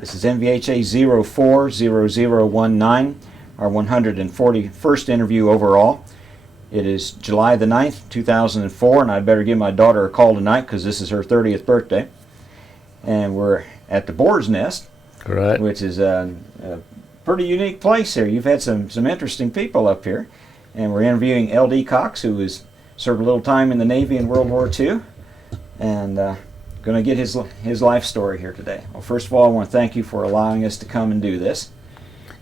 This is NVHA 040019, our 141st interview overall. It is July the 9th, 2004, and I'd better give my daughter a call tonight because this is her 30th birthday. And we're at the Boar's Nest, Right. which is a pretty unique place here. You've had some interesting people up here. And we're interviewing L.D. Cox, who served a little time in the Navy in World War II, and going to get his life story here today. Well, first of all, I want to thank you for allowing us to come and do this.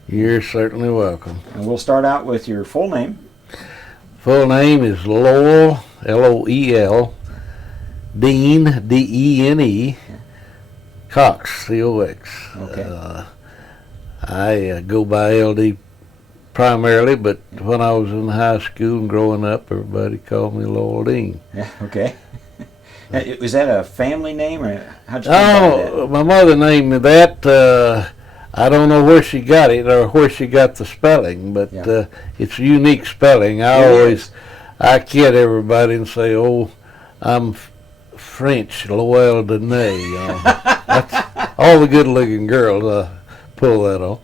You're certainly welcome. And we'll start out with your full name. Full name is Loel, L-O-E-L, Dene, D-E-N-E, Cox, C-O-X. Okay. I go by L.D. primarily, but when I was in high school and growing up, everybody called me Loel Dene. Yeah, okay. Was that a family name, or how'd you come by that? My mother named me that. I don't know where she got it or where she got the spelling, but Yeah. It's a unique spelling. I kid everybody and say, "Oh, I'm French, Loel Dene." That's all the good-looking girls pull that on.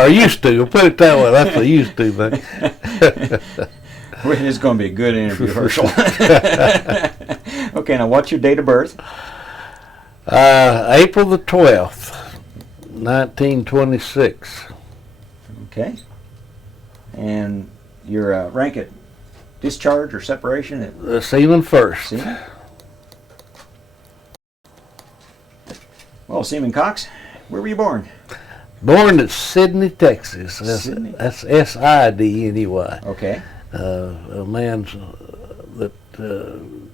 Or used to. Put it that way. That's a used to thing. Well, it's going to be a good interview, Herschel. Okay, now what's your date of birth? April the 12th, 1926. Okay. And your rank at discharge or separation? Seaman first. Seaman? Well, Seaman Cox, where were you born? Born at Sydney, Texas. Sydney. That's S-I-D-N-E-Y. Okay. A man that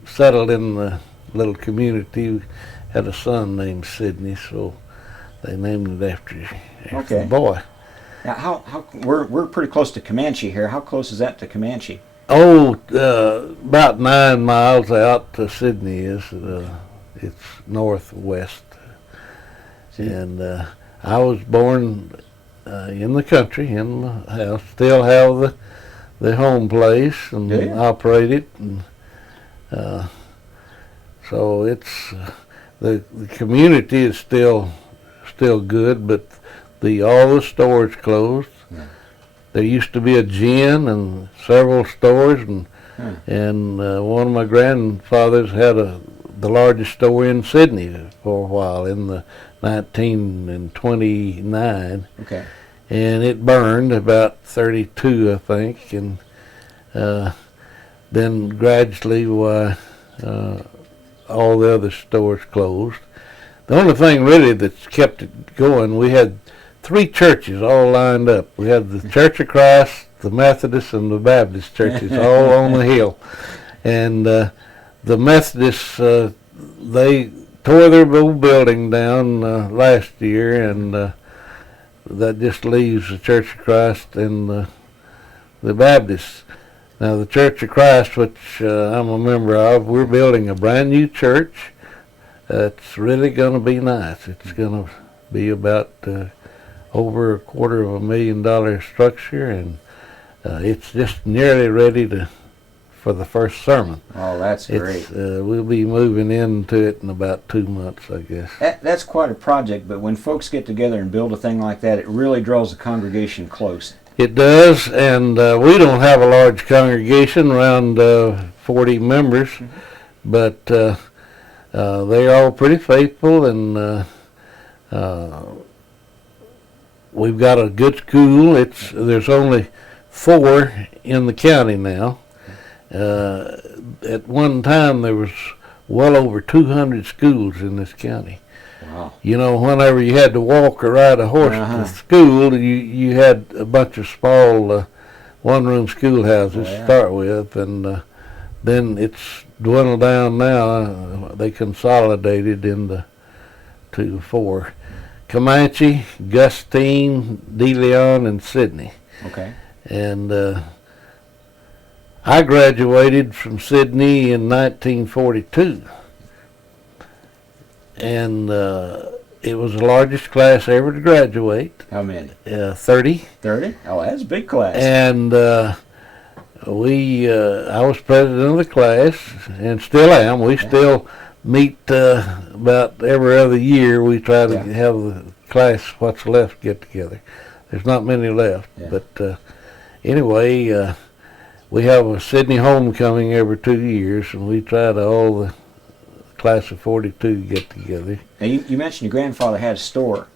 settled in the little community had a son named Sidney, so they named it after the boy. Now, we're pretty close to Comanche here. How close is that to Comanche? Oh, about 9 miles out to Sydney is. It's northwest. And I was born in the country, in the house. Still have the home place and operate it. And, so it's the community is still good, but all the stores closed. Yeah. There used to be a gin and several stores, and one of my grandfathers had the largest store in Sydney for a while in the 1929. Okay. And it burned about 32, I think, and then gradually all the other stores closed. The only thing really that's kept it going, we had 3 churches all lined up. We had the Church of Christ, the Methodist, and the Baptist churches all on the hill. And the Methodists, they tore their old building down last year, and that just leaves the Church of Christ and the Baptists. Now the Church of Christ, which I'm a member of, we're building a brand new church. It's really going to be nice. It's going to be about over $250,000 structure, and it's just nearly ready for the first sermon. Oh, that's great. We'll be moving into it in about 2 months, I guess. That's quite a project, but when folks get together and build a thing like that, it really draws the congregation close. It does, and we don't have a large congregation, around 40 members, but they're all pretty faithful, and we've got a good school. There's only 4 in the county now. At one time, there was well over 200 schools in this county. Wow. You know, whenever you had to walk or ride a horse to school, you had a bunch of small one-room schoolhouses to start with, and then it's dwindled down now. They consolidated into 4. Comanche, Gustine, De Leon, and Sydney. Okay. And I graduated from Sydney in 1942. And it was the largest class ever to graduate. How many? 30. 30? Oh, that's a big class. And I was president of the class, and still am. We still meet about every other year. We try to Yeah. have the class what's left get together. There's not many left, Yeah. but anyway, we have a Sydney homecoming every 2 years, and we try to all the class of 42 get together. Now, you mentioned your grandfather had a store.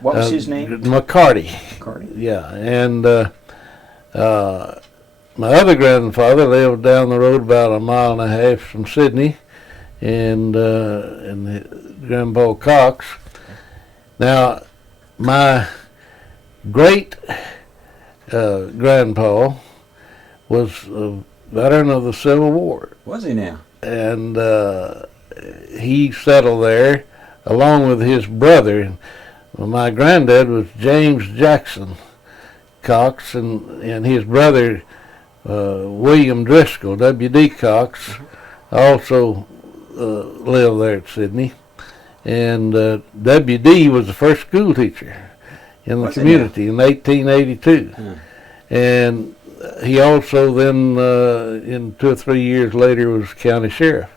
What was his name? McCarty. Cardi. Yeah, and my other grandfather lived down the road about a mile and a half from Sydney, and Grandpa Cox. Now, my great grandpa was a veteran of the Civil War, Was he now? and he settled there along with his brother. My granddad was James Jackson Cox, and his brother William Driscoll, W.D. Cox, also lived there at Sydney. And W.D. was the first school teacher in the Was he community in 1882. And he also then, in 2 or 3 years later, was county sheriff.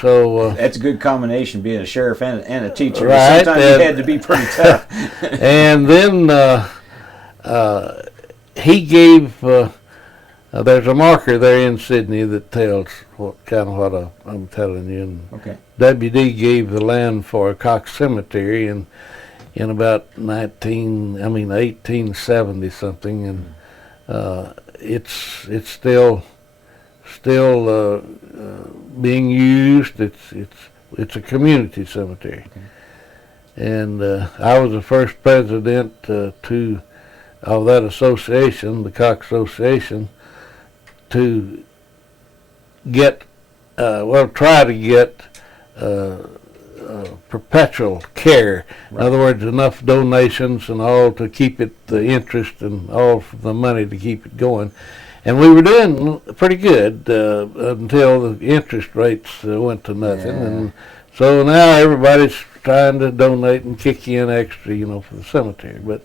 So That's a good combination, being a sheriff and a teacher. Right, Sometimes you had to be pretty tough. and then he gave. There's a marker there in Sydney that tells what I'm telling you. And Okay. WD gave the land for a Cox Cemetery in about 1870 something, and it's still being used. It's a community cemetery. Okay. And I was the first president of that association, the Cox Association, to get, try to get perpetual care. Right. In other words, enough donations and all to keep it, the interest and all for the money to keep it going. And we were doing pretty good until the interest rates went to nothing. Yeah. And so now everybody's trying to donate and kick in extra, for the cemetery. But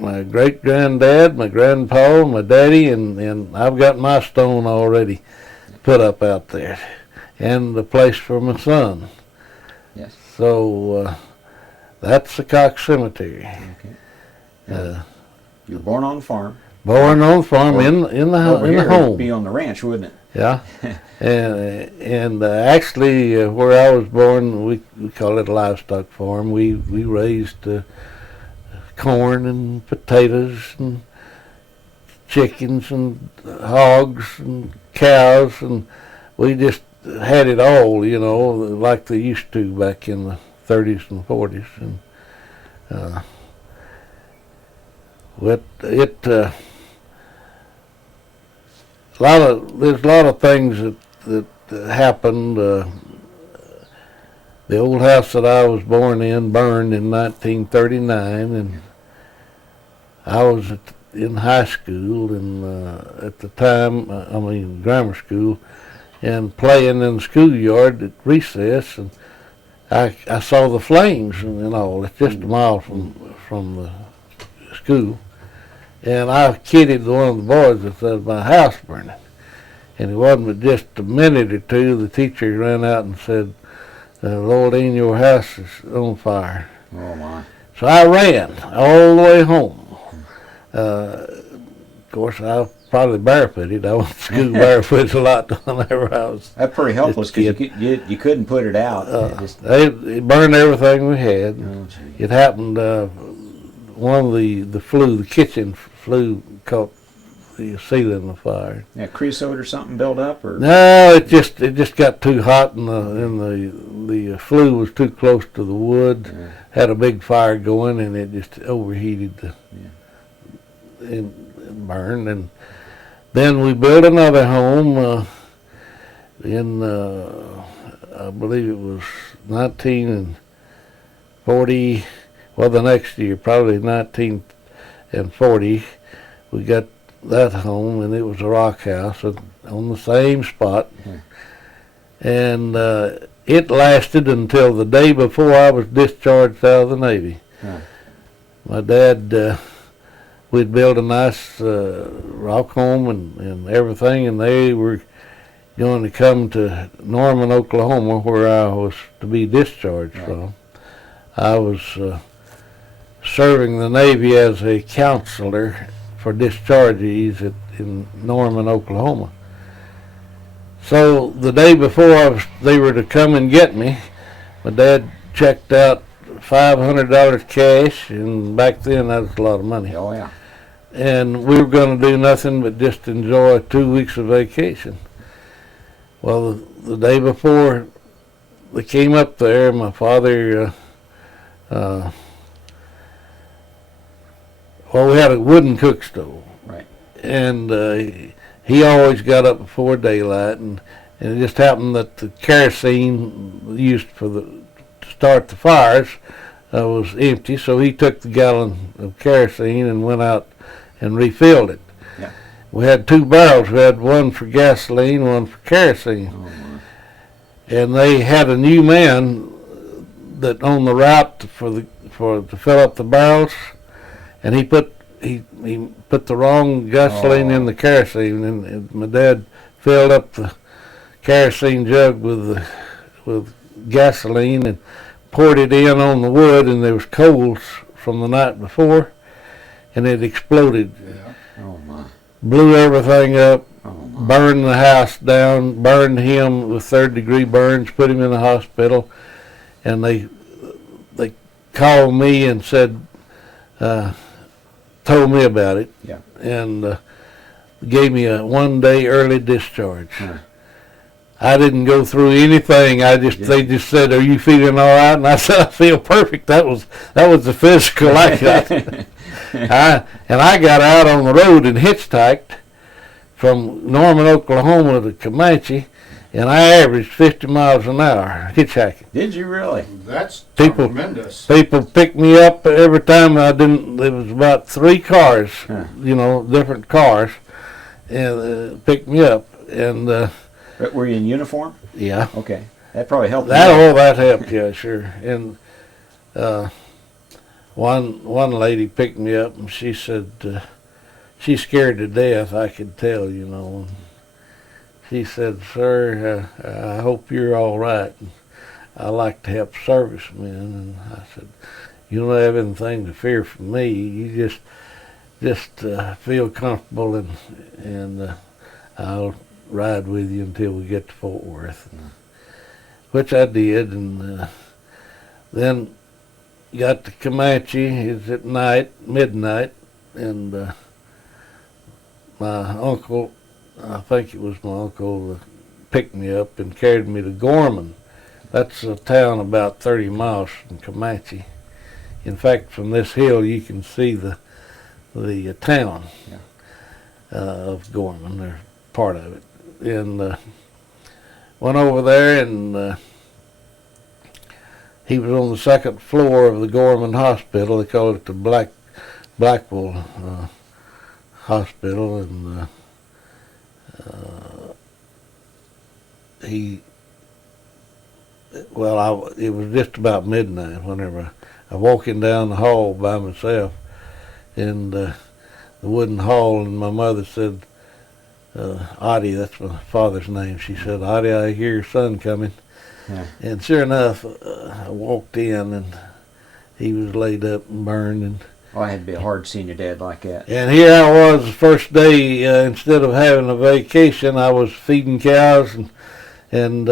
my great granddad, my grandpa, my daddy, and I've got my stone already put up out there, and the place for my son. Yes. So that's the Cox Cemetery. Okay. You were born on the farm. Born on the farm Or- in the Over in here, the home. it'd be on the ranch, wouldn't it? Yeah, and actually, where I was born, we call it a livestock farm. We raised corn and potatoes and chickens and hogs and cows, and we just had it all, like they used to back in the 30s and 40s. And there's a lot of things that happened. The old house that I was born in burned in 1939, and I was in high school and at the time, grammar school, and playing in the schoolyard at recess, and I saw the flames and all. It's just a mile from the school. And I kidded one of the boys that said, "My house burning." And it wasn't but just a minute or two, the teacher ran out and said, "Loel Dene, your house is on fire." Oh, my. So I ran all the way home. Of course, I was probably barefooted. I went to school barefooted a lot whenever I was. That's pretty helpless because Just you couldn't put it out. It burned everything we had. Oh, gee. It happened, one of the kitchen flue caught the ceiling afire. Yeah, creosote or something built up, or No, it just got too hot, and the flue was too close to the wood. Yeah. Had a big fire going, and it just overheated and burned. And then we built another home in I believe it was 1940. Well, the next year, probably 1940, we got that home, and it was a rock house on the same spot. And it lasted until the day before I was discharged out of the Navy. Yeah. My dad we'd build a nice rock home and everything, and they were going to come to Norman, Oklahoma, where I was to be discharged from. I was serving the Navy as a counselor for dischargees in Norman, Oklahoma. So the day before they were to come and get me, my dad checked out $500 cash, and back then that was a lot of money. Oh, yeah. And we were going to do nothing but just enjoy 2 weeks of vacation. Well, the day before they came up there, my father, well, we had a wooden cook stove. Right. And he always got up before daylight, and it just happened that the kerosene used to start the fires was empty, so he took the gallon of kerosene and went out and refilled it. Yeah. We had 2 barrels. We had one for gasoline, one for kerosene. Oh, my. And they had a new man that on the route to fill up the barrels, and he put the wrong gasoline in the kerosene, and my dad filled up the kerosene jug with gasoline and poured it in on the wood, and there was coals from the night before, and it exploded. Yeah. Oh, my. Blew everything up, Oh, my. burned the house down, burned him with 3rd-degree burns, put him in the hospital, and they called me and said, told me about it, Yeah. and gave me a 1-day early discharge. Huh. I didn't go through anything. They just said, "Are you feeling all right?" And I said, "I feel perfect." That was the physical I got. I got out on the road and hitchhiked from Norman, Oklahoma to Comanche, and I averaged 50 miles an hour hitchhiking. Did you really? That's People- tremendous. People picked me up every time I didn't. There was about 3 cars, Huh. different cars, and picked me up. And But were you in uniform? yeah, Okay. That probably helped. that helped, yeah, sure. And one lady picked me up, and she said she's scared to death. I could tell, And she said, "Sir, I hope you're all right. I like to help servicemen." And I said, "You don't have anything to fear from me. You just feel comfortable, and I'll ride with you until we get to Fort Worth," which I did. And then got to Comanche. It was at midnight, and my uncle, I think it was my uncle, picked me up and carried me to Gorman. That's a town about 30 miles from Comanche. In fact, from this hill you can see the town of Gorman, or part of it. And went over there, and he was on the 2nd floor of the Gorman Hospital. They called it the Blackwell Hospital, and it was just about midnight whenever I walking down the hall by myself, and the wooden hall, and my mother said, "Audie," that's my father's name. She said, "Audie, I hear your son coming." Yeah. And sure enough, I walked in, and he was laid up and burned. And Oh, it had to be hard seeing your dad like that. here I was the first day. Instead of having a vacation, I was feeding cows and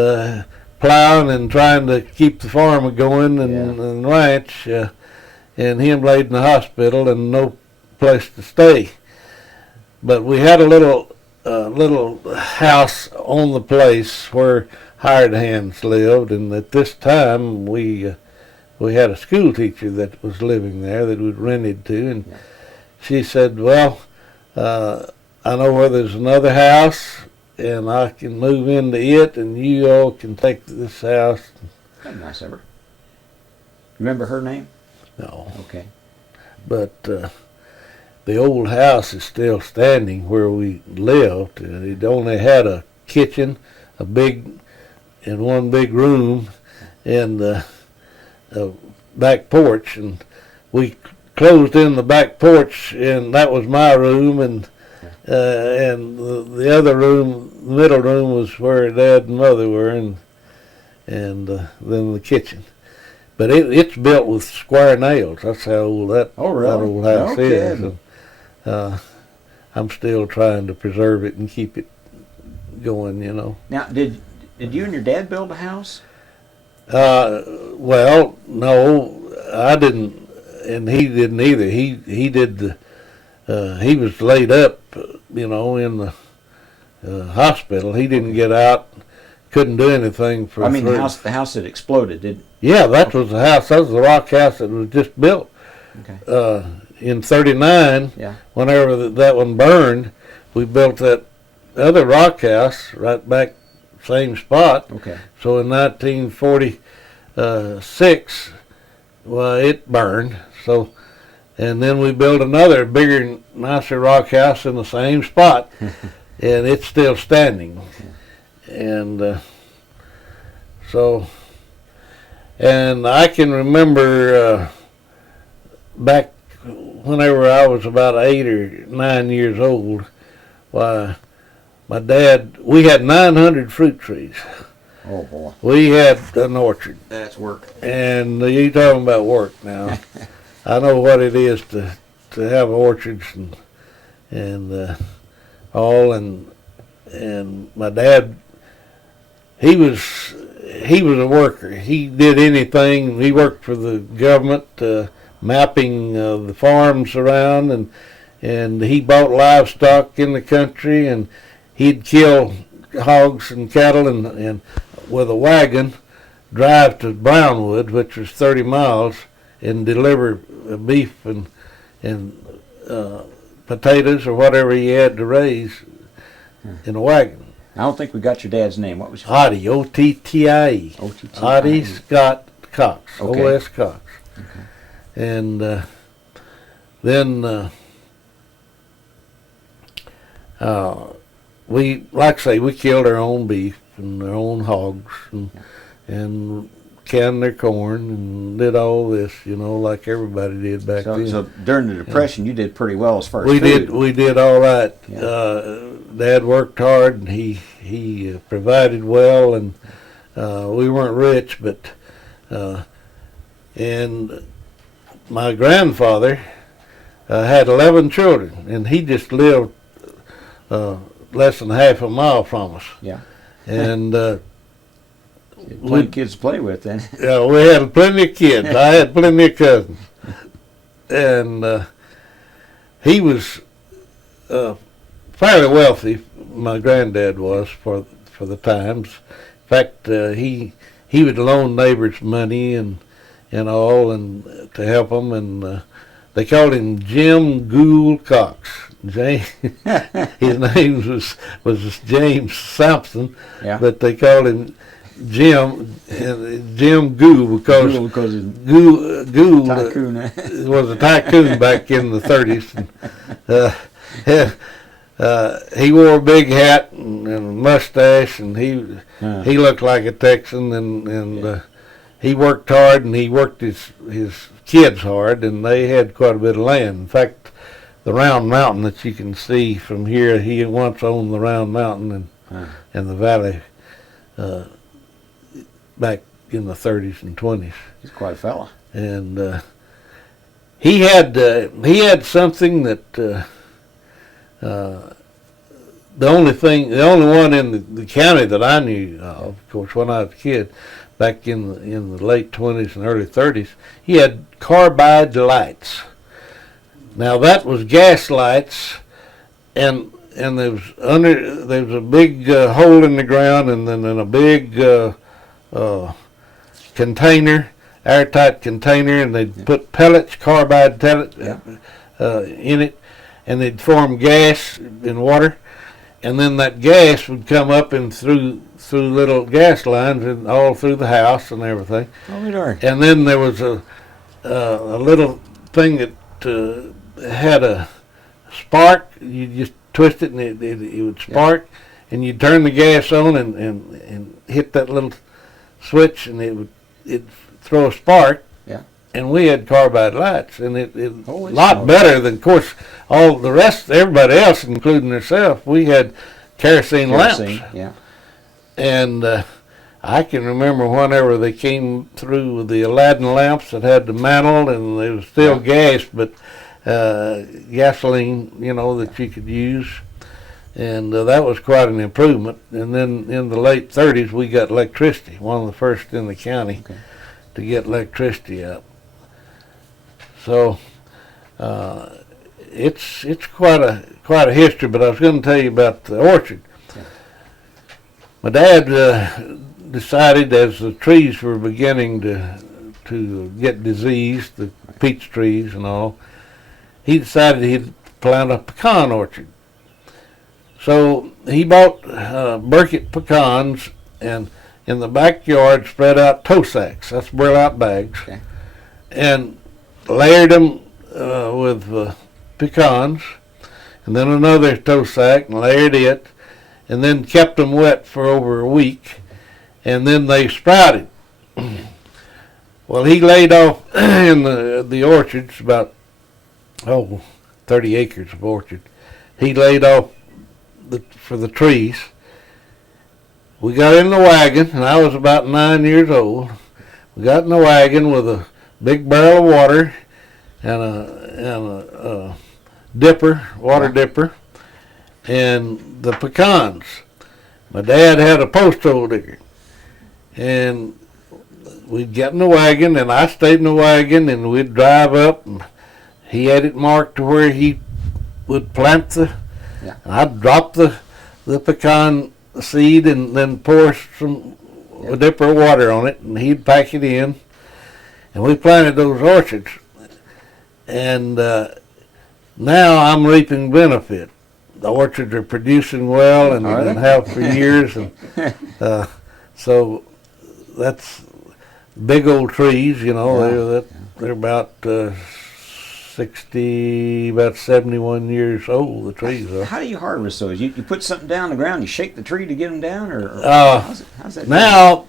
plowing and trying to keep the farm going and ranch. And him laid in the hospital and no place to stay. But we had a little house on the place where hired hands lived, and at this time we had a school teacher that was living there that we'd rented to, and she said, "Well, I know where there's another house, and I can move into it, and you all can take this house." That's nice of her. Remember her name? No, Okay. but the old house is still standing where we lived. It only had a kitchen, one big room, and a back porch, and we closed in the back porch, and that was my room, and the other room, the middle room, was where Dad and Mother were, and then the kitchen. But it's built with square nails. That's how old that old house is. And, I'm still trying to preserve it and keep it going, you know. Now, did you and your dad build a house? Well, no, I didn't, and he didn't either. He did he was laid up, you know, in the hospital. He didn't get out, couldn't do anything for. I mean, the house that exploded, did? Yeah, that was the house. That was the rock house that was just built. Okay. In '39, yeah. Whenever that one burned, we built that other rock house right back, same spot. Okay. So in 1946, well, it burned. So, and then we built another bigger, nicer rock house in the same spot, and it's still standing. And and I can remember back whenever I was about 8 or 9 years old, why, my dad, we had 900 fruit trees. Oh, boy. We had an orchard. That's work. And you talking about work now. I know what it is to have orchards and all, and my dad, he was a worker. He did anything. He worked for the government, mapping the farms around, and he bought livestock in the country, and he'd kill hogs and cattle and with a wagon drive to Brownwood, which was 30 miles, and deliver beef and potatoes or whatever he had to raise in a wagon. I don't think we got your dad's name. What was your Otti, O-T-T-I-E. Otti Scott Cox, Okay. O.S. Cox. Okay. And then we, like I say, we killed our own beef and our own hogs and canned their corn and did all this, you know, like everybody did back then. So during the Depression, you did pretty well as far as We food. did all right. Yeah. Dad worked hard, and he provided well, and we weren't rich, but and my grandfather had 11 children, and he just lived less than half a mile from us. Yeah. And Plenty of kids to play with then. yeah, we had plenty of kids. I had plenty of cousins, and he was fairly wealthy. My granddad was for the times. In fact, he would loan neighbors money and all, and to help them. And they called him Jim Gould Cox. James, his name was James Sampson, Yeah. but they called him Jim Gould because Gould Tycoon. was a tycoon back in the 30s. He wore a big hat and a mustache, and he looked like a Texan, and he worked hard, and he worked his kids hard, and they had quite a bit of land. In fact, the Round Mountain that you can see from here, he once owned the Round Mountain and the valley back in the 30s and 20s. He's quite a fella. And he had something that the only one in the county that I knew of course, when I was a kid, back in the late 20s and early 30s, he had carbide lights. Now that was gas lights, and there was a big hole in the ground, and then a big container, airtight container, and they'd put pellets, carbide pellets in it, and they'd form gas in water, and then that gas would come up and through little gas lines and all through the house and everything. Oh, darn. And then there was a little thing that had a spark. You just twist it and it would spark, and you'd turn the gas on and hit that little switch, and it'd throw a spark. Yeah. and we had carbide lights, and it a Holy lot smokes. better than, of course, all the rest, everybody else, including herself. We had kerosene lamps, Yeah. and I can remember whenever they came through with the Aladdin lamps that had the mantle, and they was still gas, but gasoline, that you could use. And that was quite an improvement. And then in the late 30s, we got electricity, one of the first in the county to get electricity up. So it's quite a history. But I was going to tell you about the orchard. Yeah. My dad decided, as the trees were beginning to get diseased, the peach trees and all, he decided he'd plant a pecan orchard. So he bought Burkett pecans, and in the backyard spread out toe sacks, that's burlap bags, and layered them with pecans, and then another toe sack and layered it, and then kept them wet for over a week, and then they sprouted. Well, he laid off in the orchards, about 30 acres of orchard. He laid off for the trees. We got in the wagon, and I was about 9 years old. We got in the wagon with a big barrel of water and a dipper, water dipper, and the pecans. My dad had a post hole digger, and we'd get in the wagon, and I stayed in the wagon, and we'd drive up, and he had it marked to where he would plant the. And I'd drop the pecan seed and then pour a dipper of water on it, and he'd pack it in, and we planted those orchards. And now I'm reaping benefit. The orchards are producing well, and have for years, and so that's big old trees. They're about 71 years old, the trees are. How do you harvest those? You put something down on the ground, you shake the tree to get them down, or how's that now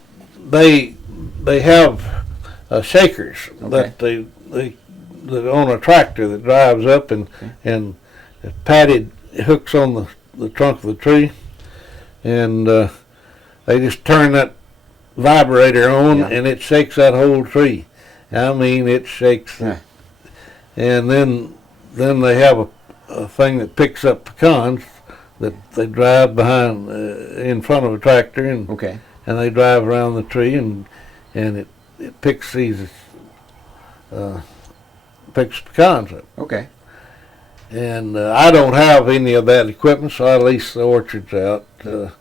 they have shakers that they on a tractor that drives up and padded hooks on the trunk of the tree, and they just turn that vibrator on and it shakes that whole tree. I mean, it shakes. And then they have a thing that picks up pecans that they drive behind in front of a tractor, and they drive around the tree, and it picks picks pecans up. And I don't have any of that equipment, so I lease the orchards out to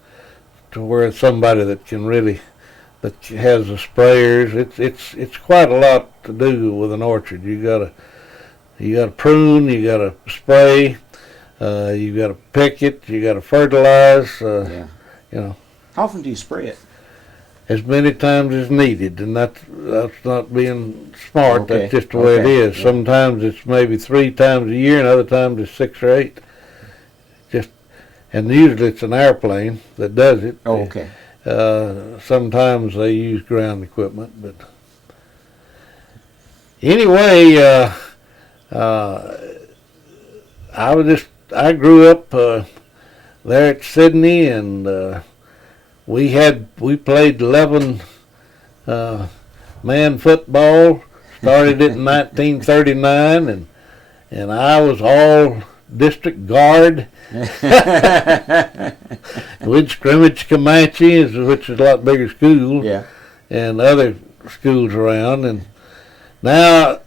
where somebody that has the sprayers. It's quite a lot to do with an orchard. You gotta prune, you gotta spray, you gotta pick it, you gotta fertilize. How often do you spray it? As many times as needed, and that's not being smart. That's just the way it is. Sometimes it's maybe 3 times a year, and other times it's 6 or 8. And usually it's an airplane that does it. Sometimes they use ground equipment, but anyway. I grew up there at Sydney, and we played 11 man football. Started it in 1939, and I was all district guard. We'd scrimmage Comanche, which is a lot bigger school, and other schools around. And now,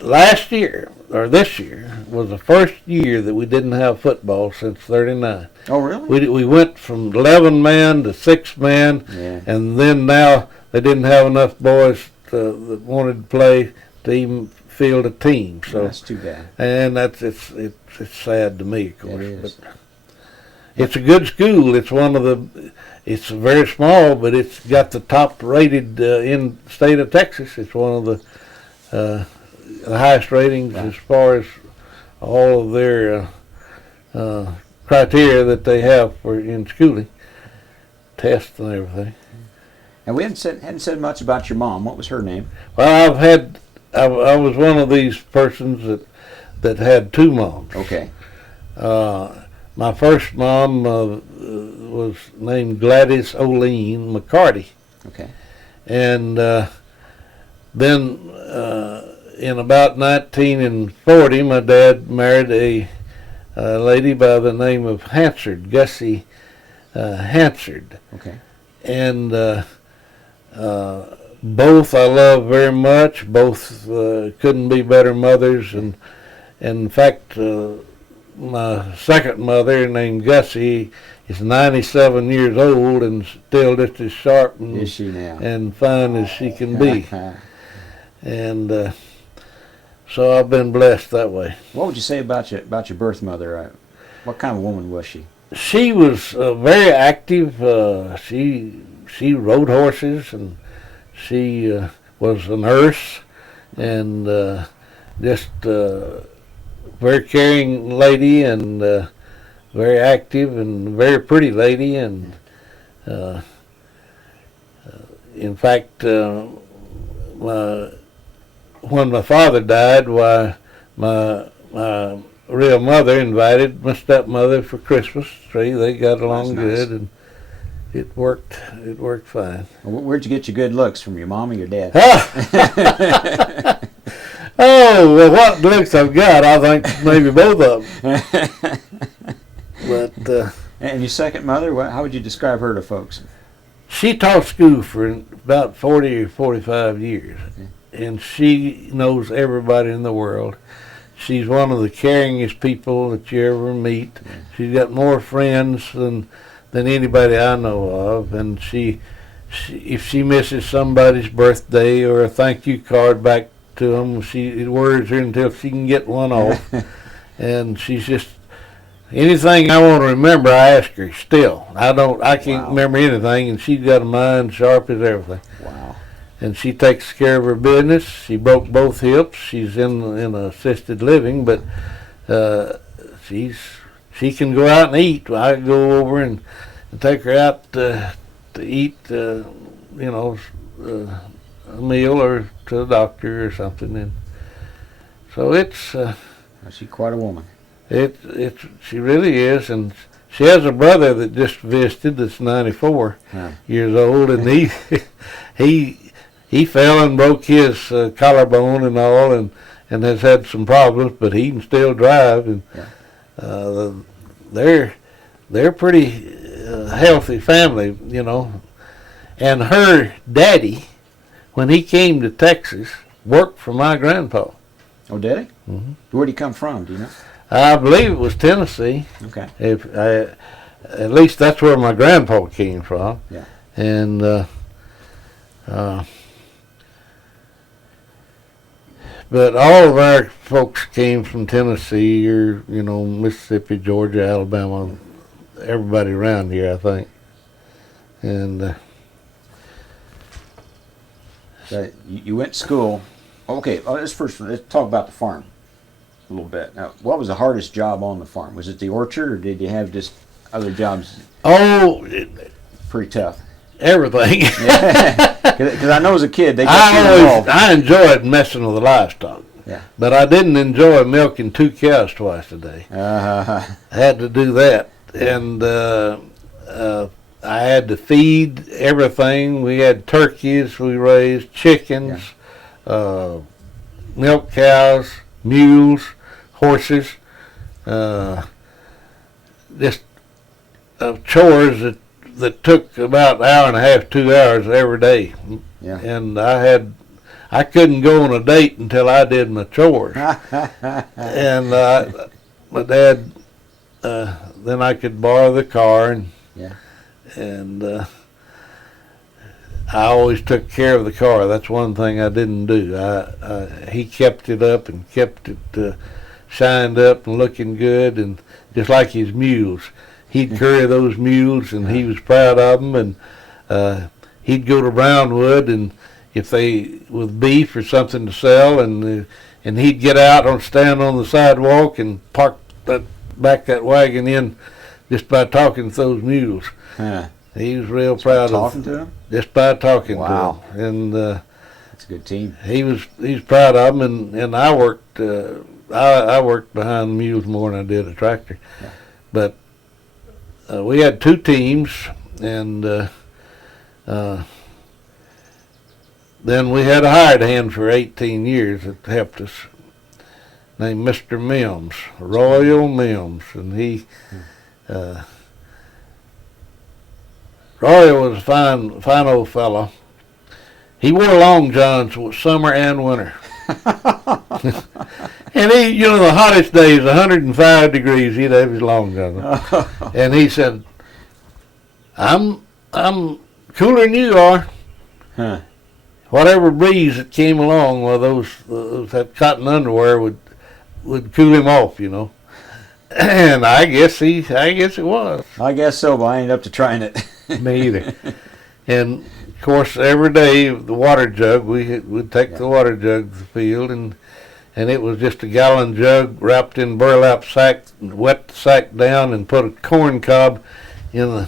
last year, or this year, was the first year that we didn't have football since '39. Oh, really? We went from 11 man to 6 man, and then now they didn't have enough boys that wanted to play to even field a team. So that's too bad. And it's sad to me, of course. It is. But it's a good school. It's very small, but it's got the top rated in the state of Texas. It's one of the highest ratings as far as all of their criteria that they have for in schooling, tests and everything. And we hadn't said much about your mom. What was her name? Well, I was one of these persons that had two moms. Okay. My first mom was named Gladys Olene McCarty. Okay. And then in about 1940, my dad married a lady by the name of Hansard, Gussie Hansard. Okay. And both I love very much. Both couldn't be better mothers. And in fact, my second mother, named Gussie, is 97 years old and still just as sharp and, Is she now? and fine as she can be. And so I've been blessed that way. What would you say about your birth mother? What kind of woman was she? She was very active. She rode horses, and she was a nurse, and just very caring lady, and very active and very pretty lady. And in fact, when my father died, my real mother invited my stepmother for Christmas tree. They got along good, and it worked fine. Where'd you get your good looks, from your mom or your dad? Oh, well, what looks I've got, I think maybe both of them. But and your second mother, how would you describe her to folks? she taught school for about 40 or 45 years, and she knows everybody in the world. She's one of the caringest people that you ever meet. She's got more friends than anybody I know of, and she if she misses somebody's birthday or a thank you card back to them, it worries her until she can get one off. And she's just, anything I want to remember, I ask her still. I can't remember anything, and she's got a mind sharp as everything. Wow. And she takes care of her business. She broke both hips. She's in assisted living, but she can go out and eat. I go over and take her out to eat, a meal or to the doctor or something. And so it's. She's quite a woman. She really is, and she has a brother that just visited that's 94 years old, and he fell and broke his collarbone and all, and has had some problems, but he can still drive, and they're pretty healthy family, you know. And her daddy, when he came to Texas, worked for my grandpa. Oh, did he? Mm-hmm. Where'd he come from? Do you know? I believe it was Tennessee. Okay. At least that's where my grandpa came from. Yeah. And but all of our folks came from Tennessee or, Mississippi, Georgia, Alabama, everybody around here, I think. And you went to school. Okay, let's talk about the farm a little bit. Now, what was the hardest job on the farm? Was it the orchard, or did you have just other jobs? Oh, pretty tough. Everything. Because I know as a kid they got you involved. I enjoyed messing with the livestock. Yeah. But I didn't enjoy milking 2 cows twice a day. I had to do that, and I had to feed everything. We had turkeys, we raised chickens, milk cows, mules, horses, just chores that took about an hour and a half, 2 hours every day. Yeah. And I couldn't go on a date until I did my chores. And my dad, then I could borrow the car, and I always took care of the car. That's one thing I didn't do. He kept it up and kept it shined up and looking good, and just like his mules. He'd carry those mules, and he was proud of them. And he'd go to Brownwood, and if they with beef or something to sell, and he'd get out and stand on the sidewalk and park back that wagon in just by talking to those mules. He was real proud of talking to them. Just by talking Wow. to them. And That's a good team. He's proud of them, and I worked I worked behind the mules more than I did a tractor. Yeah. But we had 2 teams, and then we had a hired hand for 18 years that helped us, named Mr. Mims, Royal Mims, and he. Roy was a fine old fellow. He wore long johns summer and winter. And he, the hottest days, 105 degrees, he'd have his long johns. And he said, I'm cooler than you are. Huh. Whatever breeze that came along, well, that cotton underwear would cool him off, And I guess it was. I guess so, but I ain't up to trying it. Me either. And of course, every day the water jug, we'd take the water jug to the field, and it was just a gallon jug wrapped in burlap sack, wet the sack down, and put a corn cob in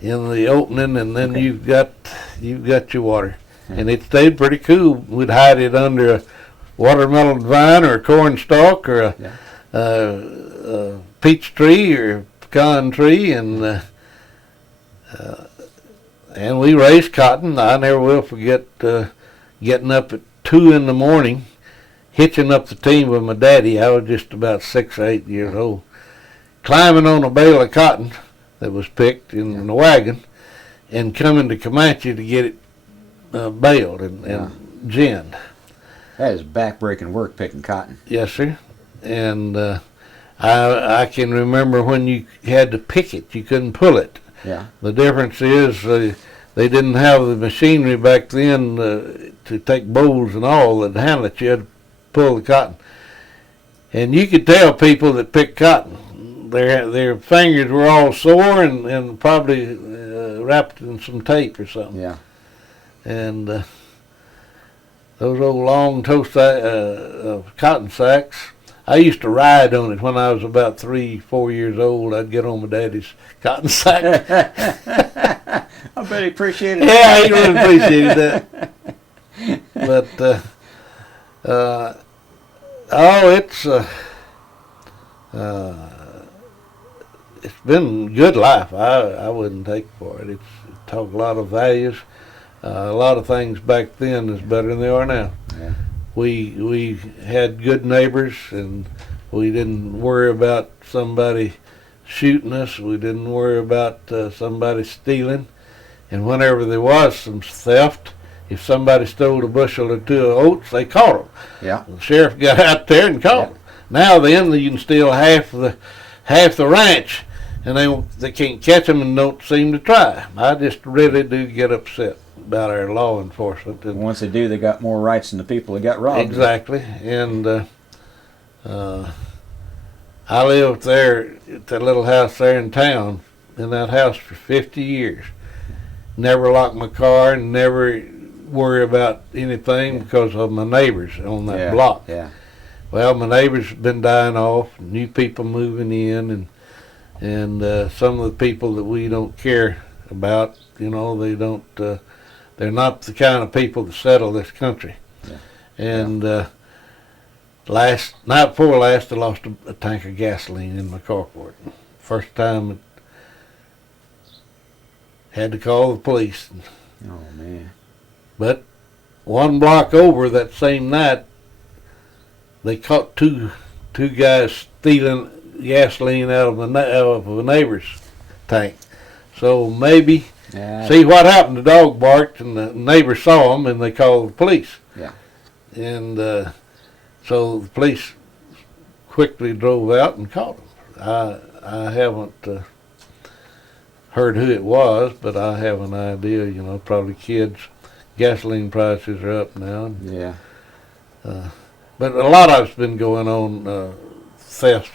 the opening, and then you've got your water, and it stayed pretty cool. We'd hide it under a watermelon vine or a corn stalk or a peach tree or pecan tree, and we raised cotton. I never will forget getting up at 2 in the morning, hitching up the team with my daddy. I was just about 6 or 8 years old, climbing on a bale of cotton that was picked in the wagon, and coming to Comanche to get it baled and ginned. That is back-breaking work, picking cotton. Yes, sir. And I can remember when you had to pick it, you couldn't pull it. Yeah. The difference is they didn't have the machinery back then to take bowls and all that handle it. You had to pull the cotton. And you could tell people that picked cotton. Their fingers were all sore and probably wrapped in some tape or something. Yeah. And those old long cotton sacks, I used to ride on it when I was about 3-4 years old. I'd get on my daddy's cotton sack. I bet he appreciated that. Yeah, he really appreciated that. But it's been a good life. I wouldn't take for it. It's taught a lot of values. A lot of things back then is better than they are now. Yeah. We had good neighbors, and we didn't worry about somebody shooting us. We didn't worry about somebody stealing. And whenever there was some theft, if somebody stole a bushel or 2 of oats, they caught them. Yeah. The sheriff got out there and caught them. Now then, you can steal half the ranch, and they can't catch them and don't seem to try. I just really do get upset about our law enforcement. And once they do, they got more rights than the people that got robbed. Exactly. And I lived there at that little house there in town, in that house for 50 years. Never locked my car, and never worry about anything because of my neighbors on that block. Yeah. Well, my neighbors have been dying off, new people moving in, and some of the people that we don't care about, they don't. They're not the kind of people that settle this country. Yeah. And night before last, I lost a tank of gasoline in my carport. First time, had to call the police. Oh man! But 1 block over that same night, they caught two guys stealing gasoline out of a neighbor's tank. So maybe. Yeah. See what happened? The dog barked, and the neighbor saw him, and they called the police. Yeah. And so the police quickly drove out and caught him. I haven't heard who it was, but I have an idea. Probably kids. Gasoline prices are up now. Yeah. But a lot of it's been going on, thefts.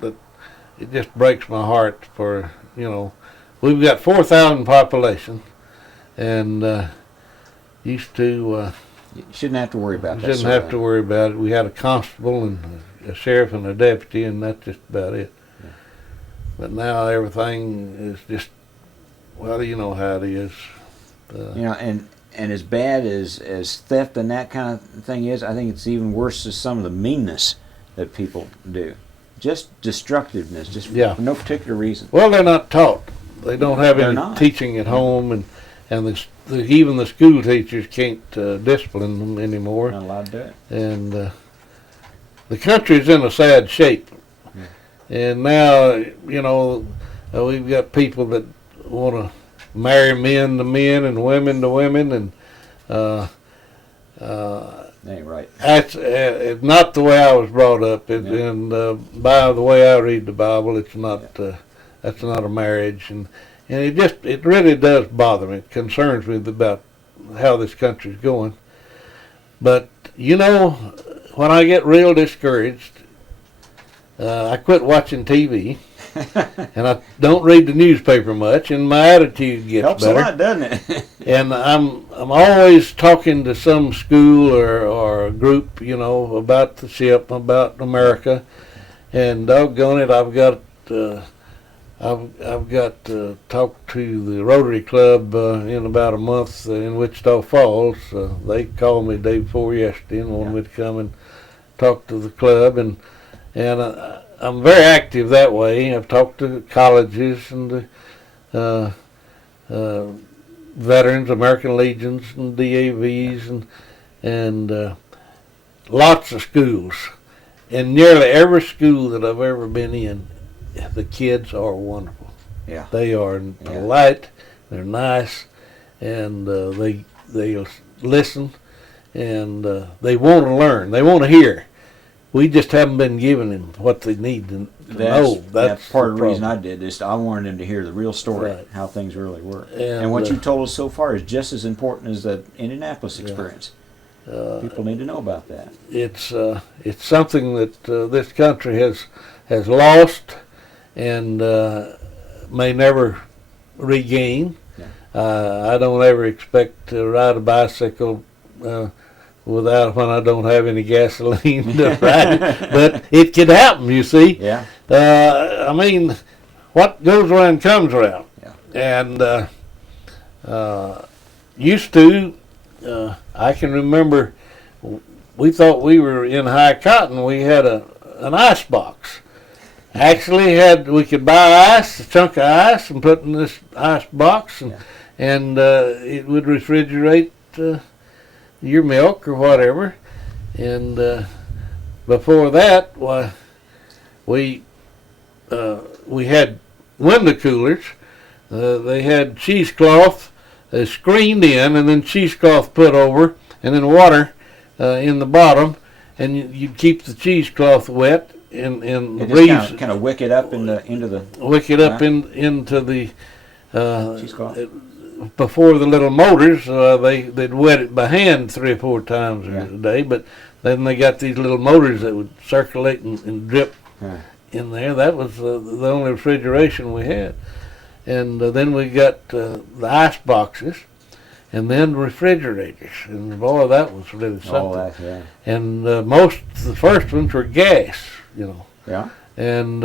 But it just breaks my heart for We've got 4,000 population, and used to. You shouldn't have to worry about that. Shouldn't have to worry about it. We had a constable and a sheriff and a deputy, and that's just about it. Yeah. But now everything is just, well, you know how it is. And and as bad as theft and that kind of thing is, I think it's even worse as some of the meanness that people do. Just destructiveness, just Yeah. for no particular reason. Well, they're not taught. They don't have They're any not. teaching at home, and even the school teachers can't discipline them anymore. Not allowed to do it. And the country's in a sad shape. Yeah. And now, we've got people that want to marry men to men and women to women, and That ain't right. that's not the way I was brought up. Yeah. And by the way I read the Bible, it's not. That's not a marriage, and it really does bother me. It concerns me about how this country's going. But when I get real discouraged, I quit watching TV, and I don't read the newspaper much, and my attitude gets Helps better. a lot, doesn't it? And I'm always talking to some school or a group, about the ship, about America, and doggone it, I've got to talk to the Rotary Club in about a month in Wichita Falls. They called me the day before yesterday and wanted me to come and talk to the club, and I'm very active that way. I've talked to colleges and veterans, American Legions, and DAVs, and lots of schools. And nearly every school that I've ever been in, the kids are wonderful. Yeah. They are polite, they're nice, and they listen, and they want to learn. They want to hear. We just haven't been giving them what they need to know. That's part of the reason I did this. I wanted them to hear the real story, Right. how things really work. And what you told us so far is just as important as the Indianapolis experience. People need to know about that. It's something that this country has lost and may never regain. Yeah. I don't ever expect to ride a bicycle when I don't have any gasoline to ride it, but it can happen, you see. Yeah. What goes around comes around. Yeah. And used to, I can remember, we thought we were in high cotton. We had an ice box. Actually, we could buy ice, a chunk of ice, and put in this ice box, and it would refrigerate your milk or whatever. And before that, we had window coolers. They had cheesecloth screened in, and then cheesecloth put over, and then water in the bottom, and you'd keep the cheesecloth wet. In the breeze, kind of wick it up into the wick it up into the cheesecloth. Before the little motors, they'd wet it by hand 3 or 4 times a day, but then they got these little motors that would circulate and drip in there. That was the only refrigeration we had. And then we got the ice boxes, and then refrigerators. And boy, that was really something. All that, yeah. And the first ones were gas, Yeah. And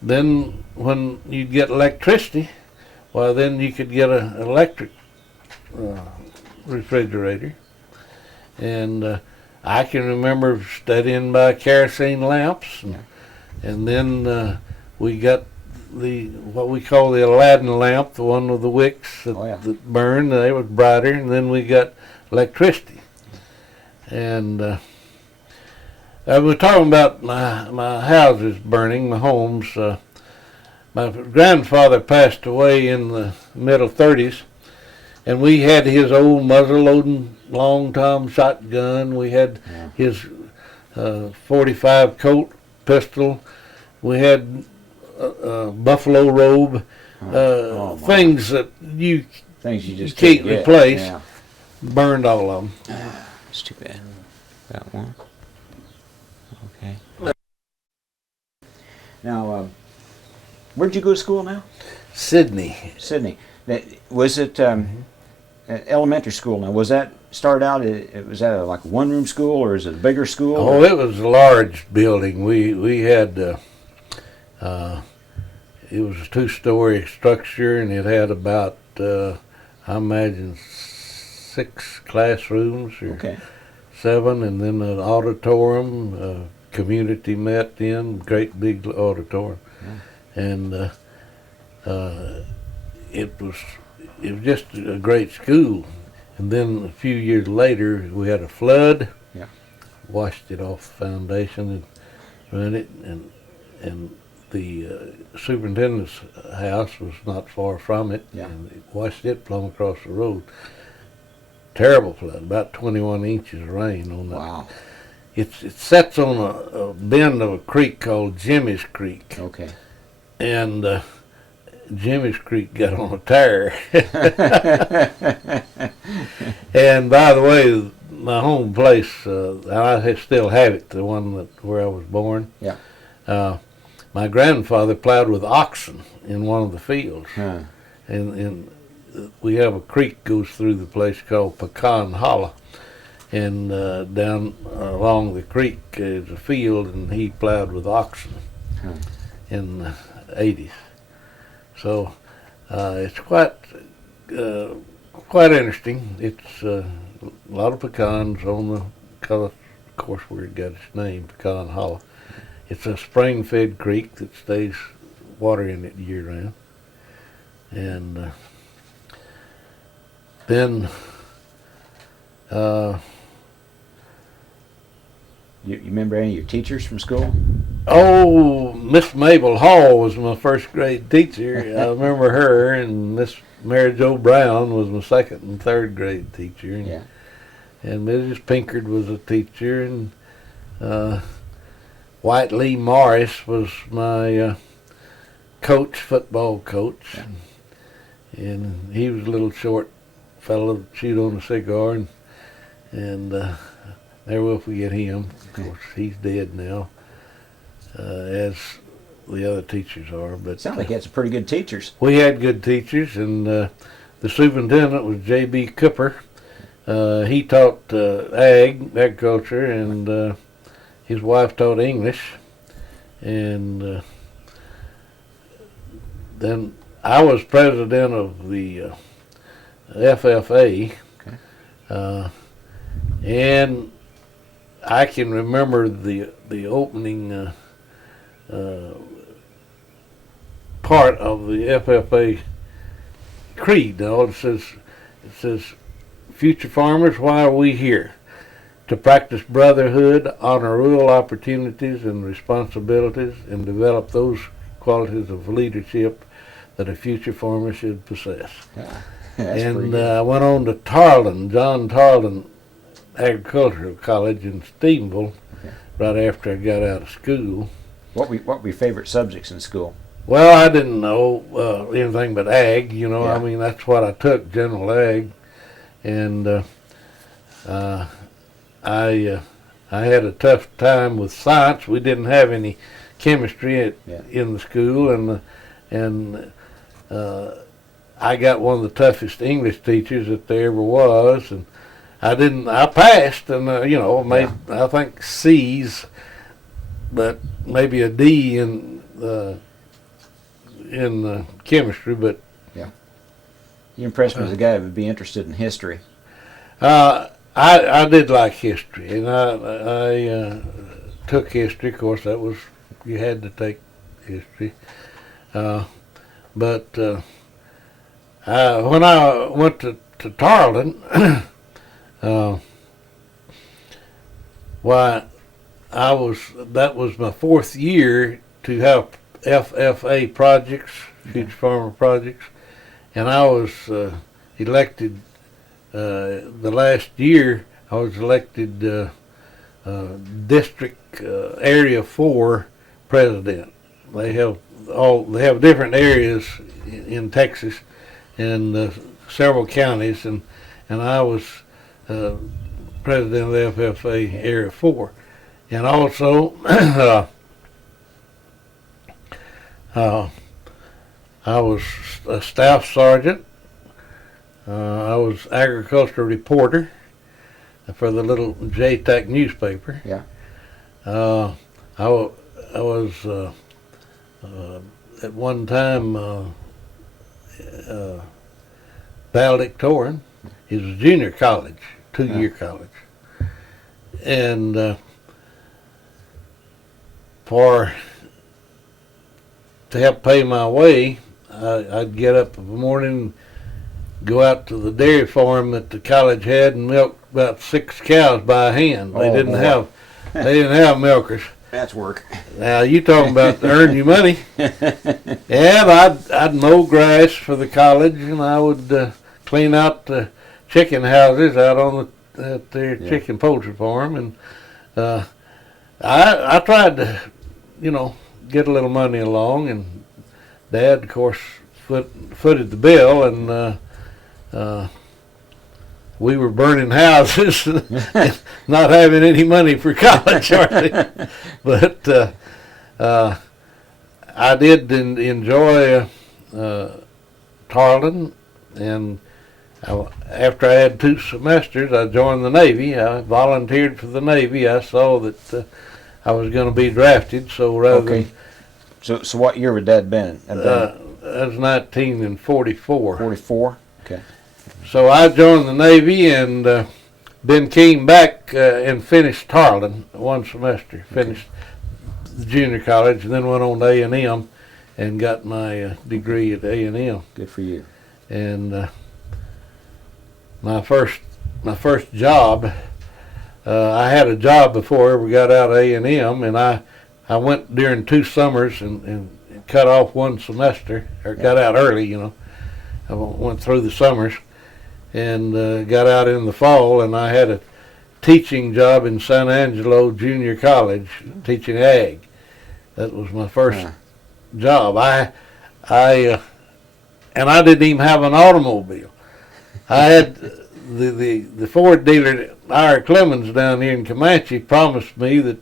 then when you'd get electricity, well, then you could get an electric refrigerator. And I can remember studying by kerosene lamps, and then we got what we call the Aladdin lamp, the one with the wicks that burned. They were brighter, and then we got electricity. And we're talking about my houses burning, my homes. My grandfather passed away in the middle 30s, and we had his old muzzle-loading long-tom shotgun. We had his 45 Colt pistol. We had a buffalo robe, things that you just can't replace. Yeah. Burned all of them. It's too bad. That one. Okay. Now, where'd you go to school now? Sydney. Sydney. Was it elementary school now? Was that started out? Was that like a one-room school, or is it a bigger school? Oh, it was a large building. We had it was a 2-story structure, and it had about I imagine 6 classrooms or Okay. 7, and then an auditorium. Community met in great big auditorium, and it was just a great school. And then a few years later, we had a flood. Yeah. Washed it off the foundation and ran it, and the superintendent's house was not far from it, Yeah. and it washed it plumb across the road. Terrible flood, about 21 inches of rain on that. Wow. It sets on a bend of a creek called Jimmy's Creek, Okay. and Jimmy's Creek got on a tire. And by the way, my home place, I still have it, the one where I was born. Yeah. My grandfather plowed with oxen in one of the fields, Huh. and we have a creek goes through the place called Pecan Hollow, and down along the creek is a field, and he plowed with oxen in the 80s. So it's quite interesting. It's a lot of pecans on the, of course, where it got its name, Pecan Hollow. It's a spring-fed creek that stays water in it year-round. And then You remember any of your teachers from school? Miss Mabel Hall was my first grade teacher. I remember her, and Miss Mary Jo Brown was my second and third grade teacher. And, Yeah. and Mrs. Pinkard was a teacher, and White Lee Morris was my coach, football coach. Yeah. And he was a little short fellow that chewed on a cigar, and never will forget him. Of course, he's dead now, as the other teachers are. But Sounds like you had some pretty good teachers. we had good teachers, and the superintendent was J.B. Cooper. He taught agriculture, and his wife taught English. And then I was president of the FFA, and I can remember the opening part of the FFA creed. Now it says, "Future farmers, why are we here? To practice brotherhood, honor rural opportunities and responsibilities, and develop those qualities of leadership that a future farmer should possess." Yeah. That's pretty And good. I went on to John Tarleton Agricultural College in Stephenville, right after I got out of school. What were your favorite subjects in school? Well, I didn't know anything but ag, you know. Yeah. I mean, that's what I took, general ag. And I had a tough time with science. We didn't have any chemistry in the school, and I got one of the toughest English teachers that there ever was, and I passed, and made I think C's, but maybe a D in chemistry. But You impressed me as a guy who would be interested in history. I did like history, and I took history. Of course, you had to take history. But when I went to Tarleton, that was my 4th year to have FFA projects, future farmer projects, and I was elected. The last year, I was elected District Area 4 president. They have different areas in Texas, and several counties, and I was president of the FFA Area 4, and also I was a staff sergeant. I was agricultural reporter for the little JTAC newspaper. Yeah. I was at one time valedictorian. It was a junior college, 2-year college. And to help pay my way, I'd get up in the morning, go out to the dairy farm that the college had, and milk about 6 cows by hand. They didn't have milkers. That's work. Now you talking about to earn your money? And I'd mow grass for the college, and I would clean out the chicken houses out on at their chicken poultry farm, and I tried to, get a little money along, and Dad, of course, footed the bill, and we were burning houses, not having any money for college hardly. But I did enjoy Tarleton, and after I had 2 semesters, I joined the Navy. I volunteered for the Navy. I saw that I was going to be drafted, so rather than... So what year would Dad been? That was 1944. 44? Okay. So I joined the Navy, and then came back and finished Tarleton 1 semester. Finished the junior college, and then went on to A&M and got my degree at A&M. Good for you. And my first job, I had a job before I ever got out of A&M, and I went during 2 summers and cut off 1 semester, or got out early, I went through the summers and got out in the fall, and I had a teaching job in San Angelo Junior College, teaching ag. That was my first job. And I didn't even have an automobile. I had the Ford dealer, Ira Clemens, down here in Comanche, promised me that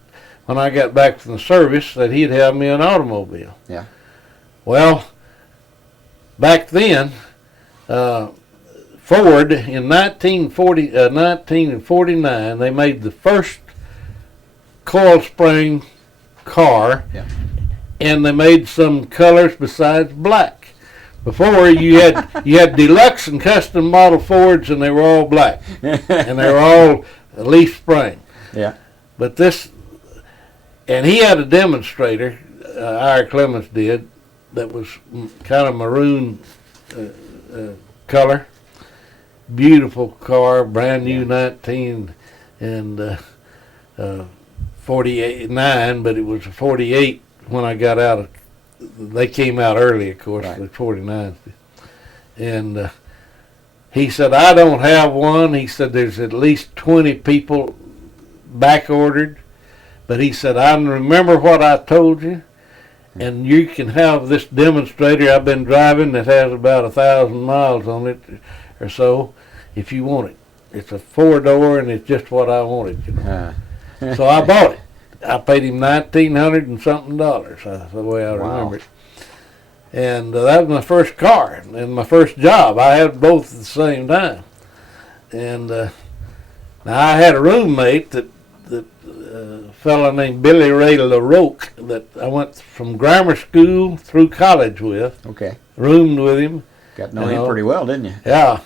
when I got back from the service that he'd have me an automobile. Yeah. Well, back then, Ford in 1949, they made the first coil spring car, and they made some colors besides black. Before you had deluxe and custom model Fords, and they were all black, and they were all leaf spring. Yeah. But and he had a demonstrator, Ira Clemens did, that was kind of maroon color. Beautiful car, brand new, 1949, but it was a 48 when I got out. They came out early, of course, the 49s. And he said, I don't have one. He said, there's at least 20 people back ordered. But he said, I remember what I told you, and you can have this demonstrator I've been driving that has about 1,000 miles on it or so, if you want it. It's a 4-door, and it's just what I wanted. So I bought it. I paid him $1,900 and something. That's the way I remember it. And that was my first car and my first job. I had both at the same time. And now I had a roommate that a fellow named Billy Ray LaRoque that I went from grammar school through college with. Okay. Roomed with him. Got to know him pretty well, didn't you? Yeah.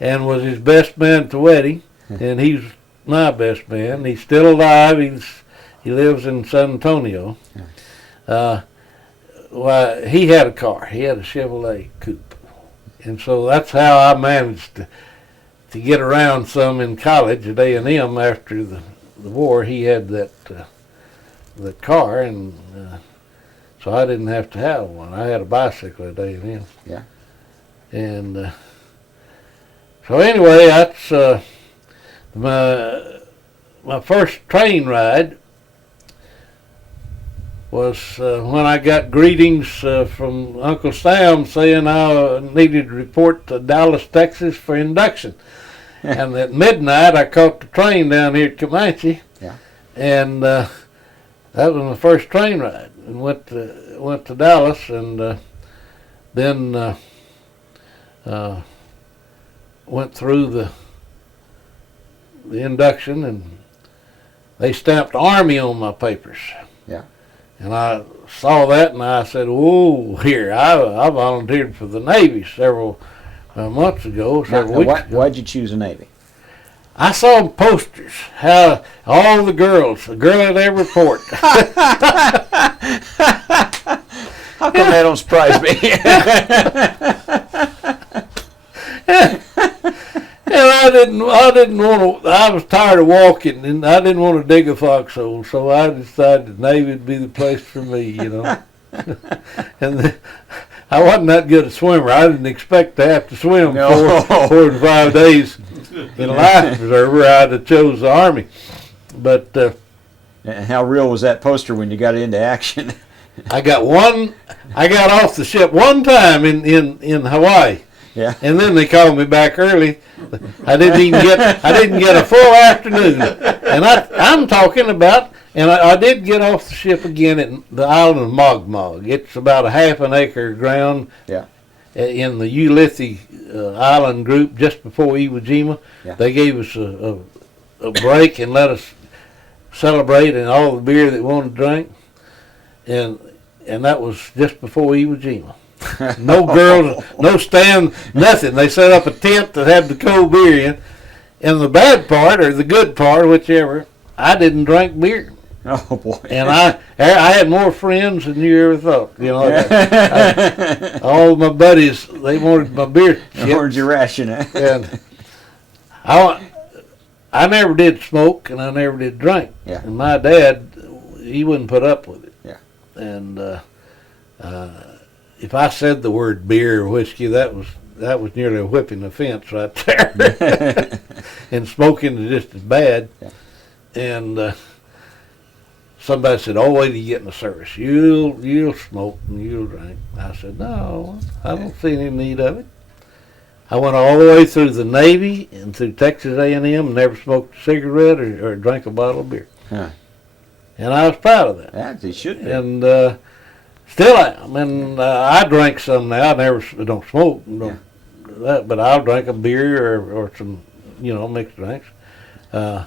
And was his best man at the wedding. And he's my best man. He's still alive. He lives in San Antonio. Well, he had a car. He had a Chevrolet coupe. And so that's how I managed to get around some in college at A&M after the war. He had that car, and so I didn't have to have one. I had a bicycle at A&M. Yeah. And so anyway, that's my first train ride was when I got greetings from Uncle Sam saying I needed to report to Dallas, Texas for induction. And at midnight, I caught the train down here at Comanche. Yeah. And that was my first train ride. And went to Dallas, and then went through the induction, and they stamped Army on my papers. Yeah. And I saw that, and I said, "Whoa, here! I volunteered for the Navy several months ago, Now, several weeks ago. why'd you choose the Navy? I saw posters, how all the girls, a girl at every port. How come that don't surprise me? And I didn't want to. I was tired of walking, and I didn't want to dig a foxhole, so I decided the Navy would be the place for me, you know. And I wasn't that good a swimmer. I didn't expect to have to swim 4 to 5 days in a life preserver. I'd have chose the Army, but And how real was that poster when you got into action? I got off the ship one time in Hawaii. Yeah. And then they called me back early. I didn't get a full afternoon. And I'm talking about, and I did get off the ship again at the island of Mogmog. It's about a half an acre ground. Yeah. In the Ulithi Island group just before Iwo Jima. Yeah. They gave us a break and let us celebrate and all the beer that we wanted to drink. And that was just before Iwo Jima. No girls, no stand, nothing. They set up a tent that had the cold beer in. And the bad part, or the good part, whichever, I didn't drink beer. Oh boy! And I had more friends than you ever thought. You know, all my buddies, they wanted my beer. Wanted your ration, eh? And I never did smoke, and I never did drink. Yeah. And my dad, he wouldn't put up with it. Yeah. And if I said the word beer or whiskey, that was nearly a whipping offense right there. And smoking is just as bad. Yeah. And somebody said, "Oh, wait till you get in the service. You'll smoke and you'll drink." I said, "No, I don't see any need of it." I went all the way through the Navy and through Texas A&M and never smoked a cigarette or drank a bottle of beer. Huh. And I was proud of that. Yeah, they should be. And still am. And I drink some now. I don't smoke, but I'll drink a beer or some, mixed drinks. I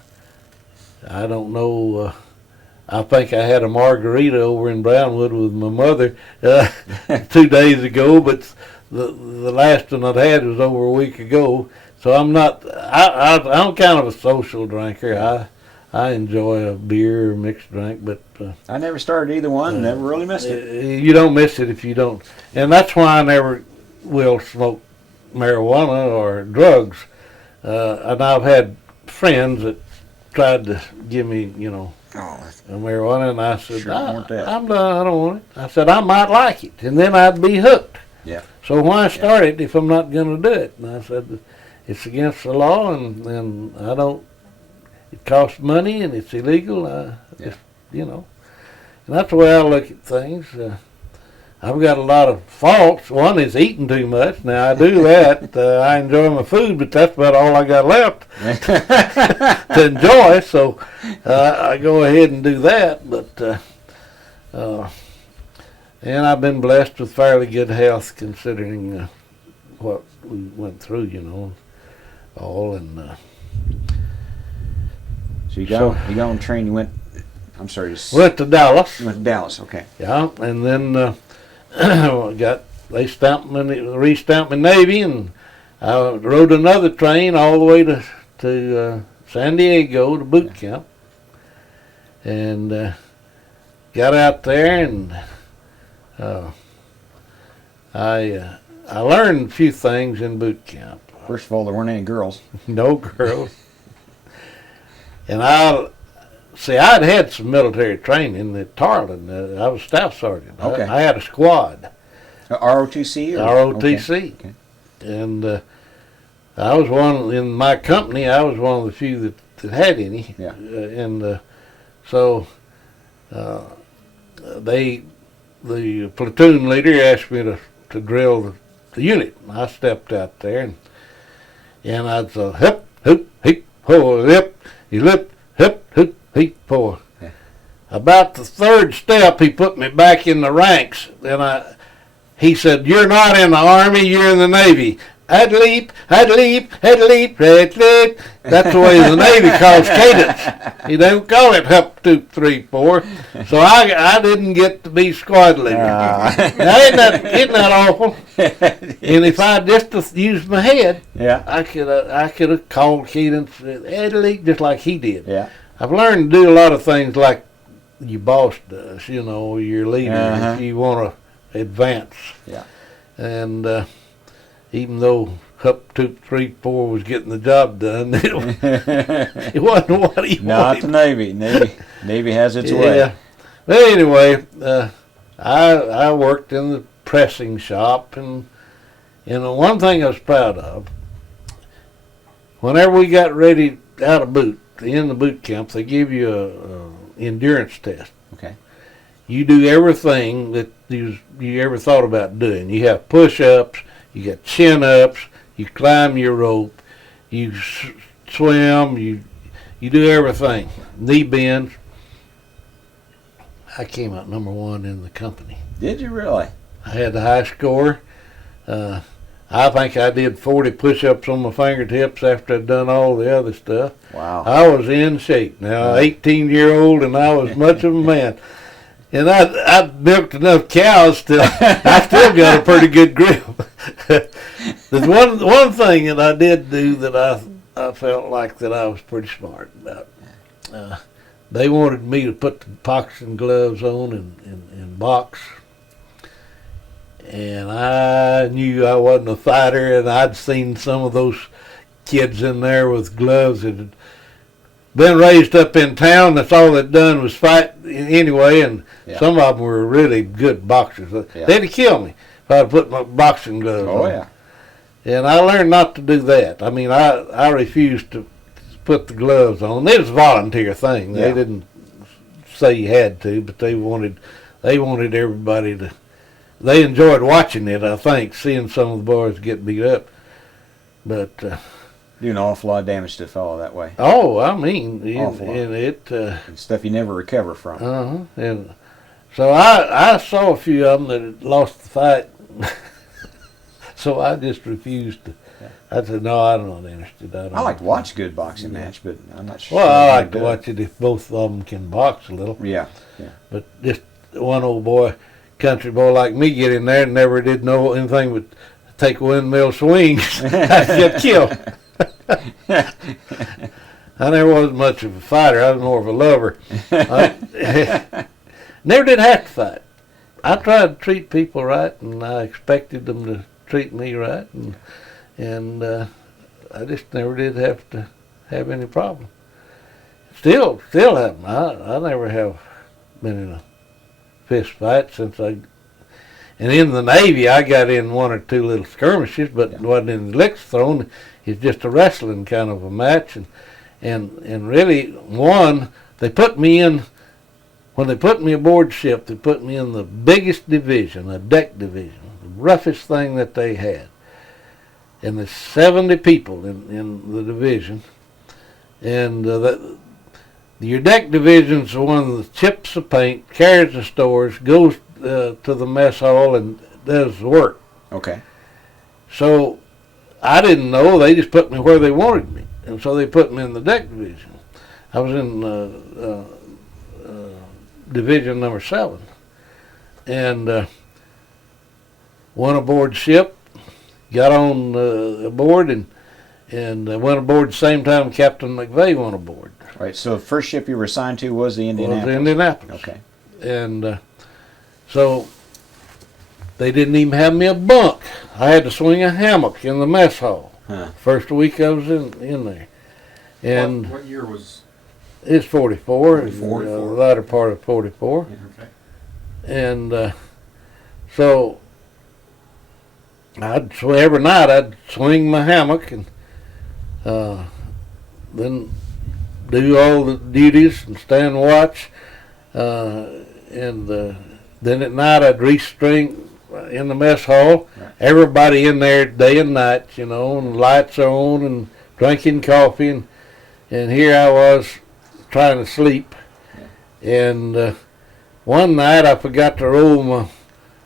don't know. I think I had a margarita over in Brownwood with my mother 2 days ago, but the last one I'd had was over a week ago. So I'm not. I'm kind of a social drinker. I enjoy a beer or mixed drink, but I never started either one. Never really missed it. You don't miss it if you don't, and that's why I never will smoke marijuana or drugs. And I've had friends that tried to give me, a marijuana, and I said, Sure want that. I'm done. I don't want it. I said I might like it, and then I'd be hooked. Yeah. So why start it if I'm not going to do it? And I said it's against the law, and I don't. It costs money and it's illegal. And that's the way I look at things. I've got a lot of faults. One is eating too much. Now I do that. I enjoy my food, but that's about all I got left to enjoy. So I go ahead and do that. But and I've been blessed with fairly good health considering what we went through. All and. So you got on train. You went. I'm sorry. Went to Dallas. You went to Dallas. Okay. Yeah, and then they restamped my Navy, and I rode another train all the way to San Diego to boot camp, and got out there, and I learned a few things in boot camp. First of all, there weren't any girls. No girls. And I'd had some military training at Tarleton. I was staff sergeant. Okay. I had a squad. ROTC? ROTC. Okay. And I was in my company, I was one of the few that had any. Yeah. So the platoon leader asked me to drill the unit. I stepped out there and I'd say, hip, hoop, heap, ho, hip. He lipped, hip, hoop, heap, ho. Yeah. About the third step, he put me back in the ranks. He said, "You're not in the Army, you're in the Navy. I'd leap, I'd leap, I'd leap, I'd leap. That's the way the Navy calls cadence. You don't call it up, 2, 3, 4. So I didn't get to be squad leader. Now, isn't that awful? And if I just used my head, Yeah. I could have called cadence, I'd leap, just like he did. Yeah. I've learned to do a lot of things like your boss does, your leader, Uh-huh. if you want to advance. Yeah. And even though Hup 2, 3, 4 was getting the job done, it wasn't what he Not wanted. the Navy. Navy has its way. Yeah. But anyway, I worked in the pressing shop, and one thing I was proud of, whenever we got ready out of in the boot camp, they give you a endurance test. Okay. You do everything that you ever thought about doing. You have push-ups, you got chin-ups, you climb your rope, you swim, you do everything. Knee bends. I came out number 1 in the company. Did you really? I had the high score. I think I did 40 push-ups on my fingertips after I'd done all the other stuff. Wow. I was in shape. Now, 18-year-old, and I was much of a man. And I'd milked enough cows till I still got a pretty good grip. There's one thing that I did do that I felt like that I was pretty smart about. They wanted me to put the boxing gloves on and box. And I knew I wasn't a fighter, and I'd seen some of those kids in there with gloves that had been raised up in town. That's all they'd done was fight anyway, and some of them were really good boxers. Yeah. They'd have killed me if I'd put my boxing gloves on. Oh, yeah. And I learned not to do that. I mean, I refused to put the gloves on. It was a volunteer thing. They didn't say you had to, but they wanted everybody to. They enjoyed watching it, I think, seeing some of the boys get beat up. But Do an awful lot of damage to a fellow that way. oh, I mean, Awful lot. and it. Stuff you never recover from. And so I saw a few of them that had lost the fight. So I just refused to. I said, no, I'm not interested. I like to watch a good boxing match, but I'm not sure. Well, I like to watch it if both of them can box a little. Yeah. But just one old boy, country boy like me, get in there and never did know anything but take windmill swings. I get killed. I never was much of a fighter. I was more of a lover. Never did have to fight. I tried to treat people right, and I expected them to treat me right, and I just never did have to have any problem. Still haven't. I never have been in a fist fight since I. And in the Navy, I got in 1 or 2 little skirmishes, but it wasn't in the licks thrown. It's just a wrestling kind of a match, and really one they put me in. When they put me aboard ship, they put me in the biggest division, a deck division, the roughest thing that they had. And there's 70 people in the division. And your deck division's one of the chips of paint, carries the stores, goes to the mess hall, and does the work. Okay. So I didn't know. They just put me where they wanted me. And so they put me in the deck division. I was in division number 7, and went aboard ship, got on aboard, and went aboard the same time Captain McVeigh went aboard. Right. So the first ship you were assigned to was the Indianapolis. Was the Indianapolis. Okay. And so they didn't even have me a bunk. I had to swing a hammock in the mess hall. Huh. First week I was in there, and what year was? it's 44, 44. The latter part of 44. Okay. And so every night I'd swing my hammock and then do all the duties and stand watch. And then at night I'd restring in the mess hall. Right. Everybody in there day and night, and the lights are on and drinking coffee. And here I was trying to sleep. And one night I forgot to roll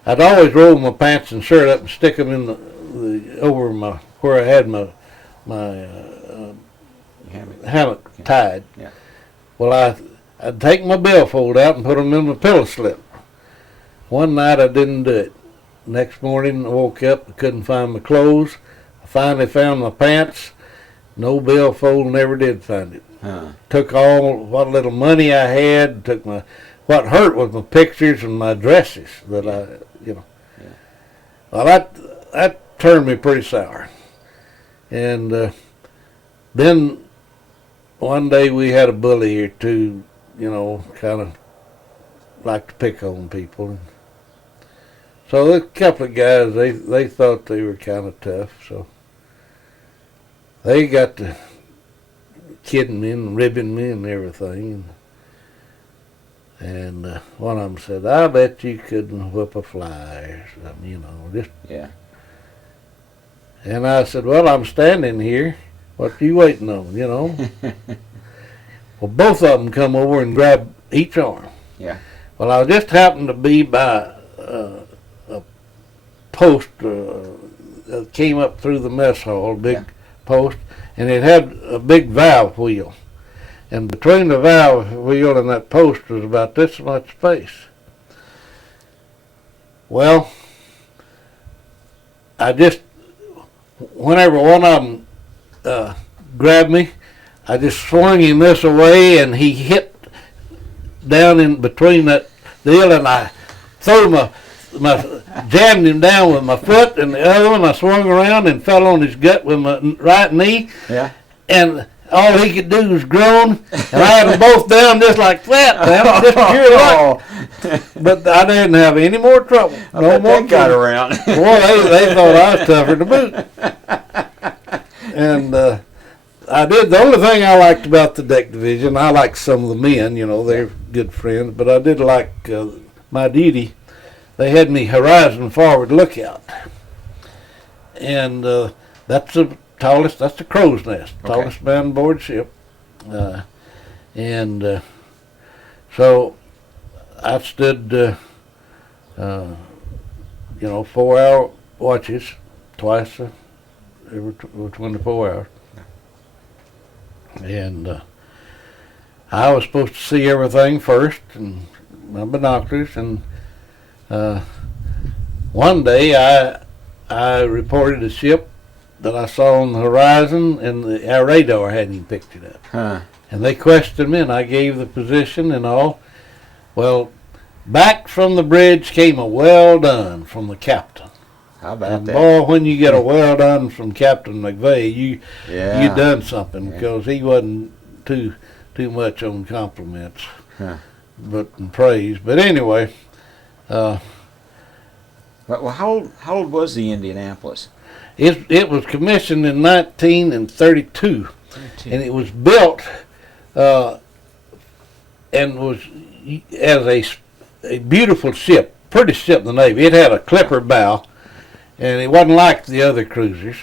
I'd always roll my pants and shirt up and stick them in over my where I had my hammock tied. Yeah. Well, I'd take my billfold out and put them in my pillow slip. One night I didn't do it. Next morning I woke up, I couldn't find my clothes. I finally found my pants. No billfold, never did find it. Huh. Took all what little money I had. What hurt was my pictures and my dresses that Yeah. Well, that turned me pretty sour. And then one day we had a bully or two, kind of like to pick on people. So a couple of guys, they thought they were kind of tough, so they got to kidding me and ribbing me and everything. And one of them said, "I bet you couldn't whip a fly or something, just." Yeah. And I said, "Well, I'm standing here. What are you waiting on, Well, both of them come over and grabbed each arm. Yeah. Well, I just happened to be by a post that came up through the mess hall, big post, and it had a big valve wheel. And between the valve wheel and that post was about this much space. Well, whenever one of them grabbed me, I just swung him this away, and he hit down in between that deal, and I threw jammed him down with my foot, and the other one I swung around and fell on his gut with my right knee. Yeah. And all he could do was groan, and I had them both down just like that, man, just pure luck. But I didn't have any more trouble. I bet they got around. Boy, they thought I was tougher to boot. And I did. The only thing I liked about the deck division, I liked some of the men, they're good friends, but I did like my duty. They had me horizon forward lookout. And that's the crow's nest, tallest man aboard ship. So I stood, 4-hour watches, twice every 24 hours. And I was supposed to see everything first, and my binoculars. And one day I reported a ship that I saw on the horizon, and our radar hadn't even picked it up. Huh. And they questioned me, and I gave the position and all. Well, back from the bridge came a "well done" from the captain. How about And that? boy, when you get a "well done" from Captain McVeigh, you done something, Yeah. because he wasn't too much on compliments, Huh. but in praise. But anyway, Well, how old was the Indianapolis? it was commissioned in 1932, and it was built and was as a beautiful ship, pretty ship in the Navy. It had a clipper bow, and it wasn't like the other cruisers.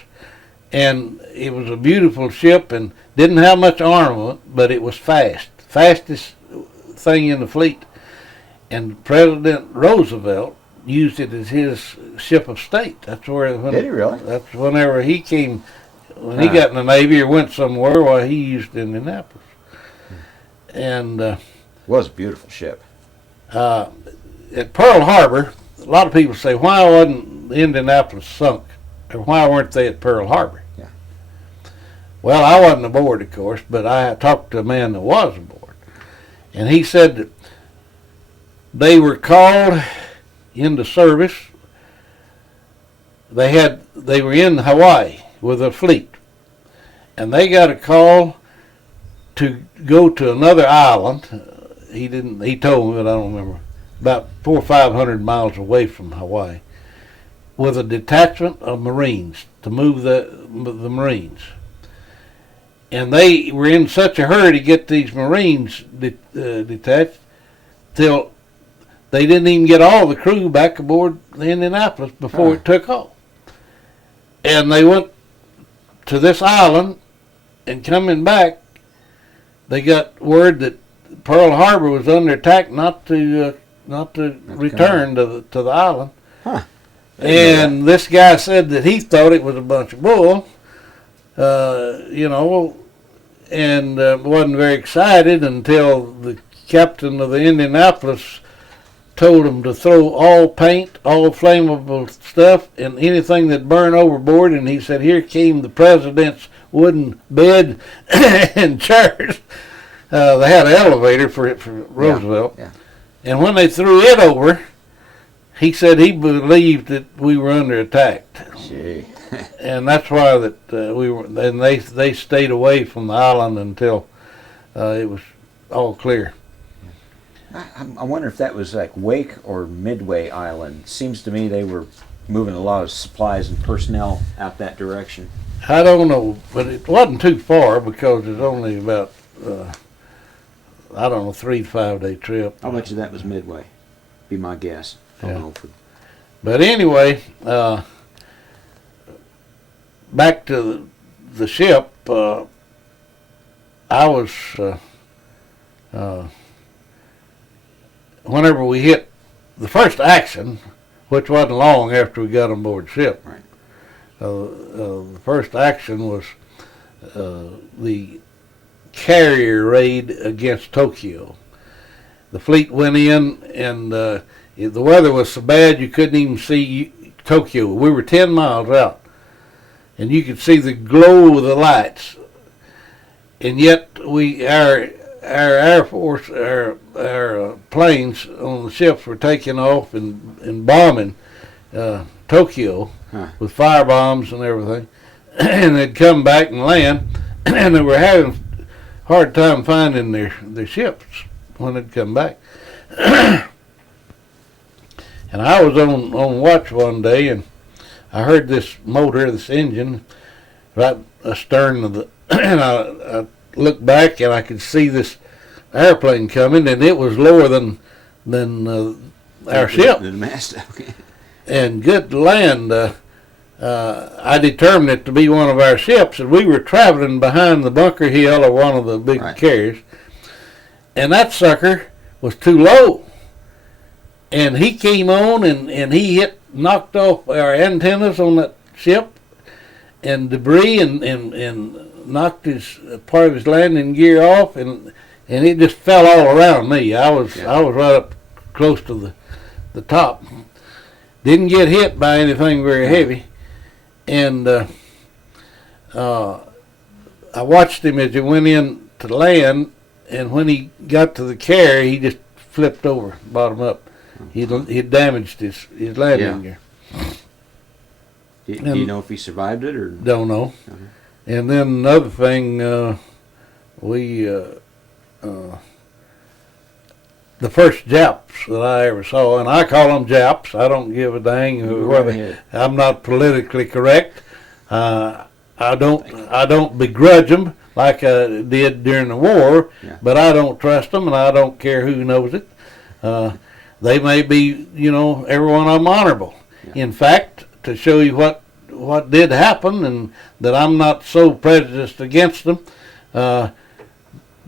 And it was a beautiful ship and didn't have much armament, but it was fastest thing in the fleet. And President Roosevelt used it as his ship of state. That's where. Did he really? That's whenever he came, when he got in the Navy or went somewhere, well, he used Indianapolis. And Was a beautiful ship. at Pearl Harbor, a lot of people say, why wasn't Indianapolis sunk? Or why weren't they at Pearl Harbor? Yeah. Well, I wasn't aboard, of course, but I talked to a man that was aboard. And he said that they were called into service. They were in Hawaii with a fleet. And they got a call to go to another island. He told me, but I don't remember. About 400 or 500 miles away from Hawaii, with a detachment of Marines to move the Marines. And they were in such a hurry to get these Marines detached till they didn't even get all the crew back aboard the Indianapolis before it took off. And they went to this island, and coming back, they got word that Pearl Harbor was under attack, not to return to the island. Huh. And this guy said that he thought it was a bunch of bull, and wasn't very excited until the captain of the Indianapolis told him to throw all paint, all flammable stuff, and anything that burned overboard. And he said, here came the president's wooden bed and chairs. They had an elevator for Roosevelt. Yeah. And when they threw it over, he said he believed that we were under attack. Gee. And that's why that we were. And they stayed away from the island until it was all clear. I wonder if that was like Wake or Midway Island. Seems to me they were moving a lot of supplies and personnel out that direction. I don't know, but it wasn't too far because it's only about 3 to 5 day trip. How much of that was Midway? Be my guess. Yeah. But anyway, back to the ship. I was whenever we hit the first action, which wasn't long after we got on board ship. Right. The first action was the carrier raid against Tokyo. The fleet went in, and the weather was so bad you couldn't even see Tokyo. We were 10 miles out, and you could see the glow of the lights. And yet our Air Force, our planes on the ships were taking off and bombing Tokyo with fire bombs and everything. And they'd come back and land, and they were having a hard time finding their ships when they'd come back. And I was on watch one day, and I heard this motor, this engine, right astern of the, and I looked back and I could see this airplane coming, and it was lower than our ship. The mast. Okay. And good land, I determined it to be one of our ships, and we were traveling behind the bunker hill of one of the big carriers, and that sucker was too low. And he came on, and he knocked off our antennas on that ship, and debris, and knocked part of his landing gear off, and it just fell all around me. I was right up close to the top. Didn't get hit by anything very heavy, and I watched him as he went in to land, and when he got to the carrier, he just flipped over, bottom up. He damaged his landing gear. Do you know if he survived it or? Don't know. Uh-huh. And then another thing, the first Japs that I ever saw, and I call them Japs. I don't give a dang whether I'm not politically correct. I don't begrudge them like I did during the war, but I don't trust them, and I don't care who knows it. They may be, every one of them honorable. Yeah. In fact, to show you what did happen, and that I'm not so prejudiced against them, the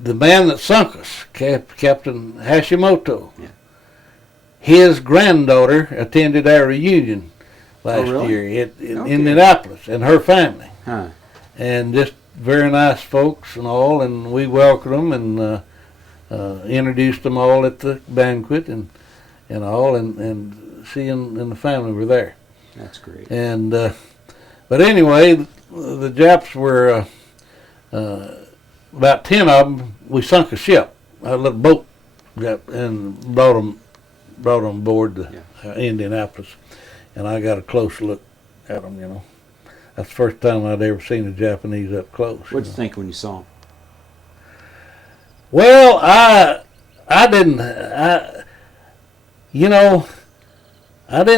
man that sunk us, Captain Hashimoto, his granddaughter attended our reunion last year in Indianapolis, and her family. Huh. And just very nice folks and all, and we welcomed them and introduced them all at the banquet and all, and she and the family were there. That's great. And but anyway, the Japs were about 10 of them. We sunk a ship, a little boat, and brought them aboard to Indianapolis, and I got a close look at them. That's the first time I'd ever seen a Japanese up close. What'd you think when you saw them? Well, I didn't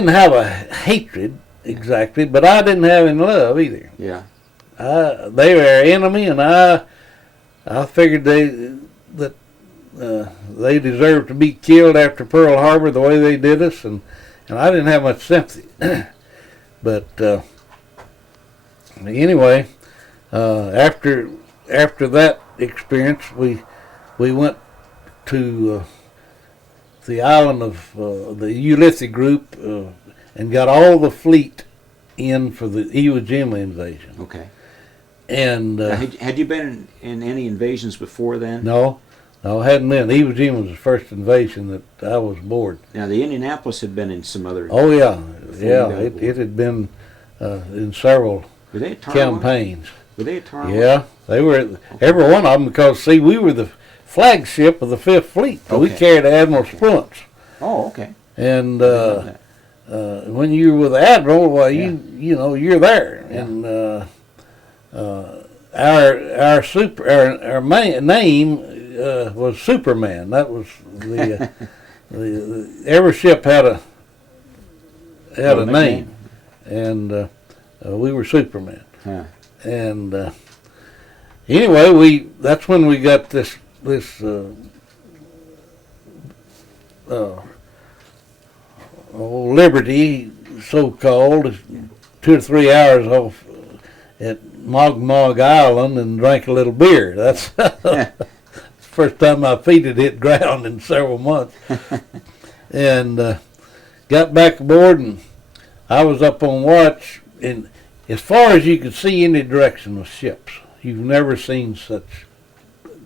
have a hatred exactly, but I didn't have any love either. Yeah. They were our enemy, and I figured that they deserved to be killed after Pearl Harbor the way they did us, and I didn't have much sympathy. But anyway, after that experience, we went to the island of the Ulysses group and got all the fleet in for the Iwo Jima invasion. Okay. And Now, had you been in any invasions before then? no, I hadn't been. Iwo Jima was the first invasion that I was aboard. Now, the Indianapolis had been in some other. Oh yeah, yeah. got aboard. It had been in several Were they at Tarawa? campaigns. Were they at Tarawa? Yeah, they were every one of them, because see, we were the flagship of the Fifth Fleet. So we Okay. carried Admiral Spunts, Oh, okay. and I didn't know that. when you're with the Admiral, well, Yeah. you know you're there, Yeah. and our main name was Superman. That was the every ship had a Oh, name, and we were Superman. Huh. And anyway, that's when we got this Liberty, so called, 2 or 3 hours off at Mogmog Island, and drank a little beer. That's the first time my feet had hit ground in several months. And got back aboard, and I was up on watch, and as far as you could see any direction of ships, you've never seen such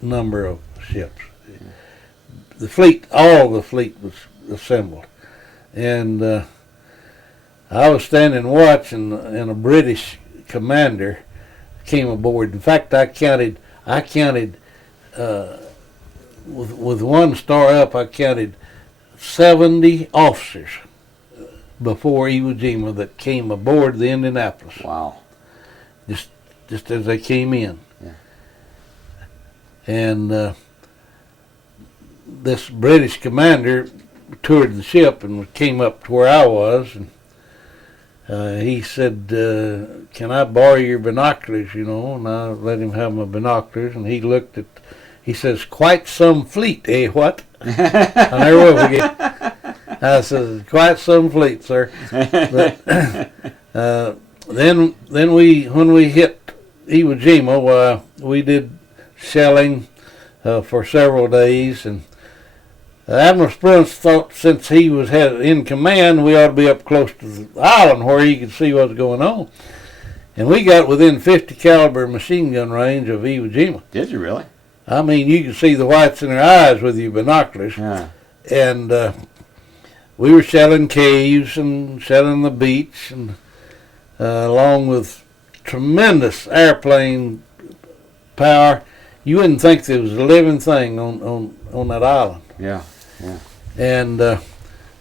number of ships. The fleet, all the fleet was assembled. And I was standing watch, and a British commander came aboard. In fact, I counted with one star up, I counted 70 officers before Iwo Jima that came aboard the Indianapolis. Wow. Just as they came in. Yeah. And this British commander toured the ship and came up to where I was, and he said, can I borrow your binoculars, you know? And I let him have my binoculars, and he looked at, he says, quite some fleet, eh, what? I never will forget. I said, quite some fleet, sir. But then when we hit Iwo Jima, we did shelling for several days, and Admiral Spruance thought since he was in command, we ought to be up close to the island where he could see what was going on. And we got within 50 caliber machine gun range of Iwo Jima. Did you really? I mean, you could see the whites in their eyes with your binoculars. Yeah. And we were shelling caves and shelling the beach, and along with tremendous airplane power. You wouldn't think there was a living thing on that island. Yeah. Yeah. And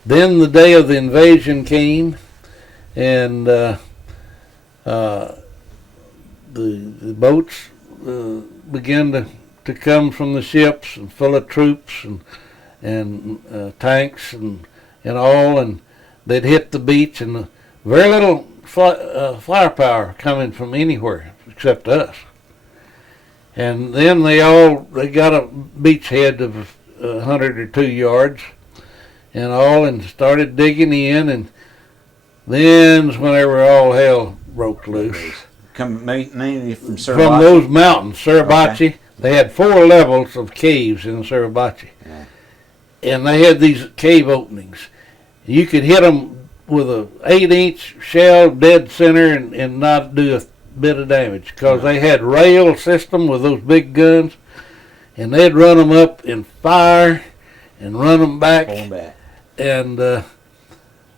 then the day of the invasion came, and the boats began to come from the ships, and full of troops and tanks and all, and they'd hit the beach, and very little firepower coming from anywhere except us. And then they got a beachhead of 100 or 2 yards and all, and started digging in, and then's whenever all hell broke loose. Come mainly from Surabaya? From those mountains, Surabaya. Okay. They had 4 levels of caves in Surabaya. Yeah. And they had these cave openings. You could hit them with a 8-inch shell dead center and not do a bit of damage, because they had rail system with those big guns, and they'd run them up in fire and run them back. Pull them back. And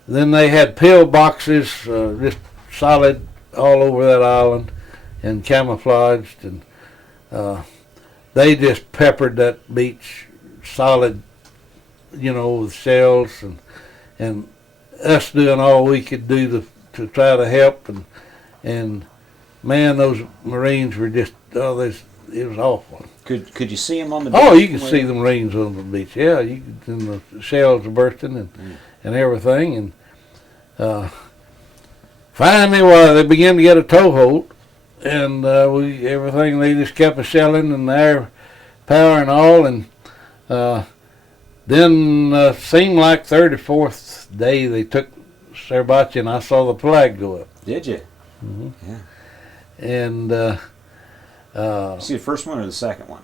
then they had pill boxes, just solid all over that island and camouflaged, and they just peppered that beach solid, you know, with shells, and us doing all we could do to try to help, and man, those Marines were just, it was awful. Could you see them on the beach? Oh, you could see the Marines on the beach. Yeah, and the shells were bursting and everything, and finally, they began to get a toehold, and everything, they just kept shelling and air power and all, and then seemed like 34th day they took Surabaya, and I saw the flag go up. Did you? Mm-hmm. Yeah. And You see the first one or the second one?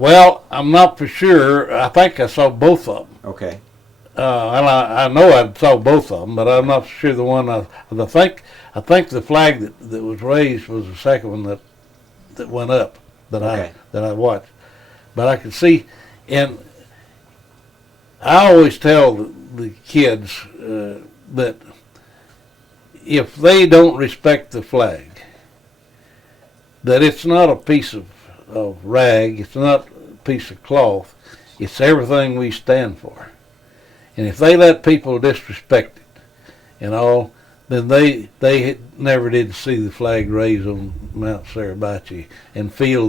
well, I'm not for sure. I think I saw both of them. Okay. and I know I saw both of them, but I'm not sure the one I think the flag that was raised was the second one that went up that I watched. But I could see, and I always tell the kids that if they don't respect the flag, that it's not a piece of rag, it's not a piece of cloth, it's everything we stand for. And if they let people disrespect it and all, then they never did see the flag raised on Mount Suribachi and feel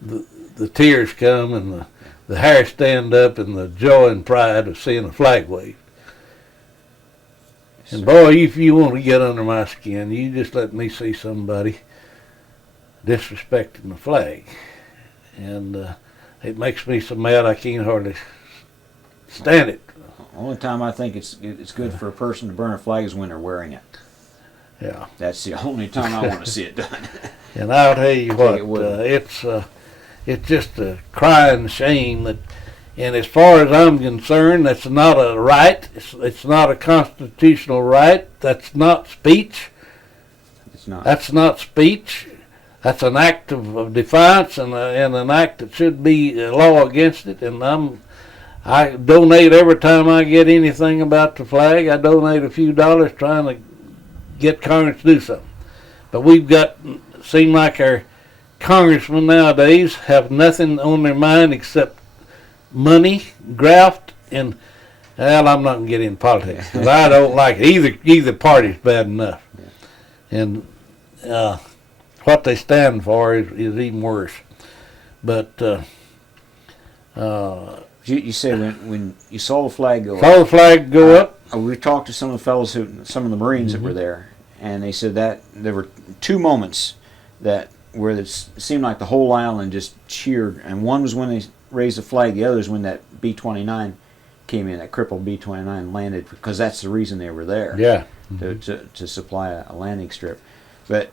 the tears come and the hair stand up and the joy and pride of seeing a flag wave. And boy, if you want to get under my skin, you just let me see somebody disrespecting the flag. And it makes me so mad I can't hardly stand it. Only time I think it's good for a person to burn a flag is when they're wearing it. Yeah. That's the only time I want to see it done. And I'll tell you what, it's just a crying shame that, and as far as I'm concerned, that's not a right. It's not a constitutional right. That's not speech. It's not. That's not speech. That's an act of defiance and an act that should be a law against it. And I donate every time I get anything about the flag. I donate a few dollars trying to get Congress to do something. But seem like our congressmen nowadays have nothing on their mind except money, graft, and I'm not going to get into politics because I don't like it. Either party's bad enough. And what they stand for is even worse. But you say when you saw the flag go up. We talked to some of the fellows some of the Marines that were there, and they said that there were two moments where it seemed like the whole island just cheered, and one was when they raised the flag, the other was when that B-29 came in, that crippled B-29 landed, because that's the reason they were there. Yeah. To supply a landing strip. But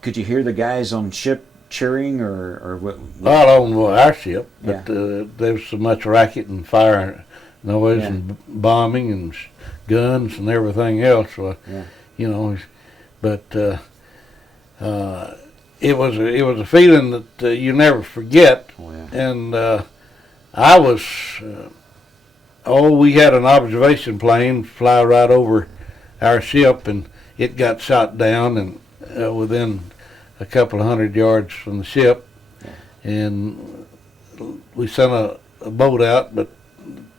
could you hear the guys on ship cheering or what? Not on our ship, but there was so much racket and fire noise and bombing and guns and everything else. So, you know, but it was a feeling that you never forget. Oh, yeah. And I was we had an observation plane fly right over our ship, and it got shot down and within a couple of 100 yards from the ship, and we sent a boat out, but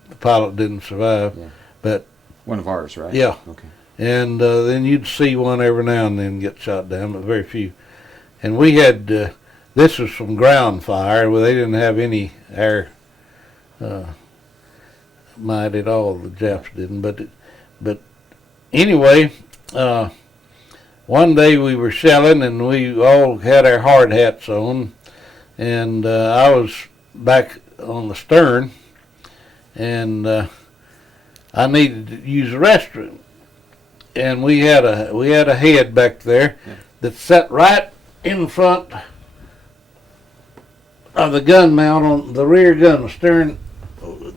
the pilot didn't survive. Yeah. But one of ours, right? Yeah. Okay. And then you'd see one every now and then get shot down, but very few. And we had this was from ground fire, where they didn't have any air might at all. The Japs didn't, but anyway. One day we were shelling, and we all had our hard hats on, and I was back on the stern, and I needed to use the restroom, and we had a head back there that sat right in front of the gun mount on the rear gun, the stern.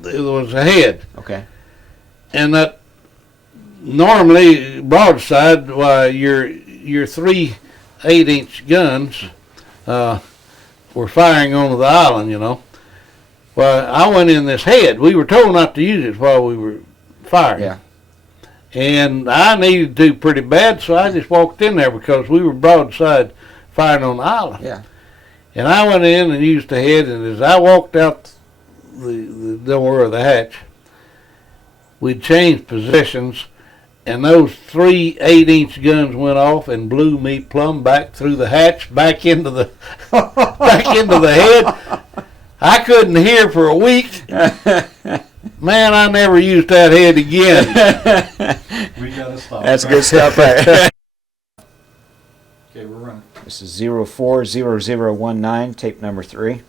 There was a head. Okay. And that. Normally, broadside, your 3 8-inch guns were firing onto the island, you know. Well, I went in this head. We were told not to use it while we were firing. Yeah. And I needed to pretty bad, so I just walked in there because we were broadside firing on the island. Yeah. And I went in and used the head, and as I walked out the door of the hatch, we'd changed positions. And those 3 8-inch guns went off and blew me plumb back through the hatch, back into the head. I couldn't hear for a week. Man, I never used that head again. We gotta stop. That's good stuff, right? Okay, we're running. This is 040019, tape number 3.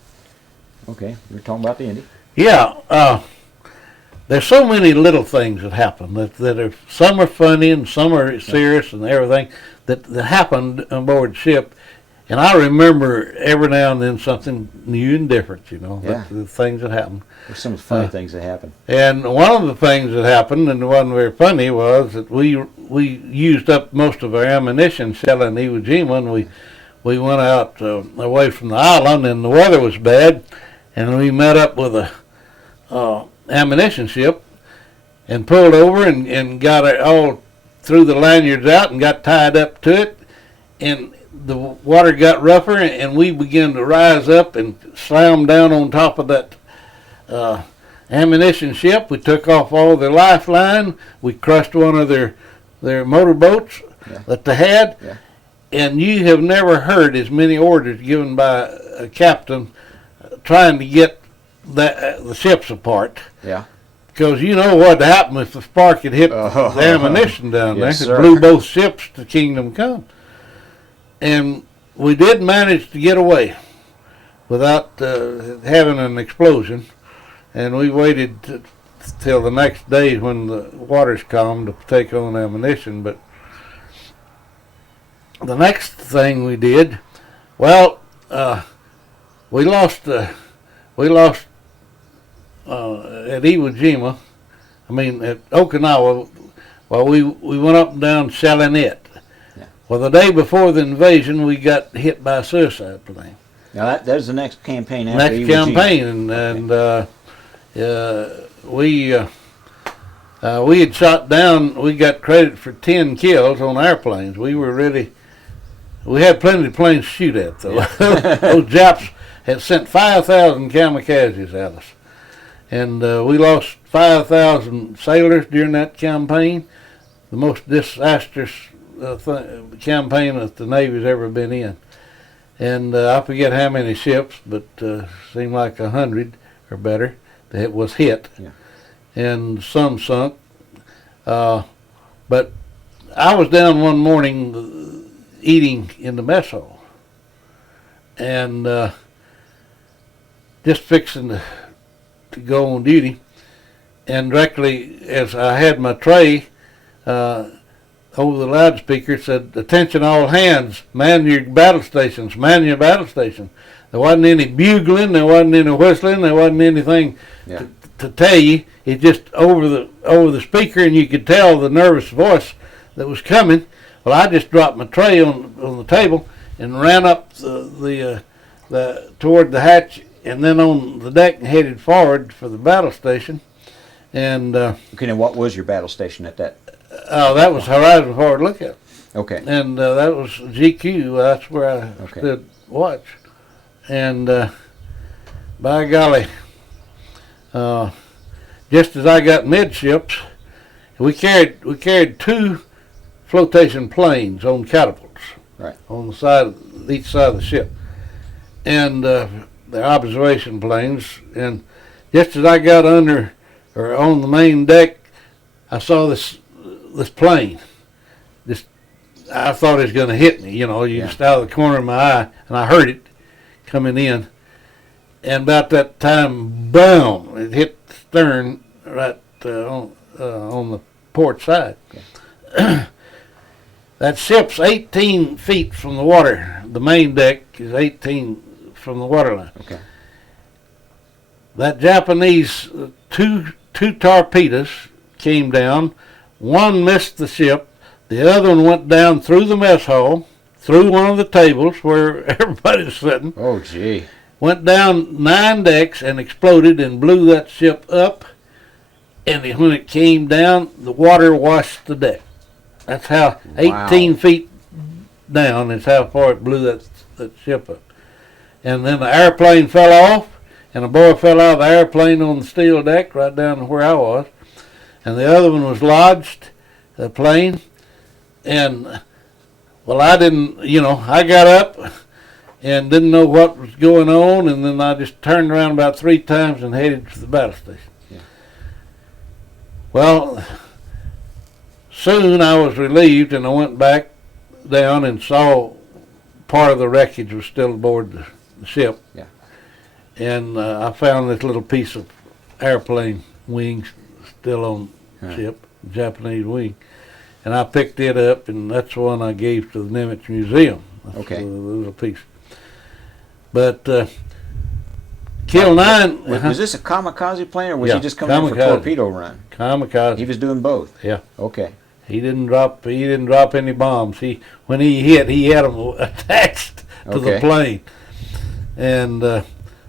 Okay, we were talking about the Indy. Yeah. There's so many little things that happen that are, some are funny and some are serious and everything that happened on board ship, And I remember every now and then something new and different, you know, Yeah. the things that happened. There's some funny things that happen. And one of the things that happened, and it wasn't very funny, was that we used up most of our ammunition shelling Iwo Jima, and we went out away from the island, and the weather was bad, and we met up with a ammunition ship and pulled over and got it all threw the lanyards out and got tied up to it, and the water got rougher, and we began to rise up and slam down on top of that ammunition ship. We took off all their lifeline. We crushed one of their motorboats that they had. Yeah. And you have never heard as many orders given by a captain trying to get the ships apart. Yeah. Because you know what happened if the spark had hit the ammunition down Yes, there. sir. It blew both ships to Kingdom Come. And we did manage to get away without having an explosion. And we waited till the next day when the waters calmed to take on ammunition. But the next thing we did, well, we lost at Iwo Jima. I mean, at Okinawa. Well, we went up and down shelling it. Yeah. Well, the day before the invasion, we got hit by a suicide plane. Now that was the next campaign after Next Iwo campaign, and we had shot down. We got credit for 10 kills on airplanes. We had plenty of planes to shoot at, though. Those Japs had sent 5,000 kamikazes at us, and we lost 5,000 sailors during that campaign. The most disastrous campaign that the Navy's ever been in. And I forget how many ships, but seemed like 100 or better that was hit, Yeah. and some sunk. But I was down one morning eating in the mess hall, and just fixing to go on duty, and directly as I had my tray, over the loudspeaker said, "Attention all hands, man your battle stations, man your battle station." There wasn't any bugling, there wasn't any whistling, there wasn't anything to tell you. It just over the speaker, and you could tell the nervous voice that was coming. Well, I just dropped my tray on the table and ran up the toward the hatch, and then on the deck and headed forward for the battle station. And Okay, now what was your battle station at that? that was Horizon Forward Lookout. Okay. And that was GQ. That's where I stood watch. And by golly, just as I got midships, we carried 2 flotation planes on catapults, Right. on each side of the ship, and they're observation planes. And just as I got under or on the main deck, I saw this plane. I thought it was going to hit me, just out of the corner of my eye, and I heard it coming in. And about that time, boom! It hit the stern right on the port side. Okay. That ship's 18 feet from the water. The main deck is 18 from the waterline. Okay. That Japanese two torpedoes came down. One missed the ship. The other one went down through the mess hall, through one of the tables where everybody's sitting. Oh, gee. Went down 9 decks and exploded and blew that ship up. And when it came down, the water washed the deck. That's how 18 feet down is how far it blew that ship up. And then the airplane fell off, and a boy fell out of the airplane on the steel deck right down to where I was. And the other one was lodged, the plane. And, well, I didn't, I got up and didn't know what was going on, and then I just turned around about 3 times and headed for the battle station. Yeah. Well, soon I was relieved, and I went back down and saw part of the wreckage was still aboard the ship. Yeah. And I found this little piece of airplane wings still on the ship, Japanese wing. And I picked it up, and that's the one I gave to the Nimitz Museum. Okay. A little piece. But killed 9. Was this a kamikaze plane, or was Yeah, he just coming in for kamikaze. torpedo run? Kamikaze. He was doing both. Yeah. Okay. He didn't drop any bombs. When he hit, he had them attached to the Okay. plane. And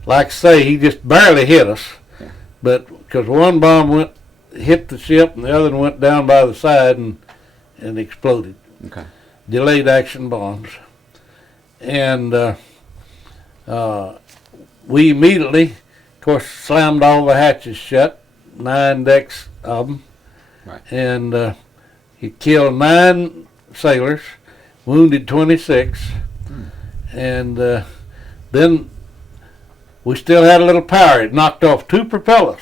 like I say, he just barely hit us. Yeah. But because one bomb hit the ship and the other one went down by the side and exploded. Okay. Delayed action bombs. And we immediately, of course, slammed all the hatches shut, 9 decks of them. Right. And he killed 9 sailors, wounded 26. And then we still had a little power. It knocked off 2 propellers.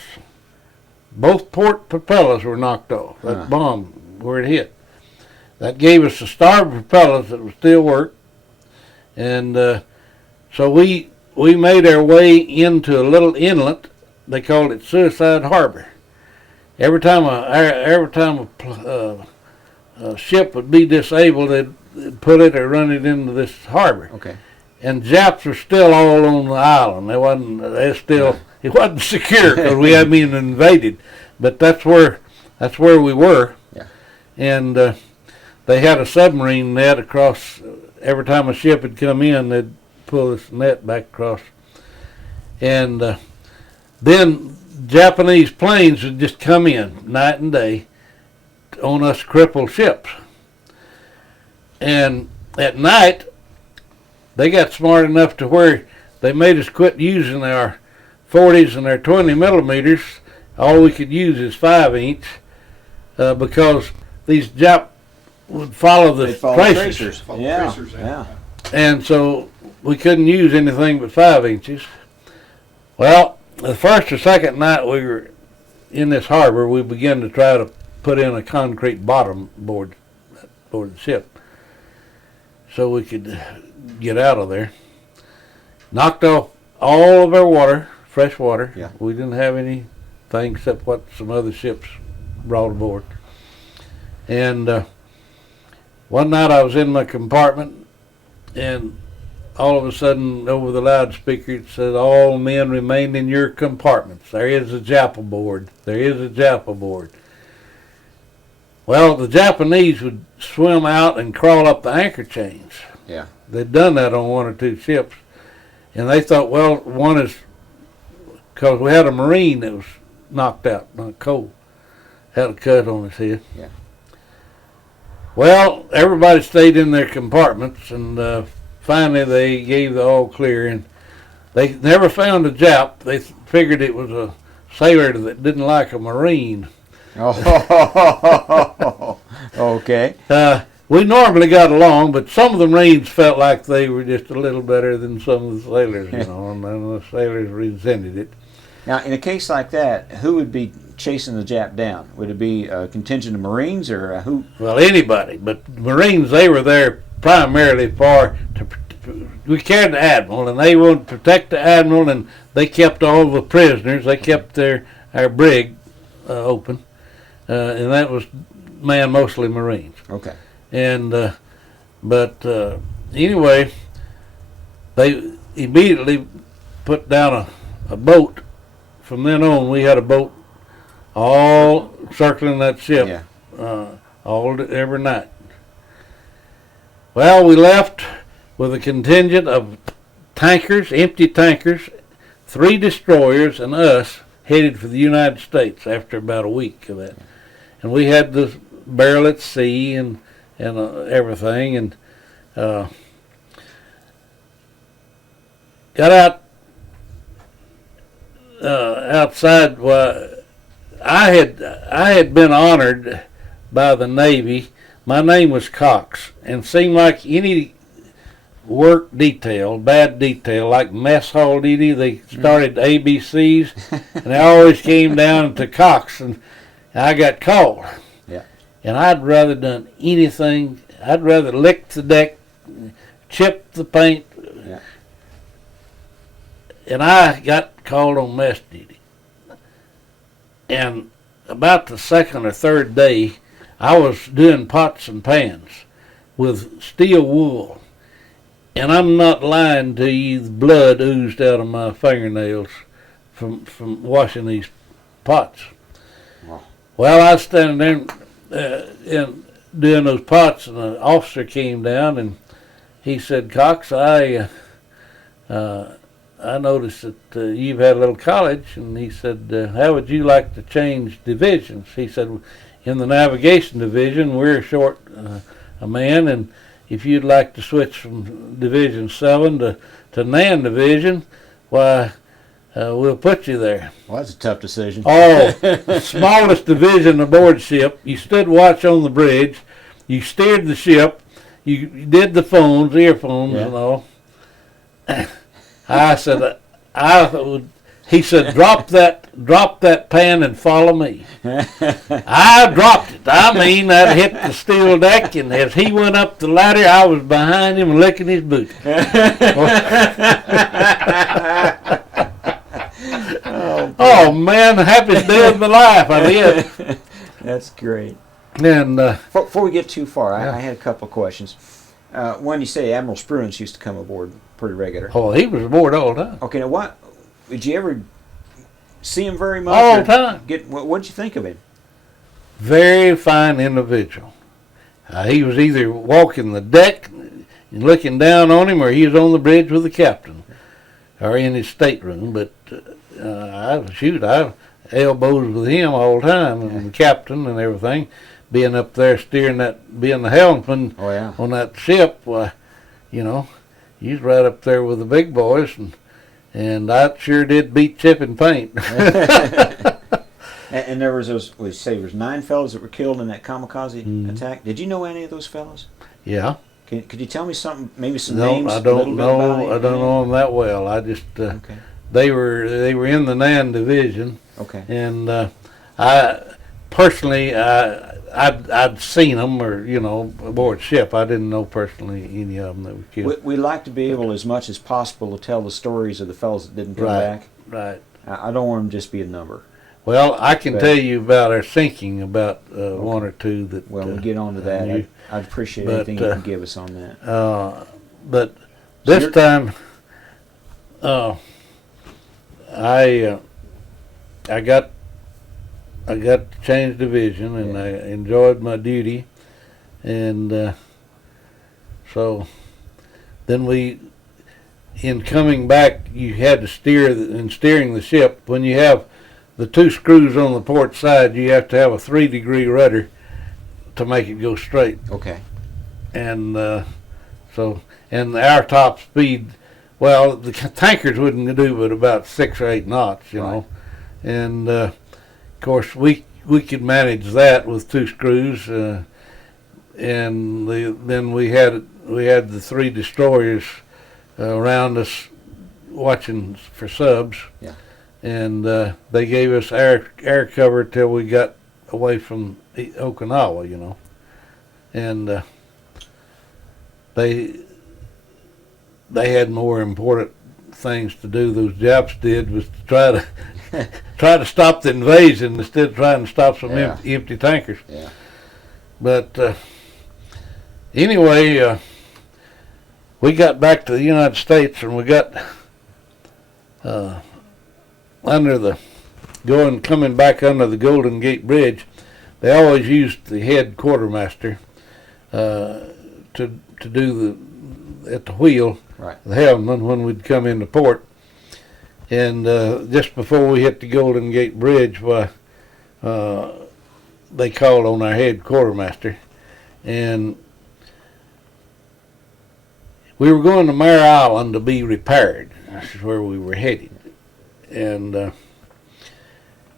Both port propellers were knocked off. That bomb where it hit. That gave us the starboard propellers that would still work. And so we made our way into a little inlet. They called it Suicide Harbor. Every time a ship would be disabled, they'd put it or run it into this harbor. Okay. And Japs were still all on the island. It wasn't secure because we hadn't been invaded, but that's where we were. Yeah. And they had a submarine net across. Every time a ship had come in, they'd pull this net back across. And then Japanese planes would just come in night and day on us crippled ships. And at night, they got smart enough to where they made us quit using our 40s and our 20 millimeters. All we could use is 5-inch because these Jap would follow the tracers. Follow Yeah. tracers, Yeah. And so we couldn't use anything but 5 inches. Well, the first or second night we were in this harbor, we began to try to put in a concrete bottom aboard the ship so we could get out of there. Knocked off all of our water, fresh water. Yeah. We didn't have anything except what some other ships brought aboard. And one night I was in my compartment, and all of a sudden over the loudspeaker it said, "All men remain in your compartments. There is a Jap aboard. There is a Jap aboard." Well, the Japanese would swim out and crawl up the anchor chains. Yeah. They'd done that on 1 or 2 ships. And they thought, well, one is, because we had a Marine that was knocked out, not cold, had a cut on his head. Yeah. Well, everybody stayed in their compartments, and finally they gave the all clear, and they never found a Jap. They figured it was a sailor that didn't like a Marine. Oh, okay. We normally got along, but some of the Marines felt like they were just a little better than some of the sailors, and the sailors resented it. Now, in a case like that, who would be chasing the Jap down? Would it be a contingent of Marines, or who? Well, anybody, but Marines, they were there primarily we carried the Admiral, and they wanted to protect the Admiral, and they kept all the prisoners. They kept our brig open, and that was manned mostly Marines. Okay. And but anyway, they immediately put down a boat. From then on, we had a boat all circling that ship, Yeah. every night. Well, we left with a contingent of tankers, empty tankers, 3 destroyers, and us headed for the United States after about a week of that. And we had the barrel at sea and everything, and got out outside. Well, I had been honored by the Navy. My name was Cox, and seemed like any work detail, bad detail, like mess hall duty, they started ABCs, and they always came down to Cox, and I got called. Yeah. And I'd rather done anything. I'd rather lick the deck, chip the paint. Yeah. And I got called on mess duty. And about the 2nd or 3rd day, I was doing pots and pans with steel wool. And I'm not lying to you, the blood oozed out of my fingernails from washing these pots. Wow. Well, I was standing there and doing those pots, and an officer came down, and he said, "Cox, I noticed that you've had a little college," and he said, "How would you like to change divisions?" He said, "In the navigation division, we're short a man, and if you'd like to switch from Division 7 to NAN Division, why, we'll put you there." Well, that's a tough decision. Oh, the smallest division aboard ship. You stood watch on the bridge. You steered the ship. You did the phones, earphones, Yeah. and all. I said, he said, drop that pan and follow me. I dropped it. I mean, I hit the steel deck, and as he went up the ladder, I was behind him licking his boot. Oh man, the happiest day of my life, I did. That's great. And Before we get too far, Yeah. I had a couple of questions. One, you say Admiral Spruance used to come aboard pretty regular. oh, he was aboard all the time. Okay, now what? Did you ever see him very much? All or the time. What'd you think of him? Very fine individual. He was either walking the deck and looking down on him, or he was on the bridge with the captain, or in his stateroom. But I elbows with him all the time, and the captain and everything, being up there steering that, being the helmsman Oh yeah. on that ship. Why, you know, he's right up there with the big boys, and I sure did beat chip and paint. And there was those. We say there was 9 fellows that were killed in that kamikaze Mhm. attack. Did you know any of those fellows? Yeah. Could you tell me something? Maybe some No, names. I a little don't bit about know. it? I don't know them that well. I just Okay. they were in the NAN division, Okay. and I personally I'd seen them, or aboard ship. I didn't know personally any of them that were killed. We like to be able, as much as possible, to tell the stories of the fellows that didn't come Right. back. Right. I don't want them to just be a number. Well, I can But- tell you about our sinking, about one or two that. Well, we'll get on to that. you- I'd appreciate but, anything you can give us on that. But So this you're- time, I got to change division, and Yeah. I enjoyed my duty, and so then in coming back, you had to in steering the ship. When you have the 2 screws on the port side, you have to have a 3-degree rudder to make it go straight. Okay. And and our top speed, well, the tankers wouldn't do but about 6 or 8 knots, you know. And of course we could manage that with 2 screws, and then we had the 3 destroyers around us watching for subs. Yeah. And they gave us air cover till we got away from Okinawa, and they had more important things to do. Those Japs did was to try to stop the invasion instead of trying to stop some Yeah. empty tankers. Yeah. But anyway, we got back to the United States, and we got coming back under the Golden Gate Bridge. They always used the head quartermaster to do at the wheel, Right. the helmsman, when we'd come into port. And just before we hit the Golden Gate Bridge, they called on our head quartermaster, and we were going to Mare Island to be repaired. This is where we were headed. And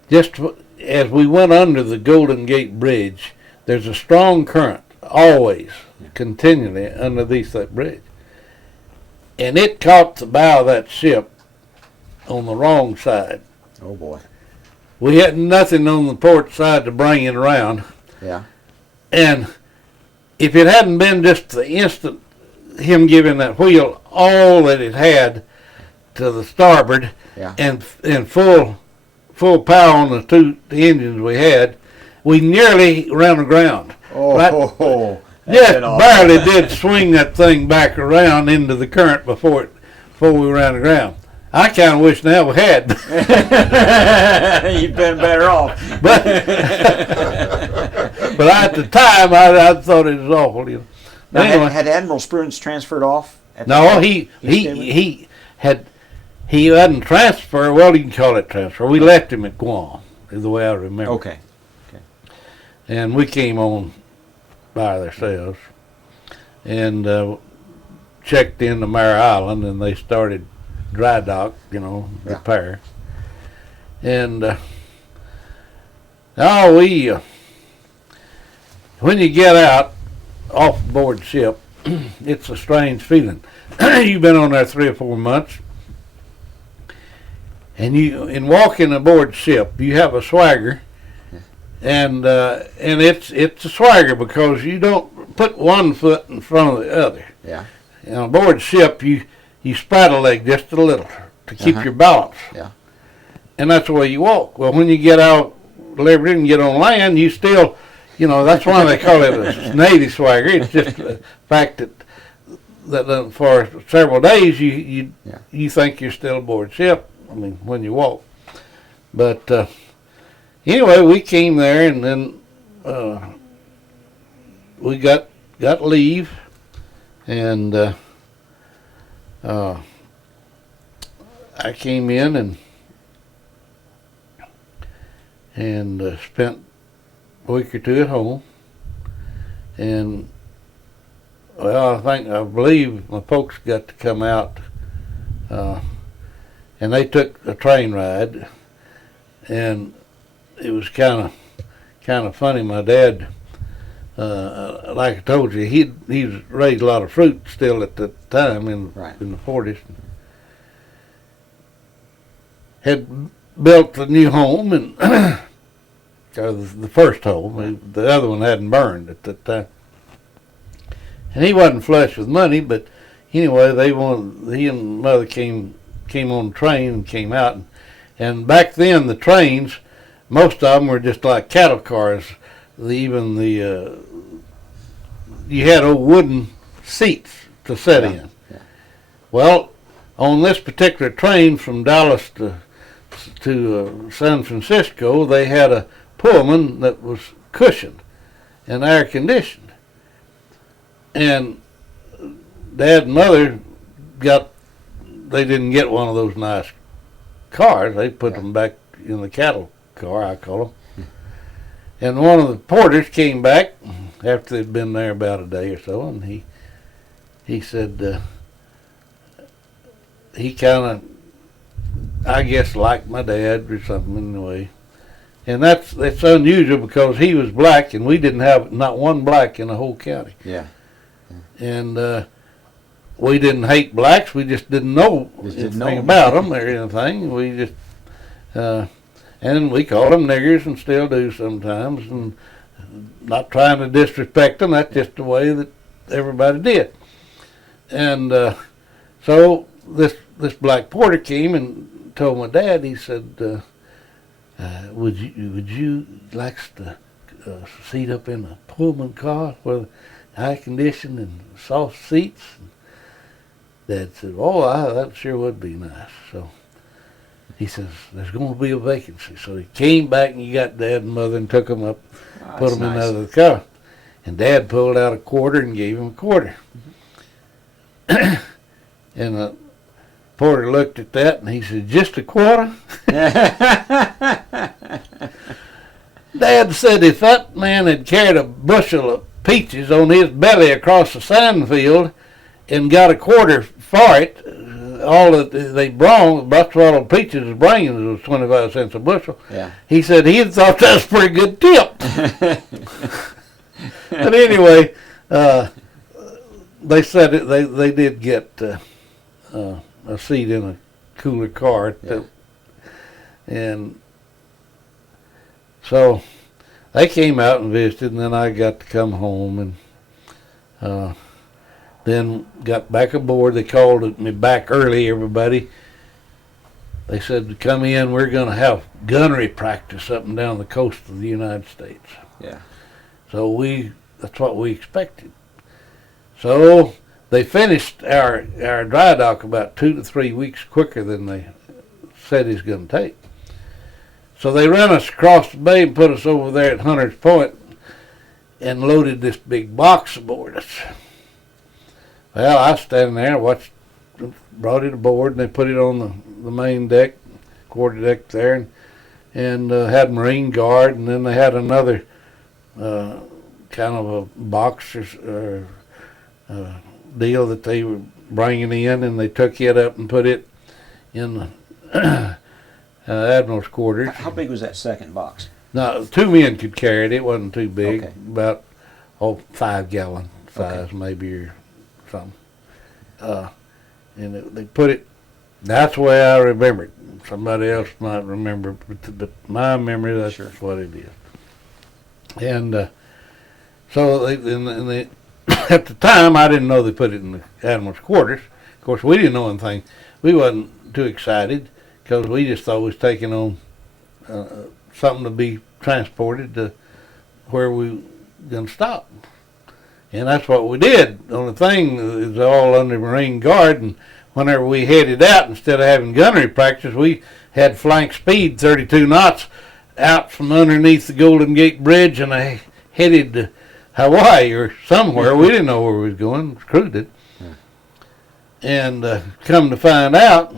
just as we went under the Golden Gate Bridge, there's a strong current, always, continually, underneath that bridge. And it caught the bow of that ship on the wrong side. Oh boy. We had nothing on the port side to bring it around. Yeah. And if it hadn't been just the instant him giving that wheel all that it had to the starboard, Yeah. and full power on the engines we had, we nearly ran aground. Oh, Right. ho, ho. Just barely did swing that thing back around into the current before we ran aground. I kind of wish now we had. You've been better off. But at the time, I thought it was awful. You know. Now, Anyway, had Admiral Spruance transferred off? no, he hadn't transferred. Well, you can call it transfer. We left him at Guam, is the way I remember. Okay. And we came on by ourselves and checked into Mare Island, and they started dry dock, repair. And when you get out off board ship, it's a strange feeling. You've been on there 3 or 4 months, and in walking aboard ship, you have a swagger, and it's a swagger because you don't put one foot in front of the other. Yeah. And aboard ship, you spraddle leg just a little to keep your balance. Yeah. And that's the way you walk. Well, when you get out Liberty and get on land, you still, that's why they call it a Navy swagger. It's just the fact that for several days you think you're still aboard ship. I mean, when you walk. But anyway, we came there, and then we got leave, and I came in and spent a week or 2 at home, and I believe my folks got to come out, and they took a train ride, and it was kind of funny. My dad, like I told you, he raised a lot of fruit still at the time in the 40s. Had built a new home, and the first home, the other one hadn't burned at that time. And he wasn't flush with money, but anyway, he and Mother came on the train and came out, and back then the trains, most of them were just like cattle cars. You had old wooden seats to sit in. Yeah. Well, on this particular train from Dallas to San Francisco, they had a Pullman that was cushioned and air conditioned. And Dad and Mother they didn't get one of those nice cars. They put them back in the cattle car, I call them. And one of the porters came back after they'd been there about a day or so, and he said he kind of, I guess, liked my dad or something anyway. And it's unusual because he was black, and we didn't have not one black in the whole county. Yeah. And we didn't hate blacks. We just didn't know anything about them or anything. We just and we called them niggers and still do sometimes, and not trying to disrespect them. That's just the way that everybody did. And so this black porter came and told my dad. He said, "Would you like to seat up in a Pullman car with air conditioned and soft seats?" And Dad said, "Oh, that sure would be nice." So he says, "There's going to be a vacancy." So he came back and he got Dad and Mother and took them up, put them in the car. And Dad pulled out a quarter and gave him a quarter. And the porter looked at that and he said, "Just a quarter?" Dad said if that man had carried a bushel of peaches on his belly across the sand field and got a quarter for it, all that they brought, that's what all the peaches was bringing, was 25 cents a bushel. Yeah. He He said he thought that was a pretty good tip. But anyway, they said they did get a seat in a cooler car. Yeah. And so they came out and visited, and then I got to come home, and then got back aboard. They called me back early, everybody. They said, "Come in, we're going to have gunnery practice up and down the coast of the United States." Yeah. So that's what we expected. So they finished our dry dock about 2 to 3 weeks quicker than they said it was going to take. So they ran us across the bay and put us over there at Hunter's Point and loaded this big box aboard us. Well, I was standing there, watched, brought it aboard, and they put it on the main deck, quarterdeck there, and had Marine Guard, and then they had another kind of a box or deal that they were bringing in, and they took it up and put it in the Admiral's quarters. How big was that second box? No, 2 men could carry it. It wasn't too big. Okay. About 5-gallon size, maybe, or something. And they put it. That's the way I remember it. Somebody else might remember, but my memory, that's Sure. what it is. And so they at the time, I didn't know they put it in the Admiral's quarters. Of course, we didn't know anything. We wasn't too excited because we just thought we was taking on something to be transported to where we were going to stop. And that's what we did. The only thing is all under Marine Guard, and whenever we headed out, instead of having gunnery practice, we had flank speed 32 knots out from underneath the Golden Gate Bridge, and I headed to Hawaii or somewhere. We didn't know where we was going. The crew did. And come to find out,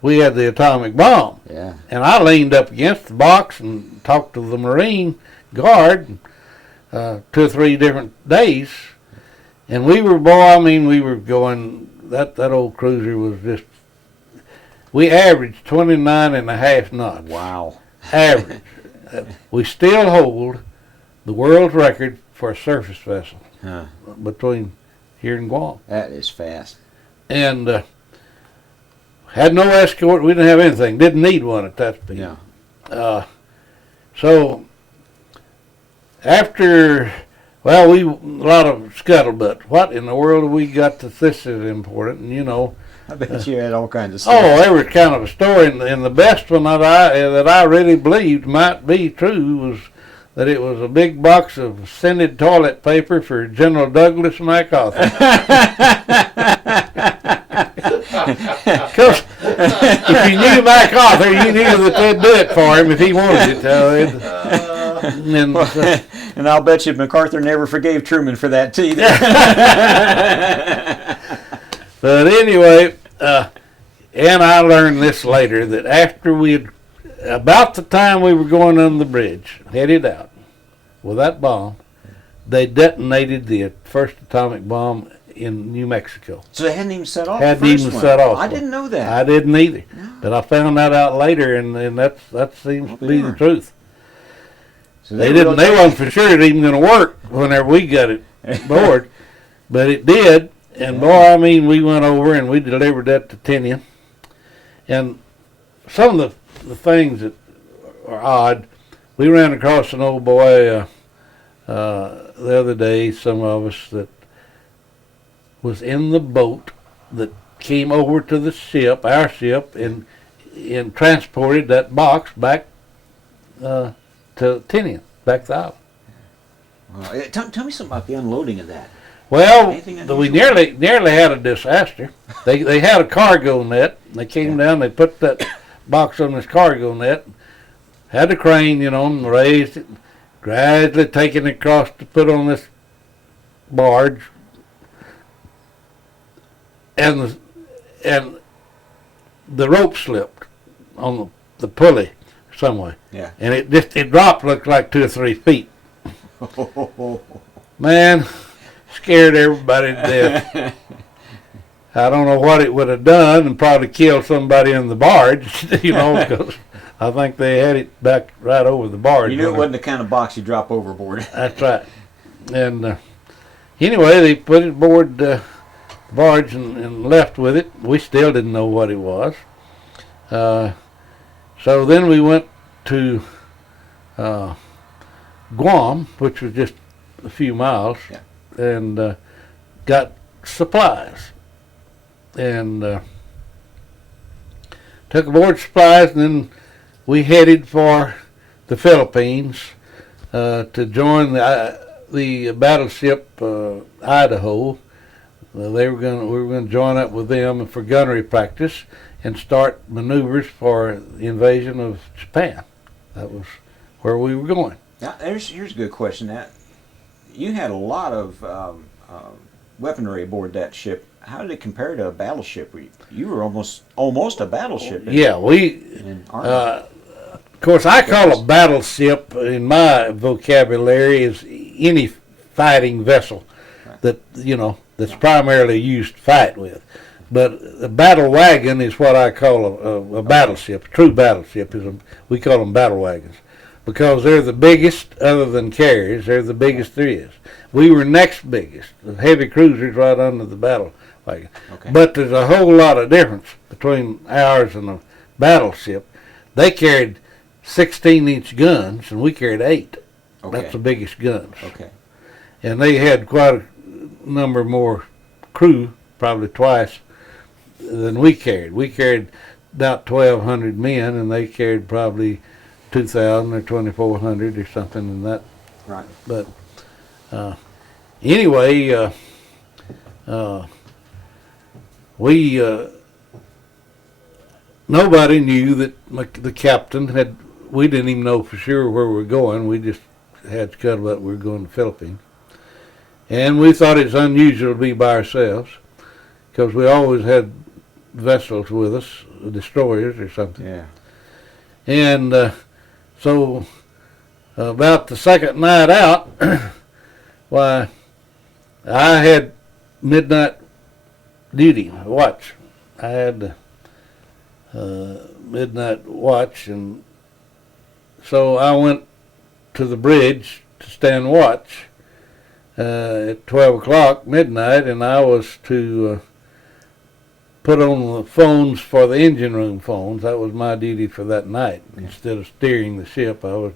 we had the atomic bomb. Yeah. And I leaned up against the box and talked to the Marine Guard 2 or 3 different days. And we were going, that old cruiser was just, we averaged 29.5 knots. Wow. Average. We still hold the world's record for a surface vessel between here and Guam. That is fast. And had no escort. We didn't have anything. Didn't need one at that speed. Yeah. So after, well, a lot of scuttlebutt. What in the world have we got that this is important? And I bet you had all kinds of stuff. oh, there was kind of a story, and the best one that I really believed might be true was that it was a big box of scented toilet paper for General Douglas MacArthur. Because if you knew MacArthur, you knew that they'd do it for him if he wanted it. And I'll bet you MacArthur never forgave Truman for that either. But anyway, and I learned this later, that after about the time we were going on the bridge, headed out with that bomb, they detonated the first atomic bomb in New Mexico. So they hadn't even set off Hadn't the first even one. set off I one. didn't know that. I didn't either. No. But I found that out later, and that seems to be the truth. So They wasn't for sure it even going to work whenever we got it board, but it did. And boy, we went over and we delivered that to Tinian. And some of the things that are odd, we ran across an old boy the other day, some of us, that was in the boat that came over to the ship, our ship, and transported that box back to Tinian, back to the island. Well, tell me something about the unloading of that. Well, Anything we unusual? nearly had a disaster. They had a cargo net. They came down. They put that box on this cargo net. Had the crane, and raised it, gradually taking it across to put on this barge. And the rope slipped on the pulley some way. Yeah. And it dropped, looked like 2 or 3 feet. Man, scared everybody to death. I don't know what it would have done, and probably killed somebody in the barge, because I think they had it back right over the barge. You knew it wasn't the kind of box you drop overboard. That's right. And anyway, they put it aboard the barge and left with it. We still didn't know what it was. So then we went to Guam, which was just a few miles, and got supplies. And took aboard supplies, and then we headed for the Philippines to join the battleship Idaho, we were going to join up with them for gunnery practice and start maneuvers for the invasion of Japan. That was where we were going. Now, here's a good question. That you had a lot of weaponry aboard that ship. How did it compare to a battleship? You were almost a battleship. Yeah, of course, I call a battleship in my vocabulary is any fighting vessel that that's primarily used to fight with. But a battle wagon is what I call a battleship. A true battleship we call them battle wagons because they're the biggest other than carriers. They're the biggest there is. We were next biggest. The heavy cruisers right under the battle wagon. Okay. But there's a whole lot of difference between ours and a battleship. They carried 16-inch guns, and we carried 8. Okay. That's the biggest guns. Okay. And they had quite a number more crew, probably twice, than we carried. We carried about 1,200 men, and they carried probably 2,000 or 2,400 or something in that. Right. But anyway, nobody knew that the captain had. We didn't even know for sure where we were going. We just had scuttlebutt we were going to the Philippines. And we thought it's unusual to be by ourselves because we always had vessels with us, destroyers or something. Yeah. And so about the second night out, why, I had midnight duty, watch. I had midnight watch, and so I went to the bridge to stand watch at 12 o'clock midnight, and I was to put on the phones for the engine room phones. That was my duty for that night. Instead of steering the ship, I was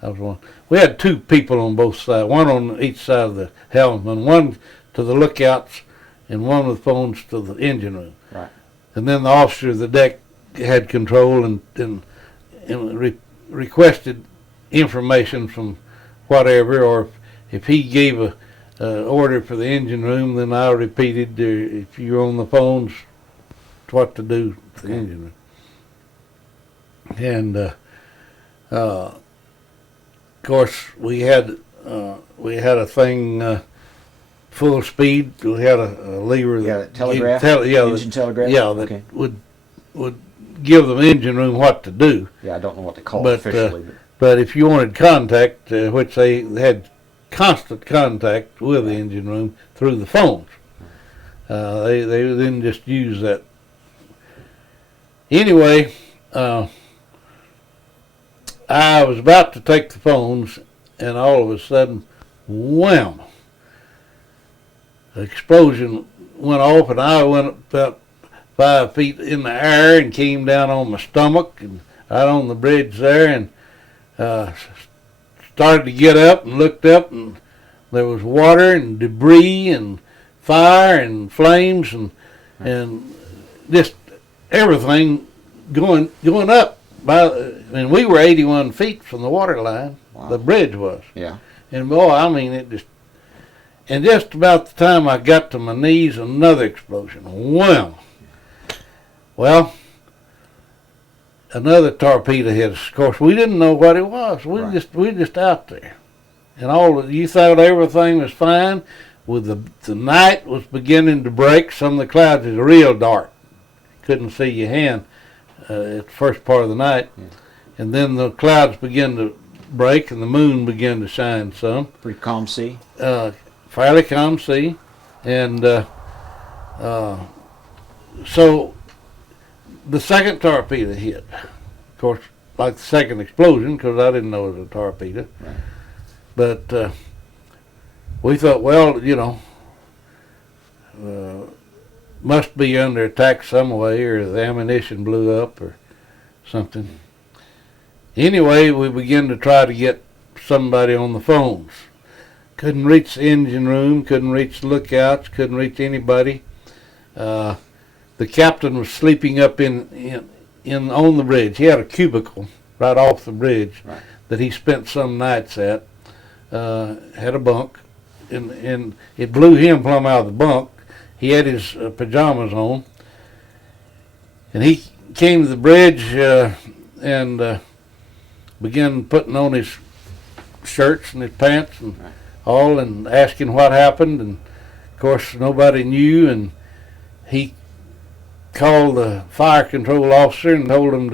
one. We had 2 people on both sides, one on each side of the helmsman, one to the lookouts, and one with phones to the engine room. Right. And then the officer of the deck had control and requested information from whatever, or if he gave a order for the engine room, then I repeated if you're on the phones, what to do for the engine room. And of course we had a thing full speed. We had a lever that telegraph, engine telegraph. Yeah, that would give the engine room what to do. Yeah, I don't know what to call it officially. But if you wanted contact, which they had constant contact with the engine room through the phones, they didn't just use that. Anyway, I was about to take the phones, and all of a sudden, wham! The explosion went off, and I went about 5 feet in the air and came down on my stomach and out on the bridge there, and started to get up and looked up, and there was water and debris and fire and flames and just everything going up. And we were 81 feet from the water line. Wow. The bridge was. Yeah. And boy, I mean, it just. And just about the time I got to my knees, another explosion. Wham! Well, another torpedo hit us. Of course, we didn't know what it was. We were just out there, and you thought everything was fine. With the night was beginning to break. Some of the clouds was real dark. Couldn't see your hand at the first part of the night, and then the clouds began to break, and the moon began to shine some. Pretty calm sea. Fairly calm sea, and so the second torpedo hit. Of course, like the second explosion, because I didn't know it was a torpedo. Right. But we thought, well, must be under attack some way, or the ammunition blew up or something. Anyway, we began to try to get somebody on the phones. Couldn't reach the engine room, couldn't reach the lookouts, couldn't reach anybody. The captain was sleeping up on the bridge. He had a cubicle right off the bridge that he spent some nights at. Had a bunk, and it blew him plumb out of the bunk. He had his pajamas on, and he came to the bridge and began putting on his shirts and his pants and all, and asking what happened. And of course nobody knew, and he called the fire control officer and told him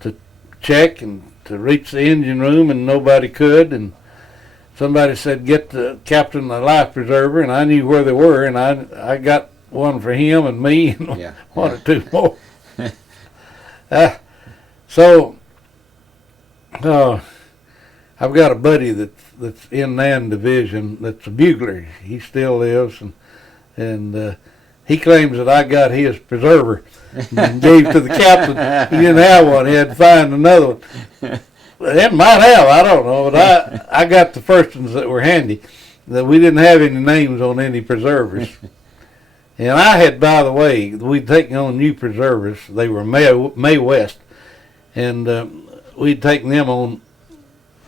to check and to reach the engine room, and nobody could. And somebody said, get the captain a life preserver, and I knew where they were, and I got one for him and me and one or two more. So I've got a buddy that's in Nan Division that's a bugler. He still lives, and he claims that I got his preserver and gave to the captain. He didn't have one. He had to find another one. It might have, I don't know, but I got the first ones that were handy. That we didn't have any names on any preservers. And I had, by the way, we'd taken on new preservers. They were May West, and we'd taken them on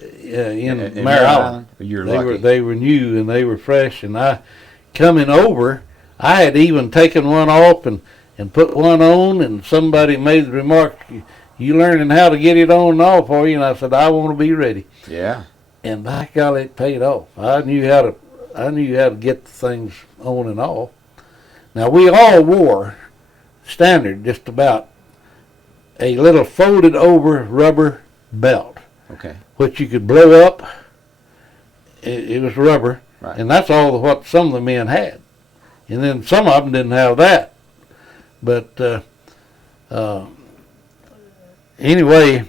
in Mare Island. You're lucky. They were new and they were fresh. And I, coming over, I had even taken one off and put one on, and somebody made the remark, you learning how to get it on and off, are you? And I said, I want to be ready. Yeah. And by golly, it paid off. I knew how to get the things on and off. Now, we all wore, standard just about, a little folded over rubber belt. Okay. Which you could blow up. It was rubber. Right. And that's all what some of the men had. And then some of them didn't have that. But anyway,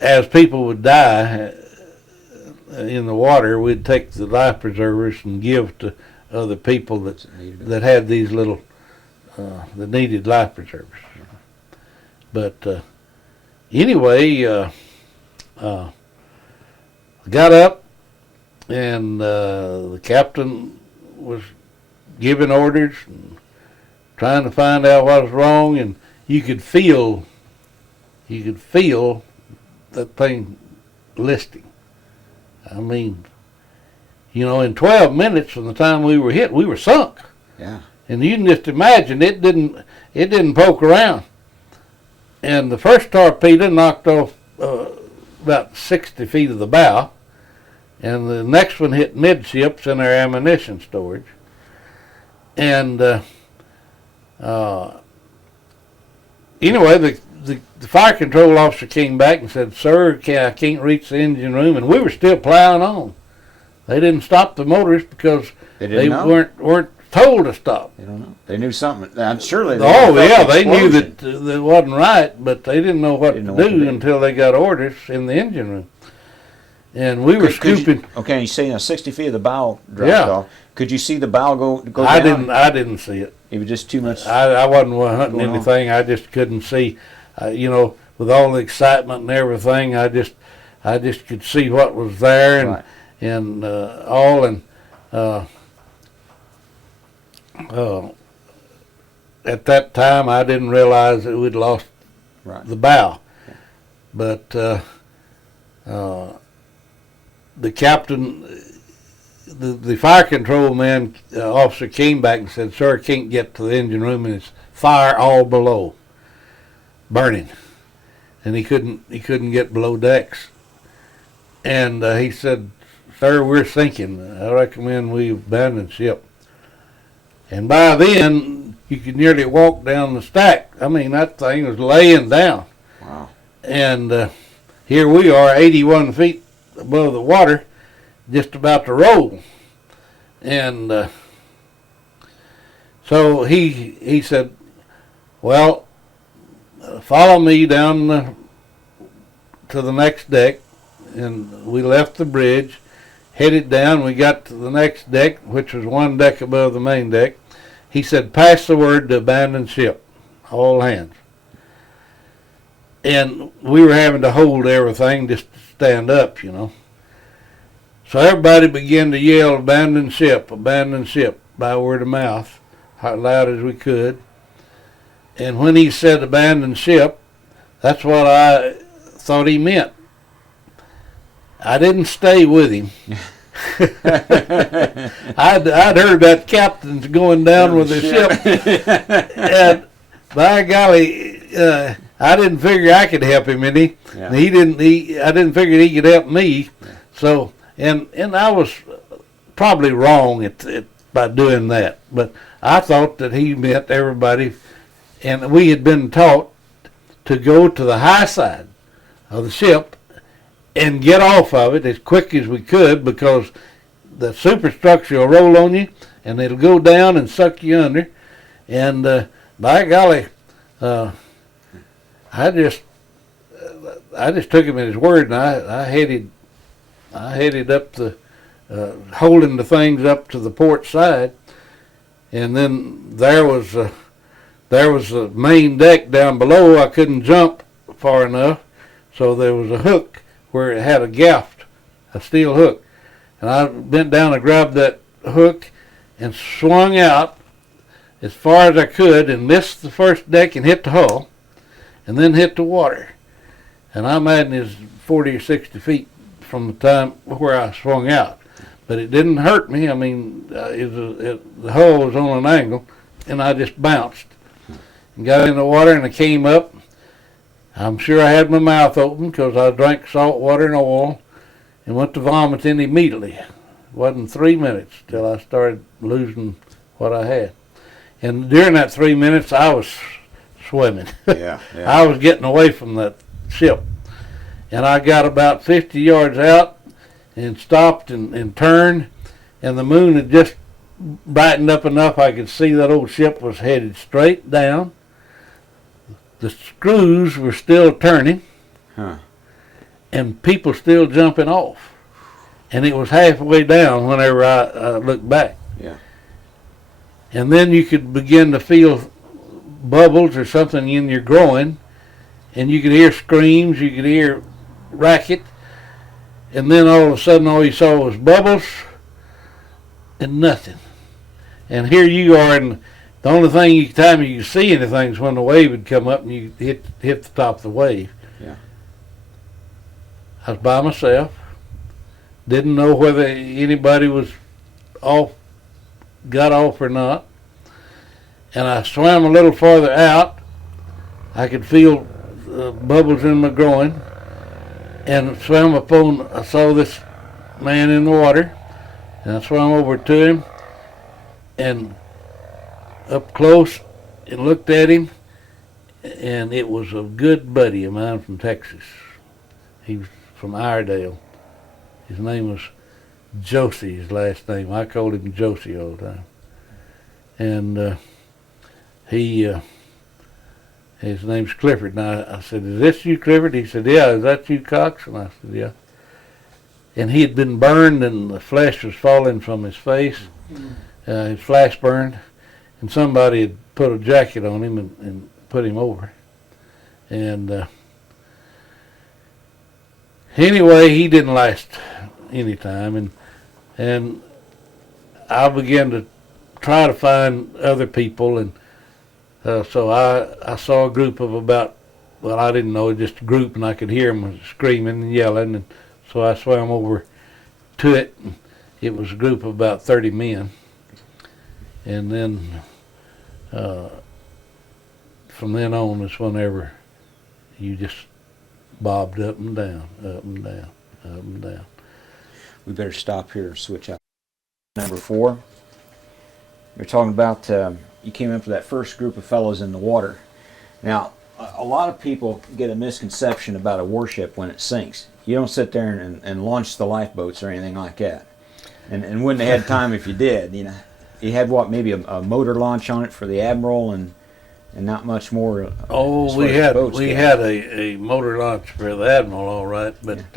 as people would die in the water, we'd take the life preservers and give to other people that had these little, that needed life preservers. But anyway, got up, and the captain was giving orders and trying to find out what was wrong, and you could feel that thing listing. I mean, in 12 minutes from the time we were hit, we were sunk. Yeah. And you can just imagine it didn't poke around. And the first torpedo knocked off about 60 feet of the bow, and the next one hit midships in our ammunition storage. And anyway, the fire control officer came back and said, "Sir, I can't reach the engine room," and we were still plowing on. They didn't stop the motors because they weren't told to stop. They don't know. They knew something. I'm sure they. Oh yeah, they knew that it wasn't right, but they didn't know what to do until they got orders in the engine room. And we were scooping. Okay, you say 60 feet of the bow dropped off. Could you see the bow go down? I didn't see it. It was just too much. I wasn't hunting anything. I just couldn't see. With all the excitement and everything, I just could see what was there and all. And at that time, I didn't realize that we'd lost the bow. Okay. But the captain, the fire control man officer came back and said, "Sir, can't get to the engine room, and it's fire all below, burning," and he couldn't get below decks. And he said, "Sir, we're sinking. I recommend we abandon ship." And by then, you could nearly walk down the stack. I mean, that thing was laying down. Wow. And here we are, 81 feet above the water, just about to roll. And so he said, "Well, follow me down to the next deck." And we left the bridge, headed down. We got to the next deck, which was one deck above the main deck. He said, "Pass the word to abandon ship, all hands." And we were having to hold everything just to stand up, So everybody began to yell, abandon ship, by word of mouth, as loud as we could. And when he said abandon ship, that's what I thought he meant. I didn't stay with him. I'd heard that captain's going down with the ship, and by golly, I didn't figure I could help him any. Yeah. I didn't figure he could help me. Yeah. So, and I was probably wrong by doing that, but I thought that he meant everybody, and we had been taught to go to the high side of the ship and get off of it as quick as we could, because the superstructure will roll on you and it'll go down and suck you under. And by golly, I just took him at his word, and I headed up the holding the things up to the port side, and then there was the main deck down below. I couldn't jump far enough, so there was a hook where it had a gaff, a steel hook, and I bent down and grabbed that hook and swung out as far as I could and missed the first deck and hit the hull, and then hit the water. And I imagine it's 40 or 60 feet from the time where I swung out. But it didn't hurt me. I mean, the hull was on an angle, and I just bounced and got in the water, and I came up. I'm sure I had my mouth open because I drank salt water and oil and went to vomiting immediately. It wasn't 3 minutes till I started losing what I had. And during that 3 minutes, I was swimming. Yeah. I was getting away from that ship. And I got about 50 yards out and stopped and turned, and the moon had just brightened up enough I could see that old ship was headed straight down. The screws were still turning, and people still jumping off. And it was halfway down whenever I looked back. Yeah. And then you could begin to feel bubbles or something in your groin, and you could hear screams, you could hear racket, and then all of a sudden all you saw was bubbles and nothing. And here you are, and the only time you could see anything is when the wave would come up and you hit the top of the wave. Yeah. I was by myself, didn't know whether anybody was got off or not, and I swam a little farther out. I could feel bubbles in my groin, and swam I saw this man in the water, and I swam over to him and up close and looked at him, and it was a good buddy of mine from Texas. He was from Iredale. His name was Josie, his last name. I called him Josie all the time. And his name's Clifford. And I said, "Is this you, Clifford?" He said, "Yeah." "Is that you, Cox?" And I said, "Yeah." And he had been burned, and the flesh was falling from his face. His flash burned, and somebody had put a jacket on him and put him over. And anyway, he didn't last any time, and I began to try to find other people, and so I saw a group of about, well, I didn't know, just a group, and I could hear them screaming and yelling, and so I swam over to it, and it was a group of about 30 men. And then from then on is whenever you just bobbed up and down, up and down, up and down. We better stop here and switch out. Number 4. You're talking about you came up with that first group of fellows in the water. Now, a lot of people get a misconception about a warship when it sinks. You don't sit there and launch the lifeboats or anything like that. And wouldn't have had time if you did. You know, you had what, maybe a motor launch on it for the Admiral, and not much more. We had a motor launch for the Admiral, all right, but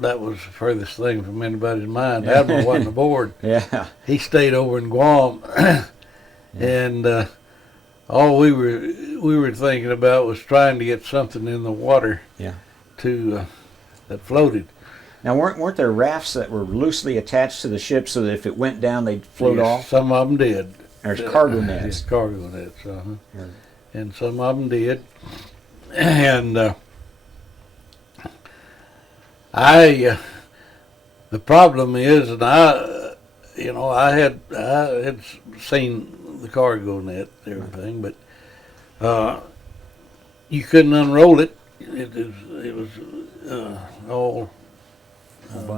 that was the furthest thing from anybody's mind. The Admiral wasn't aboard. Yeah. He stayed over in Guam, and all we were thinking about was trying to get something in the water. Yeah. That floated. Now, weren't there rafts that were loosely attached to the ship so that if it went down, they'd float off? Some of them did. There's cargo nets. Yes, cargo nets, Yeah. And some of them did. And The problem is, and I had seen the cargo net and everything, but you couldn't unroll it. It was all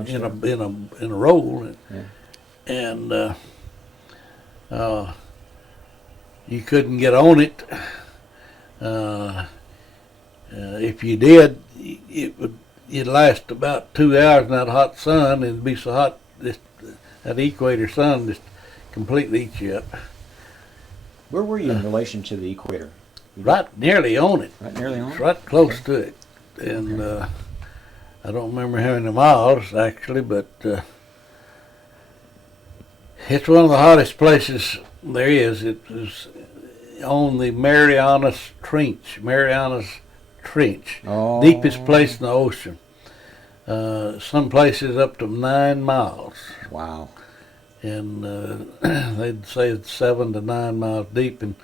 in a roll, and you couldn't get on it. If you did, it'd last about 2 hours in that hot sun, and it'd be so hot that equator sun just completely eats you up. Where were you in relation to the equator? Right nearly on it. Right nearly on it? Right close to it. And I don't remember how many miles actually, but it's one of the hottest places there is. It was on the Marianas Trench. Oh. Deepest place in the ocean. Some places up to 9 miles. Wow. And they'd say it's 7 to 9 miles deep, and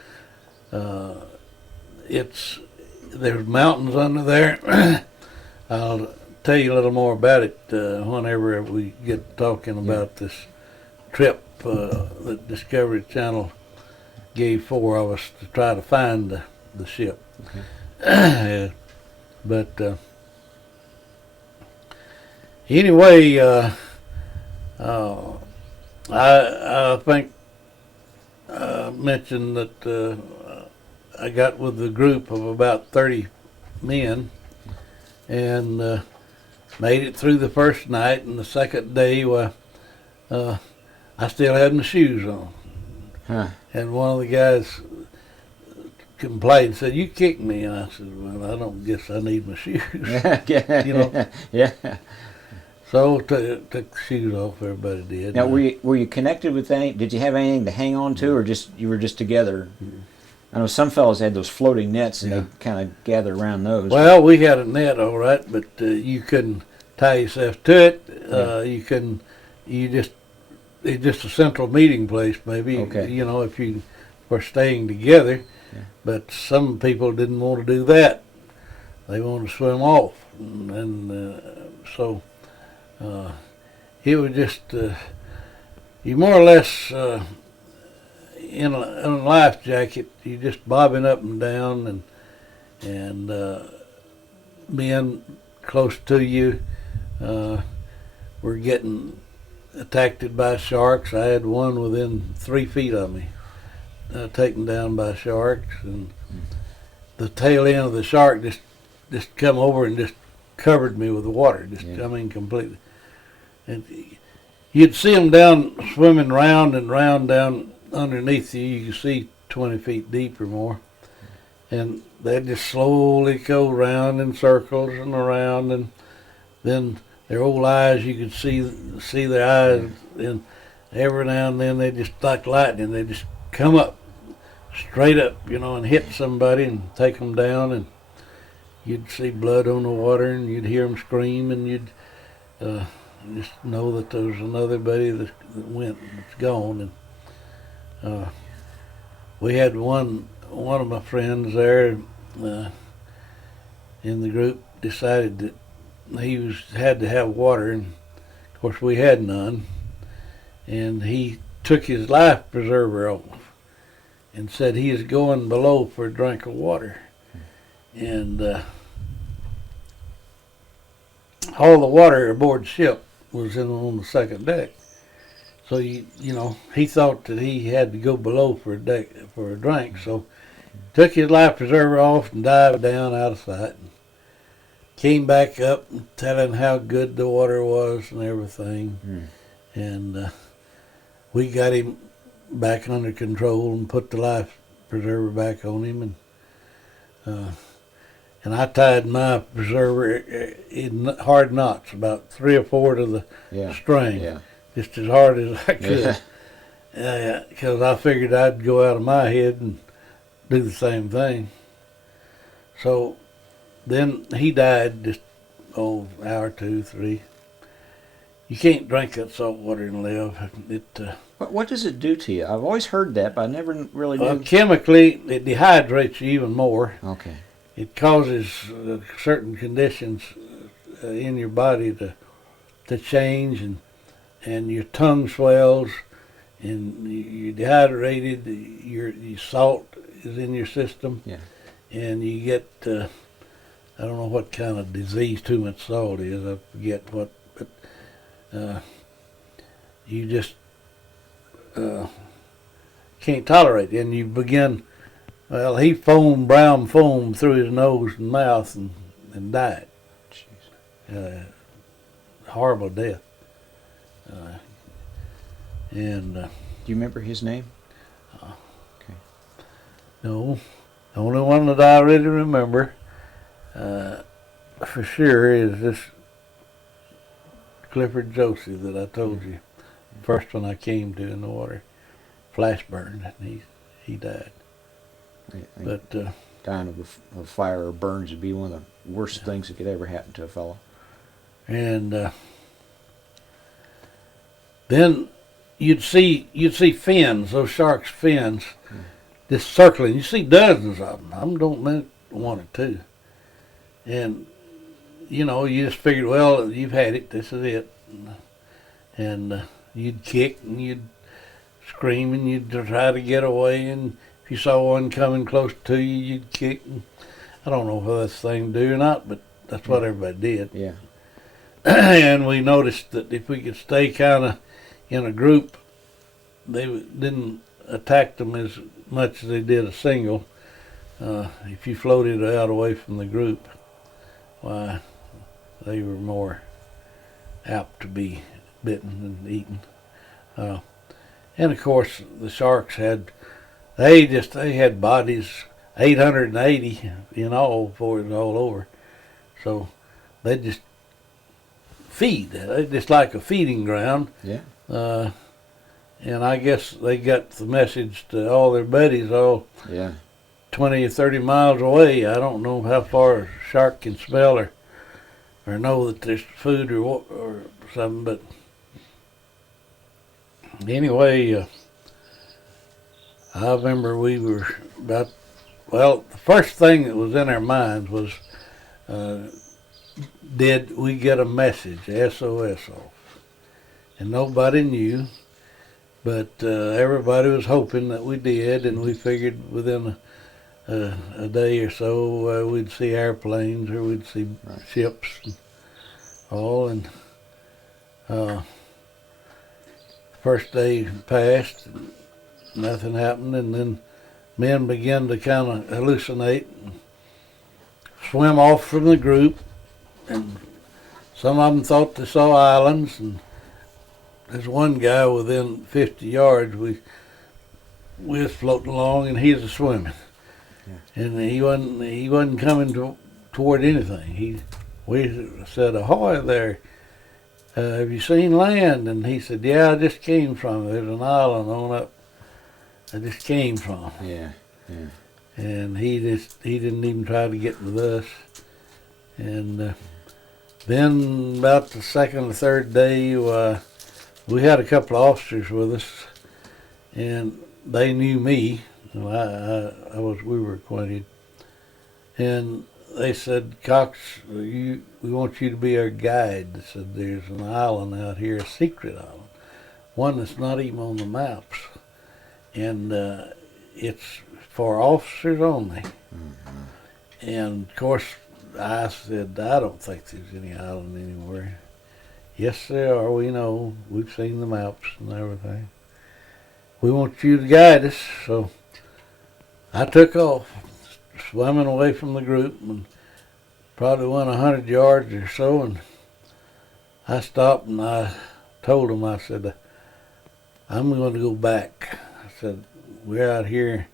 there's mountains under there. I'll tell you a little more about it whenever we get talking about this trip that Discovery Channel gave 4 of us to try to find the ship. Okay. But anyway, I think I mentioned that I got with a group of about 30 men and made it through the first night, and the second day, I still had my shoes on. Huh. And one of the guys complained, said, "You kicked me." And I said, "Well, I don't guess I need my shoes." You know. Yeah. So took the shoes off. Everybody did. Now, were you connected with any? Did you have anything to hang on to, or you were just together? I know some fellows had those floating nets, and they kind of gather around those. Well, we had a net, all right, but you couldn't tie yourself to it. You couldn't. It's just a central meeting place, maybe. Okay. You know, if you were staying together. Yeah. But some people didn't want to do that. They wanted to swim off, and so it was just you more or less in a life jacket. You just bobbing up and down, and men close to you were getting attacked by sharks. I had one within 3 feet of me, taken down by sharks, and the tail end of the shark just come over and just covered me with water. I mean, completely. And you'd see them down swimming round and round down underneath you. You could see 20 feet deep or more, and they'd just slowly go round in circles and around, and then their old eyes, you could see their eyes, and every now and then they just, like lightning, they just come up, straight up, and hit somebody and take them down, and you'd see blood on the water, and you'd hear them scream, and you'd just know that there was another buddy that went, that's gone. And we had one of my friends there in the group decided that he had to have water, and of course we had none, and he took his life preserver off and said he is going below for a drink of water, and all the water aboard ship was on the second deck, so he thought that he had to go below for a drink, so took his life preserver off and dived down out of sight. Came back up and telling how good the water was and everything. And we got him back under control and put the life preserver back on him. And I tied my preserver in hard knots, about 3 or 4 to the string, just as hard as I could. Because I figured I'd go out of my head and do the same thing. So then he died just, an hour, 2, 3. You can't drink that salt water and live. What does it do to you? I've always heard that, but I never really knew. Chemically, it dehydrates you even more. Okay. It causes certain conditions in your body to to change, and your tongue swells, and you're dehydrated. Your salt is in your system, Yeah. and you get I don't know what kind of disease too much salt is. I forget what, but you just can't tolerate it, and you begin. Well, he brown foam through his nose and mouth, and died. Horrible death. And Do you remember his name? no, the only one that I really remember for sure is this Clifford Josie that I told you. First one I came to in the water, flash burned, and he died. But Dying of a fire or burns would be one of the worst things that could ever happen to a fellow. and then you'd see fins, those sharks' fins, just circling. You see dozens of them. I don't mean one or two. And, you know, you just figured, well, you've had it. This is it. And you'd kick and you'd scream and you'd try to get away. And if you saw one coming close to you, you'd kick. And I don't know what that's thing do or not, but that's what everybody did. Yeah. And we noticed that if we could stay kind of in a group, they didn't attack them as much as they did a single. If you floated out away from the group, why, they were more apt to be bitten and eaten. And of course, the sharks they had bodies, 880 in all before it was all over. So they just feed. They just like a feeding ground. Yeah. And I guess they got the message to all their buddies all Yeah. 20 or 30 miles away. I don't know how far a shark can smell or know that there's food or something, but anyway, I remember we were the first thing that was in our minds was, did we get a message, SOS off? And nobody knew, but everybody was hoping that we did, and we figured within a day or so we'd see airplanes or we'd see ships and all. And first day passed, nothing happened, and then men began to kind of hallucinate and swim off from the group, and some of them thought they saw islands, and there's one guy within 50 yards, we was floating along, and he was swimming. Yeah. And he wasn't coming toward anything. We said, "Ahoy there, have you seen land?" And he said, "Yeah, I just came from it. There's an island on up I just came from." Yeah. Yeah. And he didn't even try to get with us. And then about the second or third day, we had a couple of officers with us, and they knew me. We were acquainted, and they said, "Cox, we want you to be our guide." They said, "There's an island out here, a secret island, one that's not even on the maps, and it's for officers only." Mm-hmm. And of course, I said, "I don't think there's any island anywhere." "Yes, there are. We know. We've seen the maps and everything. We want you to guide us." So I took off, swimming away from the group, and probably went 100 yards or so, and I stopped and I told them, I said, "I'm going to go back." I said, "We're out here,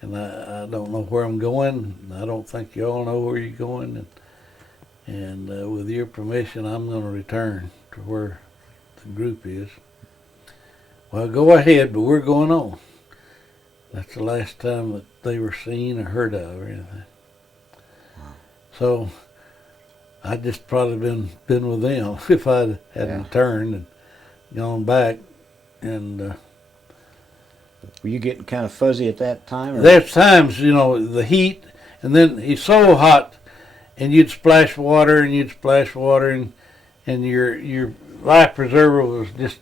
and I don't know where I'm going, and I don't think you all know where you're going, and with your permission, I'm going to return to where the group is." "Well, go ahead, but we're going on." That's the last time that they were seen or heard of or anything. Wow. So I'd just probably been with them if I hadn't turned and gone back. And were you getting kind of fuzzy at that time? Or? There's times, the heat, and then it's so hot, and you'd splash water, and your life preserver was just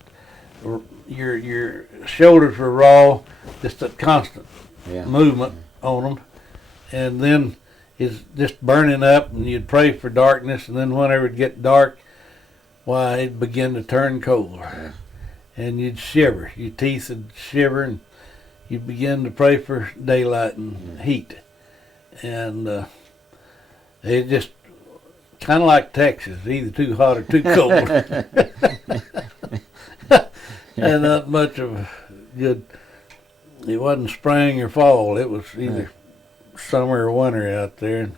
your shoulders were raw, just a constant movement on them, and then it's just burning up, and you'd pray for darkness, and then whenever it'd get dark, why, it'd begin to turn colder, and you'd shiver, your teeth would shiver, and you'd begin to pray for daylight and heat, and it just kind of like Texas, either too hot or too cold. And not much of a good. It wasn't spring or fall. It was either summer or winter out there.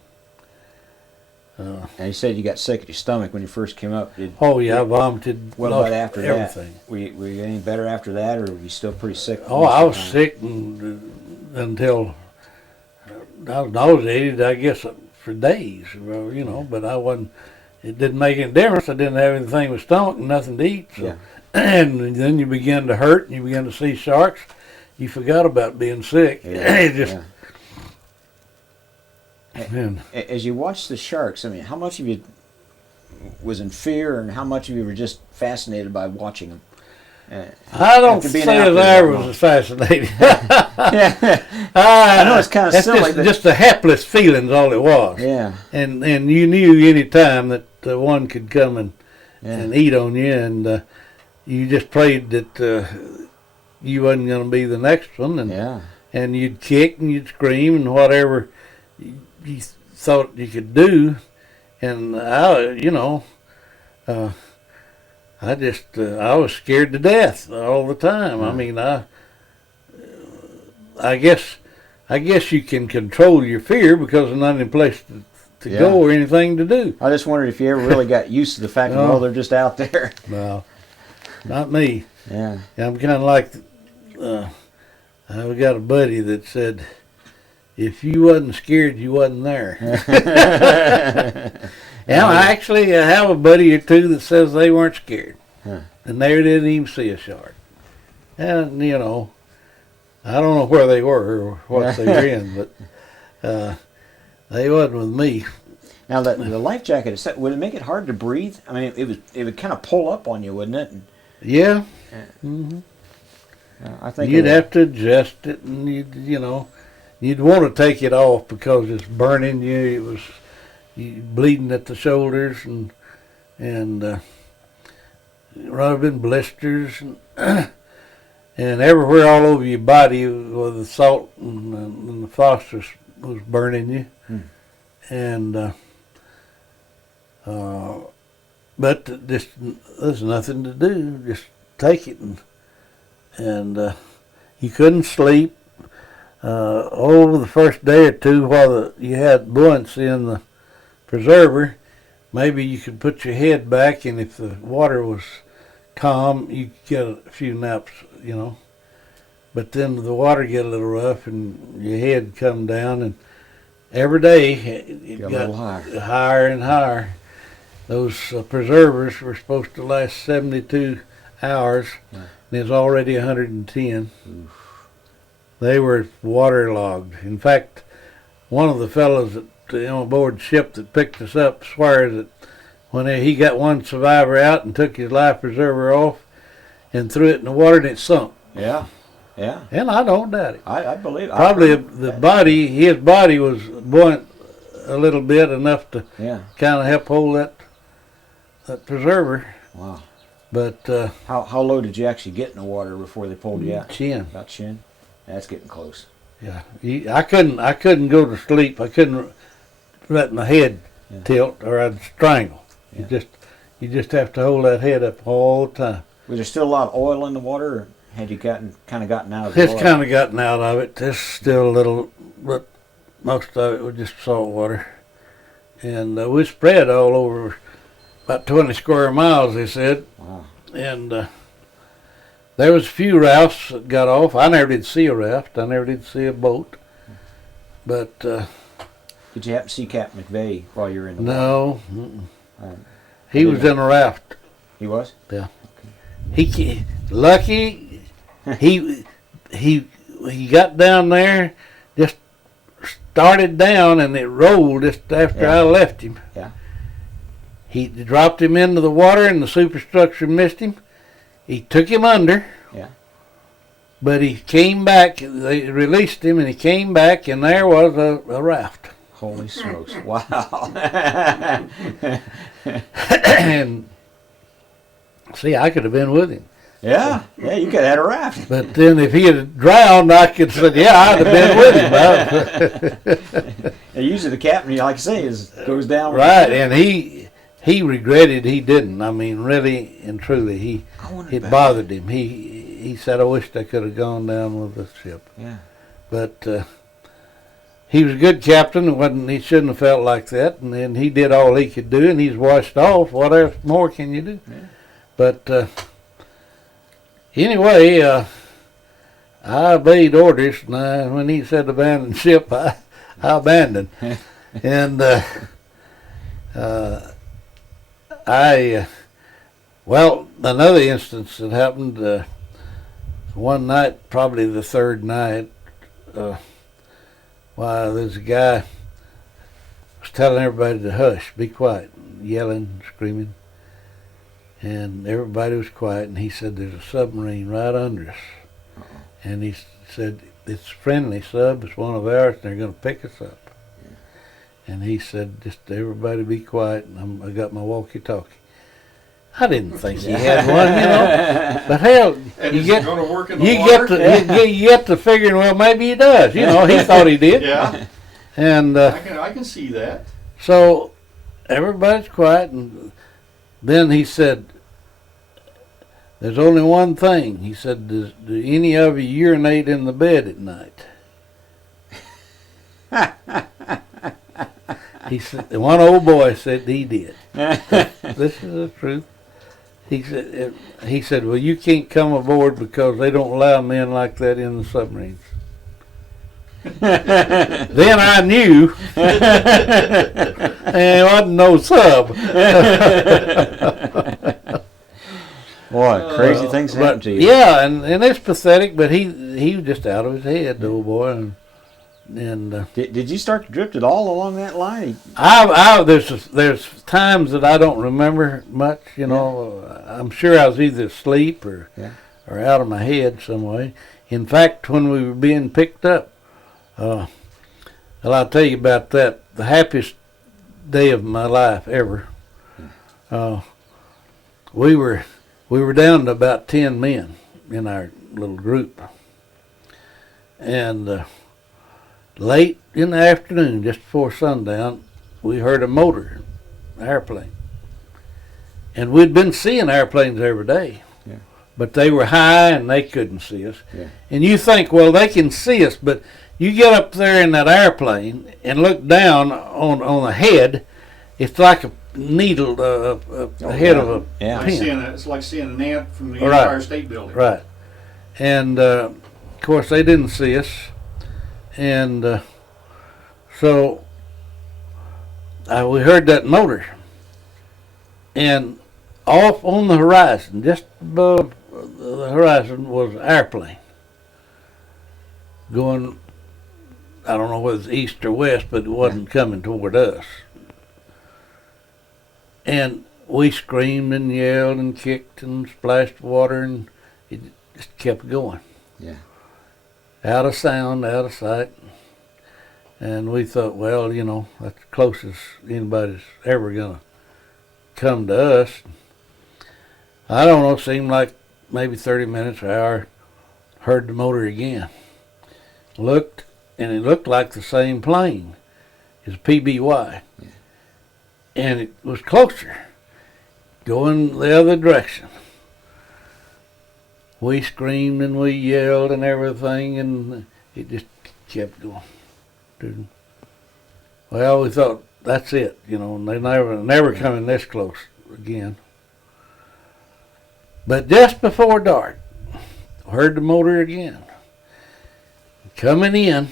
And you said you got sick at your stomach when you first came up. I vomited. What about after everything. that? Were you any better after that, or were you still pretty sick? Oh, I was sick until I was nauseated, I guess, for days. But I wasn't. It didn't make any difference. I didn't have anything with stomach and nothing to eat. So. And then you begin to hurt, and you begin to see sharks. You forgot about being sick. As you watched the sharks, I mean, how much of you was in fear, and how much of you were just fascinated by watching them? I don't say that I was fascinated. I know it's kind of silly. Just the hapless feelings, all it was. Yeah. And you knew any time that one could come and eat on you, and you just prayed that you wasn't going to be the next one, and you'd kick and you'd scream and whatever you thought you could do, and I was scared to death all the time. I mean, I guess you can control your fear because there's not any place to go or anything to do. I just wondered if you ever really got used to the fact that they're just out there. No. Not me. Yeah. I'm kind of like, we got a buddy that said, if you wasn't scared, you wasn't there. I actually have a buddy or two that says they weren't scared. And they didn't even see a shark. And, I don't know where they were or what they were in, but they wasn't with me. Now, the life jacket, would it make it hard to breathe? I mean, it would kind of pull up on you, wouldn't it? Yeah. Mm-hmm. I think you'd have to adjust it, and you'd want to take it off because it's burning you. It was bleeding at the shoulders, and rubbing blisters, and everywhere all over your body where the salt and the phosphorus was burning you, and. But there's nothing to do. Just take it, and you couldn't sleep. Over the first day or two, while you had buoyancy in the preserver, maybe you could put your head back, and if the water was calm, you could get a few naps, But then the water get a little rough, and your head come down, and every day it got higher and higher. Those preservers were supposed to last 72 hours, and it's already 110. They were waterlogged. In fact, one of the fellows on board the ship that picked us up swears that when he got one survivor out and took his life preserver off and threw it in the water, and it sunk. Yeah. And I don't doubt it. I believe it. Probably his body was buoyant a little bit, enough to kind of help hold that preserver. Wow. But how low did you actually get in the water before they pulled you out? Chin. About chin. That's getting close. Yeah. I couldn't go to sleep. I couldn't let my head tilt, or I'd strangle. Yeah. You just have to hold that head up all the time. Was there still a lot of oil in the water, or had you kind of gotten out of the oil? It's kind of gotten out of it. There's still a little, but most of it was just salt water. And we spread all over about 20 square miles, they said. Wow. And there was a few rafts that got off. I never did see a raft. I never did see a boat. But did you happen to see Captain McVeigh while you were in the water? No. He was in a raft. He was? Yeah. He lucky. he got down there, just started down, and it rolled just after I left him. Yeah. He dropped him into the water, and the superstructure missed him. He took him under. Yeah. But he came back. They released him, and he came back, and there was a raft. Holy smokes! Wow. And see, I could have been with him. Yeah, you could have had a raft. But then if he had drowned, I could have said, yeah, I'd have been with him. And usually the captain, like you say, goes down. Right, and he regretted he didn't. I mean, really and truly, it bothered him. He said, I wished I could have gone down with the ship. Yeah. But he was a good captain. He shouldn't have felt like that. And then he did all he could do, and he's washed off. What else more can you do? Yeah. But anyway, I obeyed orders. And when he said abandon ship, I abandoned. And well, another instance that happened one night, probably the third night, there's a guy was telling everybody to hush, be quiet, yelling, screaming, and everybody was quiet, and he said, there's a submarine right under us. And he said, it's a friendly sub, it's one of ours, and they're going to pick us up. And he said, just everybody be quiet, and I got my walkie-talkie. I didn't think he had one, But hell, And you is get it going to work in the water? you get to figuring, well, maybe he does. He thought he did. Yeah, And I can see that. so everybody's quiet, and then he said, there's only one thing. He said, do any of you urinate in the bed at night? He said, one old boy said he did. This is the truth. He said, well, you can't come aboard because they don't allow men like that in the submarines. Then I knew it wasn't no sub. Boy, crazy things happen to you. Yeah, and it's pathetic, but he was just out of his head, the old boy. And Did you start to drift at all along that line? there's times that I don't remember much. I'm sure I was either asleep or out of my head some way. In fact, when we were being picked up, well, I'll tell you about that. The happiest day of my life ever. We were down to about 10 men in our little group, and late in the afternoon, just before sundown, we heard a motor airplane. And we'd been seeing airplanes every day, but they were high and they couldn't see us. Yeah. And you think, well, they can see us, but you get up there in that airplane and look down on the head, it's like a needle, a head of a pin. It's like seeing an ant from the Right. Empire State Building. Right. And, of course, they didn't see us. And so we heard that motor. And off on the horizon, just above the horizon, was an airplane going, I don't know whether it's east or west, but it wasn't coming toward us. And we screamed and yelled and kicked and splashed water, and it just kept going. Yeah. Out of sound, out of sight. And we thought, well, that's the closest anybody's ever going to come to us. I don't know, it seemed like maybe 30 minutes or an hour, heard the motor again. Looked, and it looked like the same plane. It's a PBY. Yeah. And it was closer, going the other direction. We screamed and we yelled and everything, and it just kept going. Well, we thought, that's it, and they never coming this close again. But just before dark, heard the motor again. Coming in,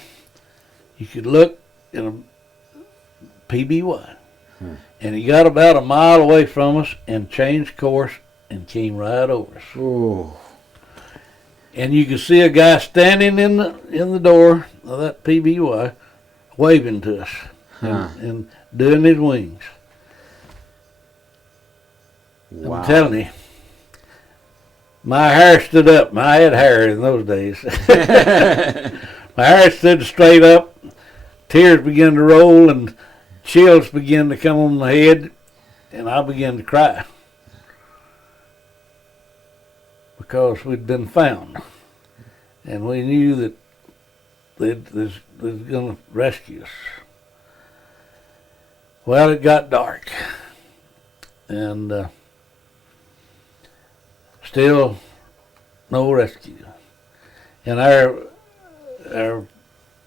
you could look in a PBY. And he got about a mile away from us and changed course and came right over us. Ooh. And you could see a guy standing in the door of that PBY waving to us and doing his wings. Wow. I'm telling you. My hair stood up. I had hair in those days. My hair stood straight up. Tears began to roll and chills began to come on my head. And I began to cry. Because we'd been found. And we knew that they was going to rescue us. Well, it got dark. And still no rescue. And our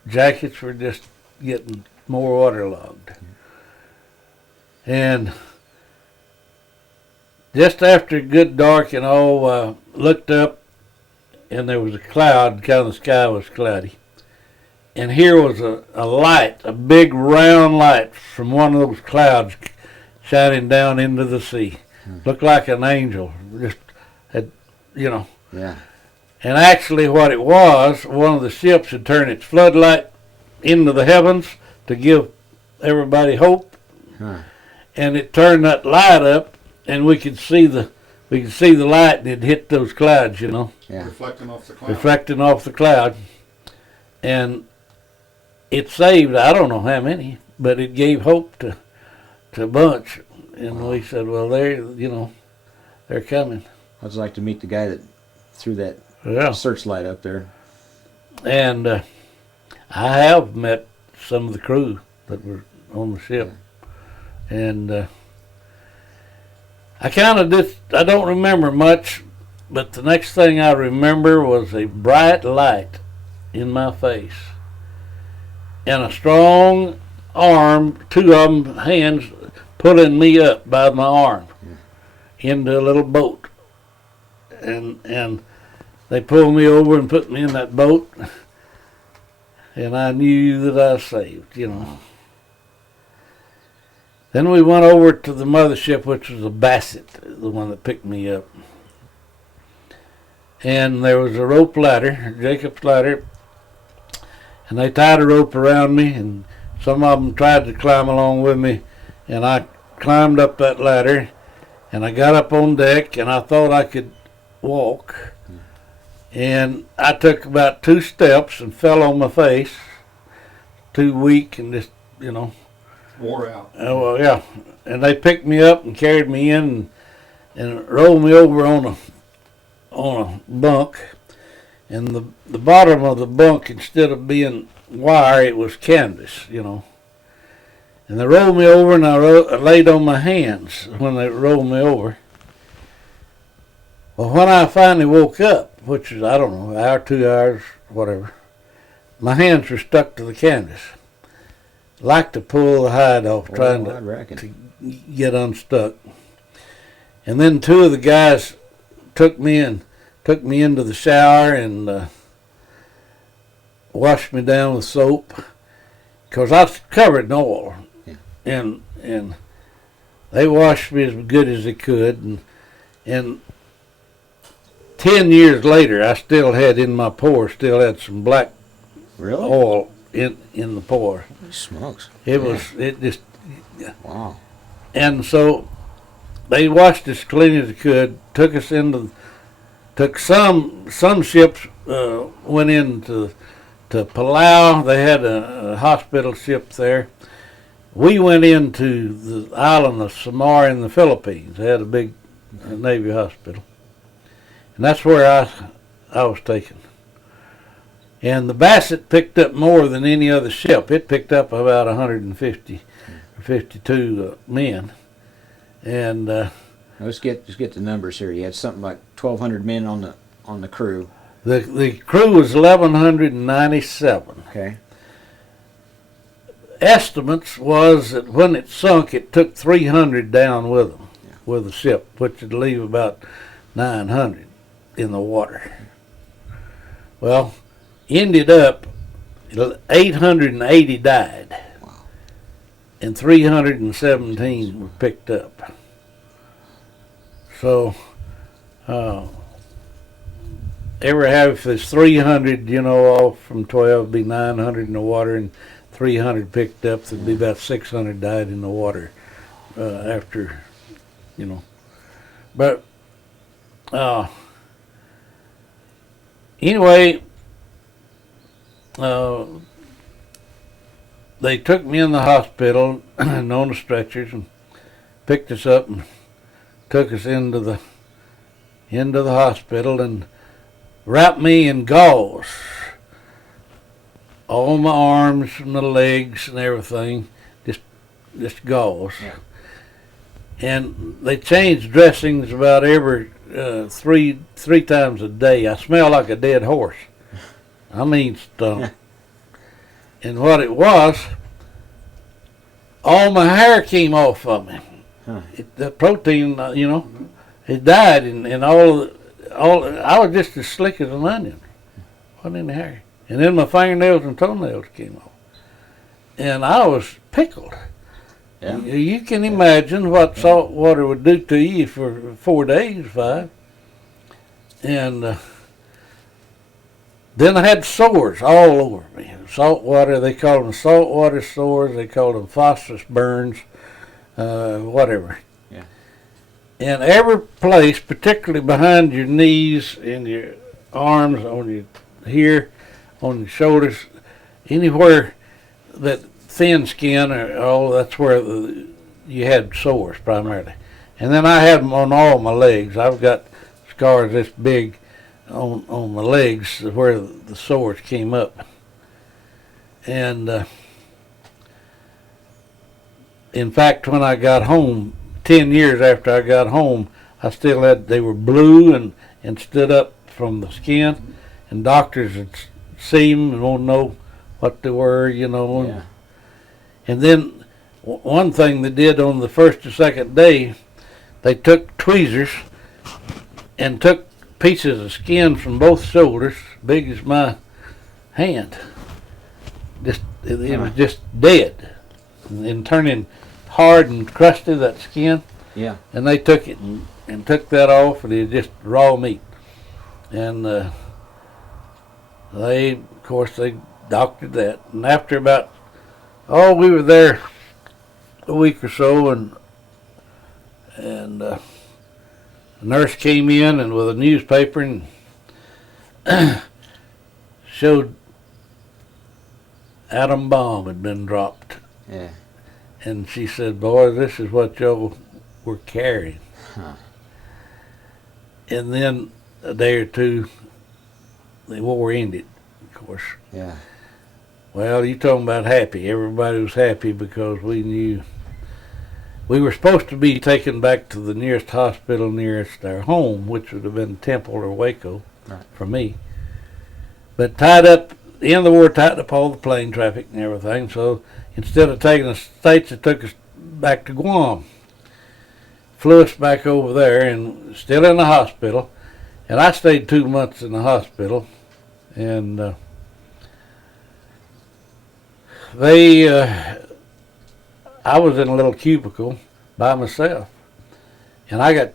jackets were just getting more waterlogged. And just after good dark and all, looked up and there was a cloud, kind of the sky was cloudy. And here was a light, a big round light from one of those clouds shining down into the sea. Looked like an angel, just had, you know. Yeah. And actually what it was, one of the ships had turned its floodlight into the heavens to give everybody hope. Huh. And it turned that light up and we could see the light and it hit those clouds, you know. Yeah. Reflecting off the cloud. Reflecting off the cloud. And it saved, I don't know how many, but it gave hope to a bunch. And we said, well, they're coming. I'd like to meet the guy that threw that Yeah. searchlight up there. And I have met some of the crew that were on the ship. And I don't remember much, but the next thing I remember was a bright light in my face. And a strong arm, two of them hands, pulling me up by my arm into a little boat. And they pulled me over and put me in that boat. And I knew that I was saved, you know. Then we went over to the mothership, which was a Bassett, the one that picked me up. And there was a rope ladder, a Jacob's ladder, and they tied a rope around me, and some of them tried to climb along with me, and I climbed up that ladder, and I got up on deck, and I thought I could walk, and I took about 2 steps and fell on my face, too weak and just, you know. Wore out. Oh, well, yeah. And they picked me up and carried me in and rolled me over on a bunk. And the bottom of the bunk, instead of being wire, it was canvas, you know. And they rolled me over, and I laid on my hands when they rolled me over. Well, when I finally woke up, which is, I don't know, an hour, 2 hours, whatever, my hands were stuck to the canvas. Like to pull the hide off, trying to get unstuck. And then 2 of the guys took me into the shower and washed me down with soap, because I was covered in oil. Yeah. And they washed me as good as they could. And 10 years later, I still had in my pores, some black oil in the pores. Smokes. It just. Wow. And so they washed us clean as they could, took some ships went into Palau. They had a hospital ship there. We went into the island of Samar in the Philippines. They had a big Navy hospital. And that's where I was taken. And the Bassett picked up more than any other ship. It picked up about 150 or 52 men. And let's get the numbers here. You had something like 1,200 men on the crew. The crew was 1,197. Okay. Estimates was that when it sunk, it took 300 down with them, with the ship, which would leave about 900 in the water. Well, ended up 880 died, and 317 were picked up. So, if there's 300, off from 12, it'd be 900 in the water, and 300 picked up, there'd be about 600 died in the water after, But anyway, they took me in the hospital and on the stretchers and picked us up and took us into the hospital and wrapped me in gauze, all my arms and my legs and everything, just gauze. Yeah. And they changed dressings about every three times a day. I smell like a dead horse. I mean, stunk. And what it was, all my hair came off of me. Huh. The protein, it died, and all. I was just as slick as an onion. Wasn't any hair. And then my fingernails and toenails came off, and I was pickled. Yeah. You can imagine what salt water would do to you for 4 days, 5. And then I had sores all over me. Salt water, they call them saltwater sores. They call them phosphorus burns, whatever. Yeah. And every place, particularly behind your knees, in your arms, on your here, on your shoulders, anywhere that thin skin, that's where you had sores primarily. And then I had them on all my legs. I've got scars this big on my legs where the sores came up. And in fact, when I got home, 10 years after I got home, I still had, they were blue and stood up from the skin, and doctors would see them and won't know what they were, Yeah. And then one thing they did on the first or second day, they took tweezers and took pieces of skin from both shoulders, big as my hand. It was just dead and turning hard and crusty, that skin. Yeah. And they took it and took that off, and it was just raw meat. And they doctored that. And after about, we were there a week or so, and a nurse came in and with a newspaper and showed atom bomb had been dropped. Yeah. And she said, "Boy, this is what y'all were carrying." Huh. And then a day or two, the war ended, of course. Yeah. Well, you talking about happy. Everybody was happy because we knew we were supposed to be taken back to the nearest hospital nearest our home, which would have been Temple or Waco, Right. for me. But the end of the war tied up all the plane traffic and everything, so instead of taking us to the States, it took us back to Guam. Flew us back over there, and still in the hospital. And I stayed 2 months in the hospital, and I was in a little cubicle by myself, and I got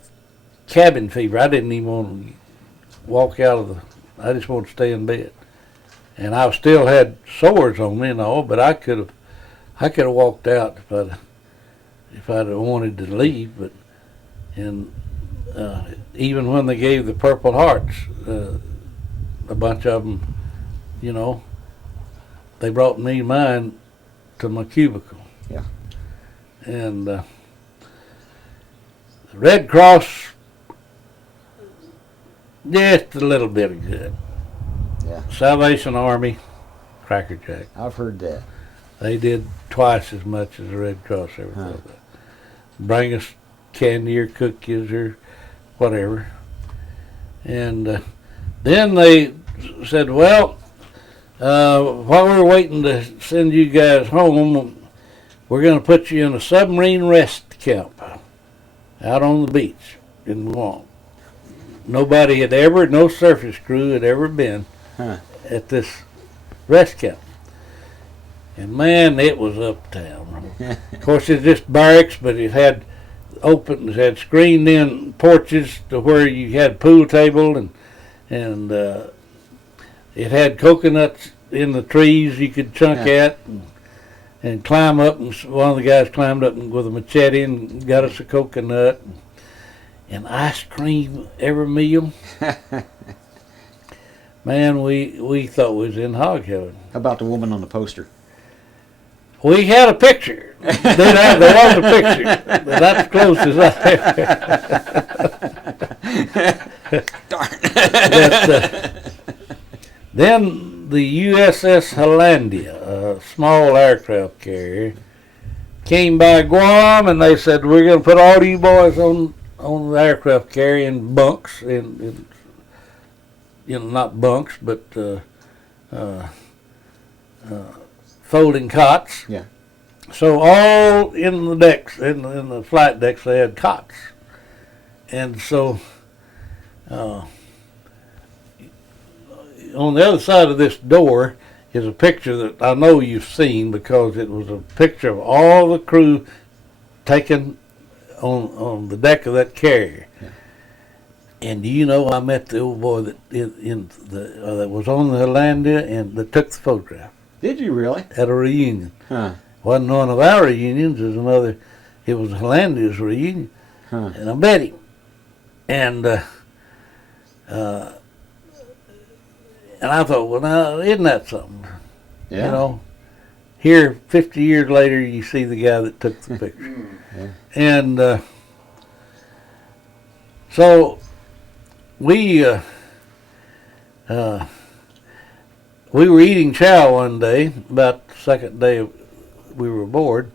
cabin fever. I didn't even want to walk out I just wanted to stay in bed. And I still had sores on me and all, but I could have walked out if I'd wanted to leave. But even when they gave the Purple Hearts, a bunch of them, they brought mine to my cubicle. Yeah. And the Red Cross, just a little bit of good. Yeah. Salvation Army, Cracker Jack. I've heard that. They did twice as much as the Red Cross ever Huh. did. Bring us candy or cookies or whatever. And then they said, well, while we're waiting to send you guys home, we're going to put you in a submarine rest camp out on the beach in Guam. Nobody had no surface crew had ever been at this rest camp. And man, it was uptown. Of course, it's just barracks, but it had screened in porches to where you had pool table, and it had coconuts in the trees you could chunk at and climb up. And one of the guys climbed up with a machete and got us a coconut. and ice cream every meal. Man, we thought we was in hog heaven. How about the woman on the poster? We had a picture. There was a picture. But that's close as I. Then the USS Hollandia, a small aircraft carrier, came by Guam, and they said, "We're going to put all you boys on the aircraft carrier in bunks, in not bunks, but folding cots." Yeah. So all in the decks, in the flight decks, they had cots, and so on the other side of this door is a picture that I know you've seen, because it was a picture of all the crew taken on the deck of that carrier. Yeah. And do you know, I met the old boy that that was on the Hollandia and that took the photograph Did you really? at a reunion. Huh. Wasn't one of our reunions, it was Hollandia's reunion. Huh. And I met him. And I thought, well, now, isn't that something? Yeah. You know, here, 50 years later, you see the guy that took the picture. Yeah. And so we were eating chow one day, about the second day we were aboard,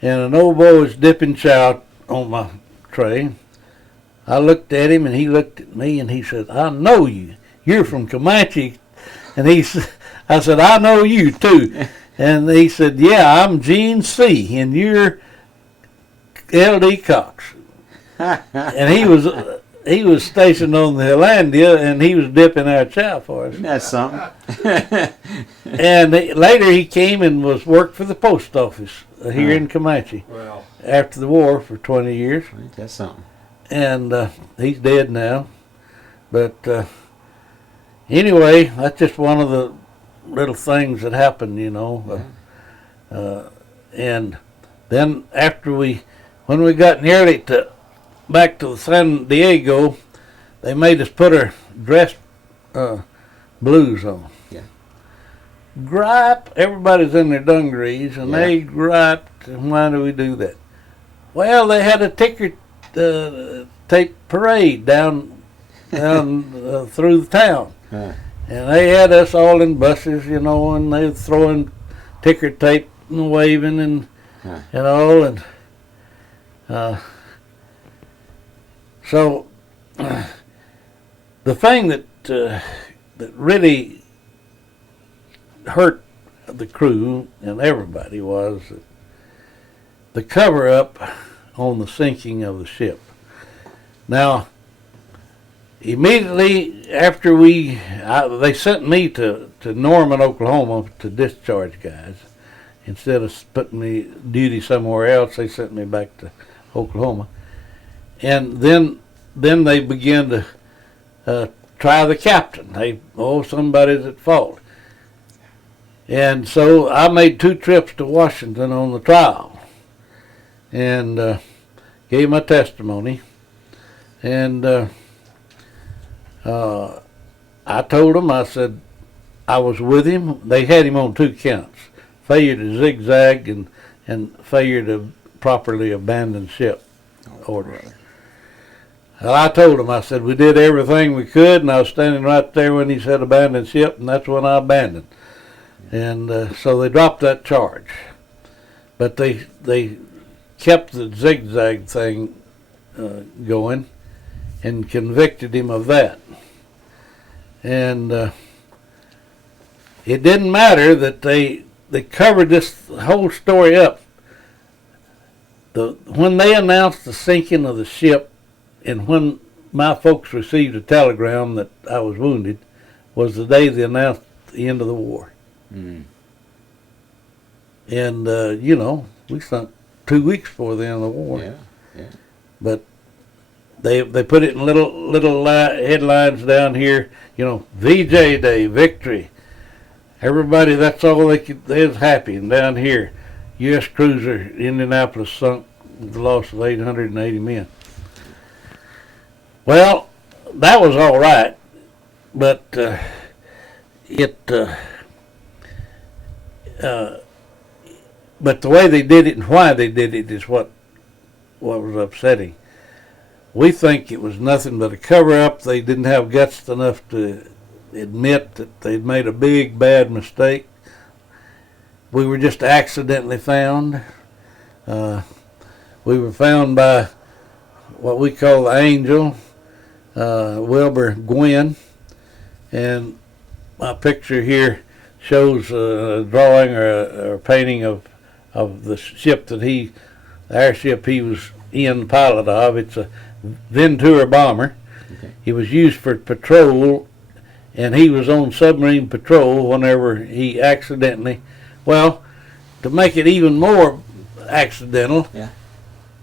and an old boy was dipping chow on my tray. I looked at him, and he looked at me, and he said, "I know you. You're from Comanche." And I said, "I know you too." And he said, "Yeah, I'm Gene C. and you're L.D. Cox." And he was stationed on the Hollandia, and he was dipping our chow for us. That's something. And later he came and worked for the post office here in Comanche Well, after the war for 20 years. That's something. And he's dead now. But anyway, that's just one of the little things that happened, you know. And then when we got nearly back to San Diego, they made us put our dress blues on. Yeah. Gripe, everybody's in their dungarees, and they griped, "Why do we do that?" Well, they had a ticker tape parade down through the town. Huh. And they had us all in buses, you know, and they were throwing ticker tape and waving and all. And so the thing that really hurt the crew and everybody was the cover-up on the sinking of the ship. Now, immediately after they sent me to Norman, Oklahoma to discharge guys. Instead of putting me duty somewhere else, they sent me back to Oklahoma. And then they began to try the captain. Somebody's at fault. And so I made 2 trips to Washington on the trial and gave my testimony. And I told them, I said, I was with him. They had him on 2 counts: failure to zigzag and failure to properly abandon ship orders. Well, I told him, I said, we did everything we could, and I was standing right there when he said abandon ship, and that's when I abandoned. And so they dropped that charge. But they kept the zigzag thing going and convicted him of that. And it didn't matter that they covered this whole story up. When they announced the sinking of the ship, and when my folks received a telegram that I was wounded, was the day they announced the end of the war. Mm. And you know, we sunk 2 weeks before the end of the war. Yeah. But they put it in little headlines down here. You know, VJ Day, victory. Everybody, that's all they was happy. And down here, U.S. cruiser Indianapolis sunk with the loss of 880 men. Well, that was all right, but but the way they did it and why they did it is what was upsetting. We think it was nothing but a cover-up. They didn't have guts enough to admit that they'd made a big, bad mistake. We were just accidentally found. We were found by what we call the Angel, Wilbur Gwynn, and my picture here shows a drawing or a painting of the ship that the airship he was in, the pilot of. It's a Ventura bomber. Okay. It was used for patrol, and he was on submarine patrol whenever he accidentally, well, to make it even more accidental, Yeah.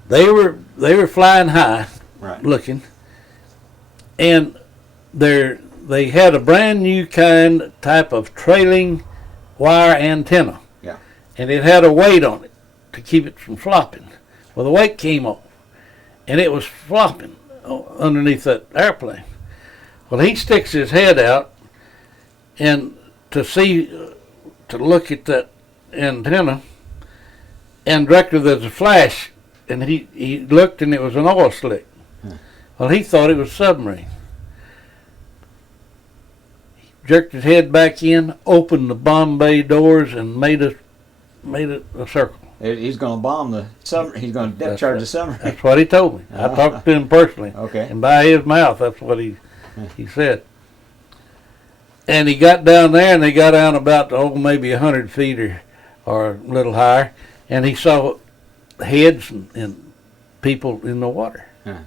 they were flying high, Right. looking, and they had a brand new type of trailing wire antenna. Yeah. And it had a weight on it to keep it from flopping. Well, the weight came off, and it was flopping underneath that airplane. Well, he sticks his head out and to look at that antenna, and directly there's a flash, and he looked, and it was an oil slick. Well, he thought it was a submarine. He jerked his head back in, opened the bomb bay doors, and made a circle. He's going to bomb the submarine. He's going to depth charge the submarine. That's what he told me. I talked to him personally. Okay. And by his mouth, that's what he said. And he got down there, and they got down about, maybe 100 feet or a little higher, and he saw heads and people in the water. Huh.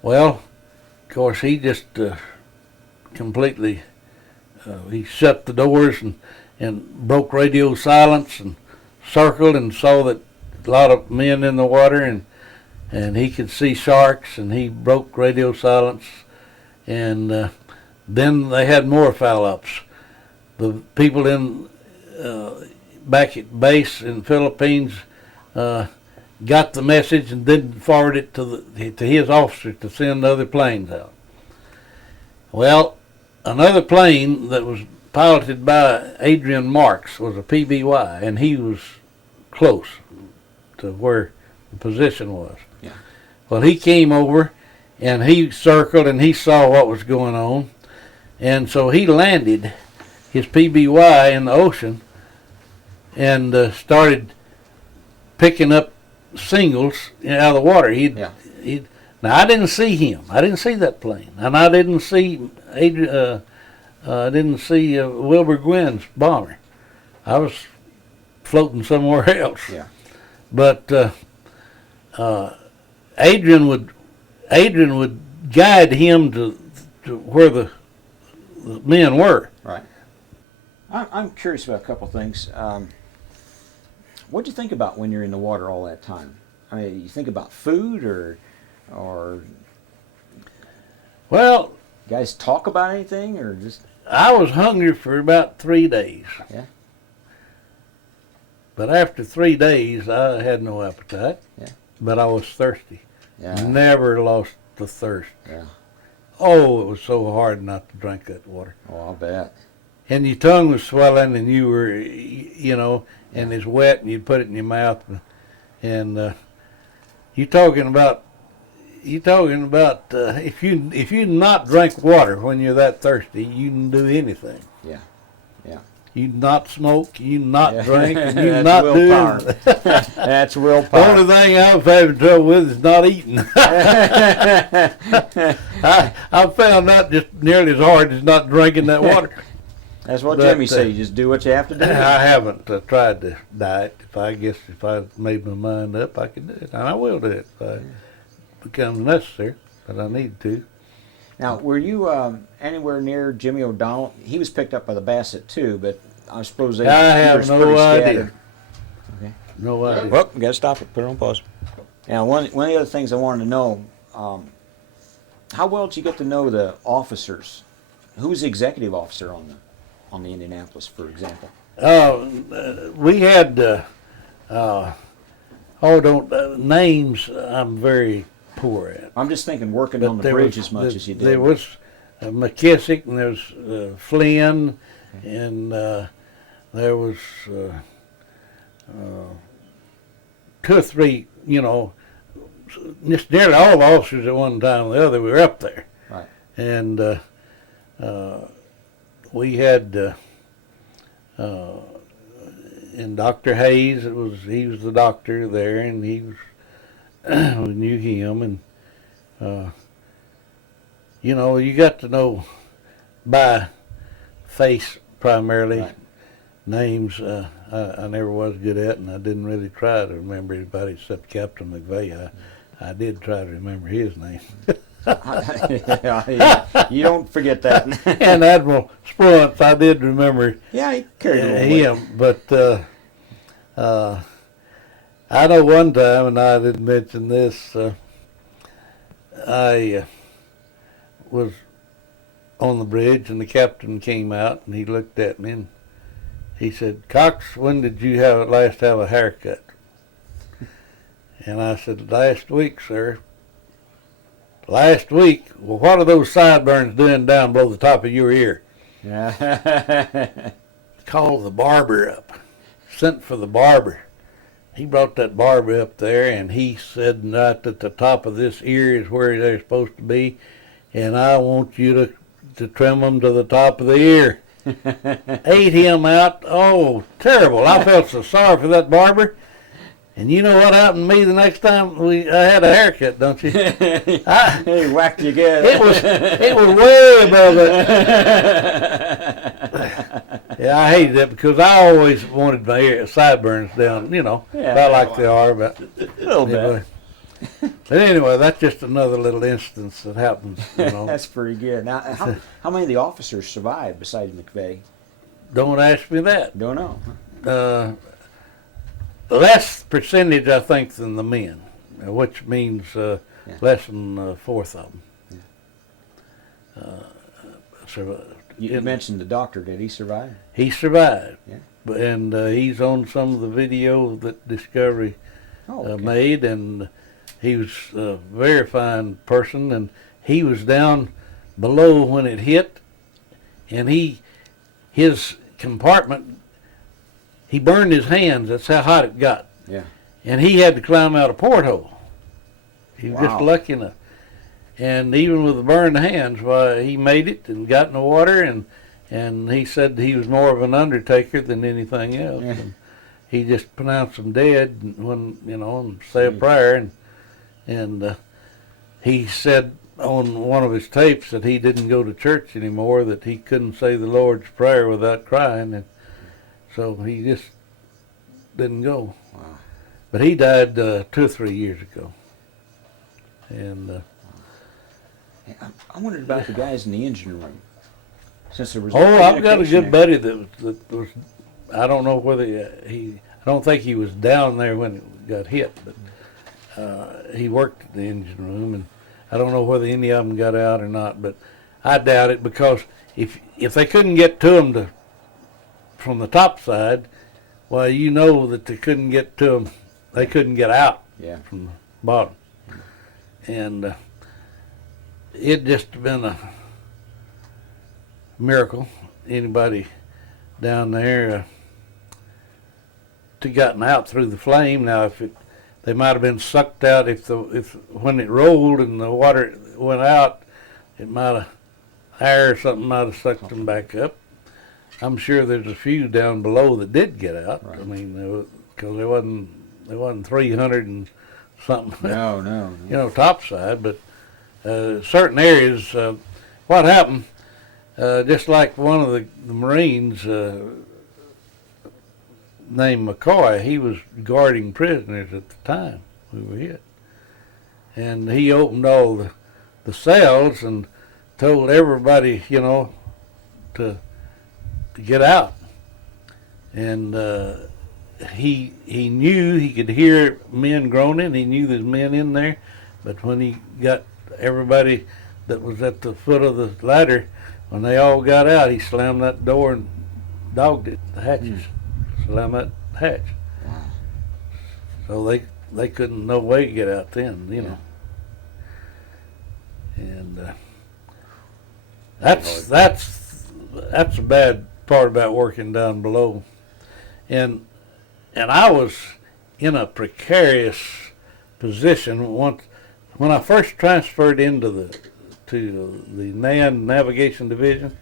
Well, of course, he just completely, he shut the doors and broke radio silence and circled and saw that a lot of men in the water, and he could see sharks, and he broke radio silence, and then they had more foul-ups. The people back at base in the Philippines got the message and didn't forward it to his officer to send other planes out. Well, another plane that was piloted by Adrian Marks was a PBY, and he was close to where the position was. Yeah. Well, he came over, and he circled, and he saw what was going on, and so he landed his PBY in the ocean and started picking up singles out of the water. Now, I didn't see him. I didn't see that plane, and I didn't see Wilbur Gwynn's bomber. I was floating somewhere else. Yeah. But Adrian would guide him to where the men were. Right. I'm curious about a couple things. What'd you think about when you're in the water all that time? I mean, you think about food or Well, you guys talk about anything or just? I was hungry for about 3 days. Yeah. But after 3 days, I had no appetite. Yeah. But I was thirsty. Yeah. Never lost the thirst. Yeah. Oh, it was so hard not to drink that water. Oh, I'll bet. And your tongue was swelling, and you were, and it's wet, and you put it in your mouth, and you talking about if you not drink water when you're that thirsty, you can do anything. Yeah. Yeah. You not smoke, you not drink, and you That's not do willpower. anything. That's The willpower. only thing I'm having trouble with is not eating. I found that just nearly as hard as not drinking that water. That's what But, Jimmy said. You just do what you have to do. I haven't tried to diet. If I made my mind up, I could do it, and I will do it if it becomes necessary. But I need to. Now, were you anywhere near Jimmy O'Donnell? He was picked up by the Bassett too, but I suppose they. I have were no pretty idea. scattered. No idea. Well, we got to stop it. Put it on pause. Now, one of the other things I wanted to know: how well did you get to know the officers? Who was the executive officer on the Indianapolis, for example? We had names. I'm very poor at. I'm just thinking working But on the there bridge was- as much as you did. There was McKissick, and there was Flynn, and there was 2 or 3, just nearly all the officers at one time or the other. We were up there. Right. And we had, and Dr. Hayes, he was the doctor there, and he was, we knew him, and you got to know by face primarily. Right. Names I never was good at, and I didn't really try to remember anybody except Captain McVeigh. I did try to remember his name. Yeah, you don't forget that. And Admiral Spruance, I did remember Yeah, he carried a little weight. him, but I know one time, and I didn't mention this, I was on the bridge, and the captain came out, and he looked at me, and he said, "Cox, when did you last have a haircut?" And I said, "Last week, sir." "Last week? Well, what are those sideburns doing down below the top of your ear?" Yeah. Called the barber up. Sent for the barber. He brought that barber up there, and he said right at the top of this ear is where they're supposed to be, and I want you to trim them to the top of the ear. Ate him out. Oh, terrible. I felt so sorry for that barber. And you know what happened to me the next time I had a haircut, don't you? He whacked you good. It was way above it. Yeah, I hated it because I always wanted my sideburns down, about like they are. But A little bit. But anyway, that's just another little instance that happens. That's pretty good. Now, how many of the officers survived besides McVeigh? Don't ask me that. Don't know. Less percentage, I think, than the men, which means less than a fourth of them. You mentioned the doctor. Did he survive? He survived. Yeah. And he's on some of the video that Discovery made, and he was a very fine person, and he was down below when it hit, and his compartment, he burned his hands. That's how hot it got. Yeah. And he had to climb out a porthole. He was just Wow. lucky enough. And even with the burned hands, why, he made it and got in the water, and he said he was more of an undertaker than anything else. Yeah. And he just pronounced them dead and say a prayer, and he said on one of his tapes that he didn't go to church anymore, that he couldn't say the Lord's Prayer without crying, and so he just didn't go. Wow. But he died 2 or 3 years ago. And I wondered about the guys in the engine room. Since there was I've got a communication good there. buddy that was, I don't know whether I don't think he was down there when it got hit, but he worked at the engine room, and I don't know whether any of them got out or not, but I doubt it, because if they couldn't get to him from the top side, well, that they couldn't get to him, they couldn't get out from the bottom. And it just been a miracle, anybody down there to gotten out through the flame. Now, they might have been sucked out if when it rolled and the water went out, it might have, air or something might have sucked them back up. I'm sure there's a few down below that did get out. Right. I mean, because there wasn't 300 and something. No. Topside, but certain areas. What happened? Just like one of the Marines named McCoy, he was guarding prisoners at the time we were hit, and he opened all the cells and told everybody, to get out. And he knew, he could hear men groaning. He knew there's men in there, but when he got everybody that was at the foot of the ladder, when they all got out, he slammed that door and dogged it, the hatches. Slammed that hatch. Wow. So they couldn't no way get out then, And that's a bad part about working down below. And I was in a precarious position once when I first transferred into the navigation division.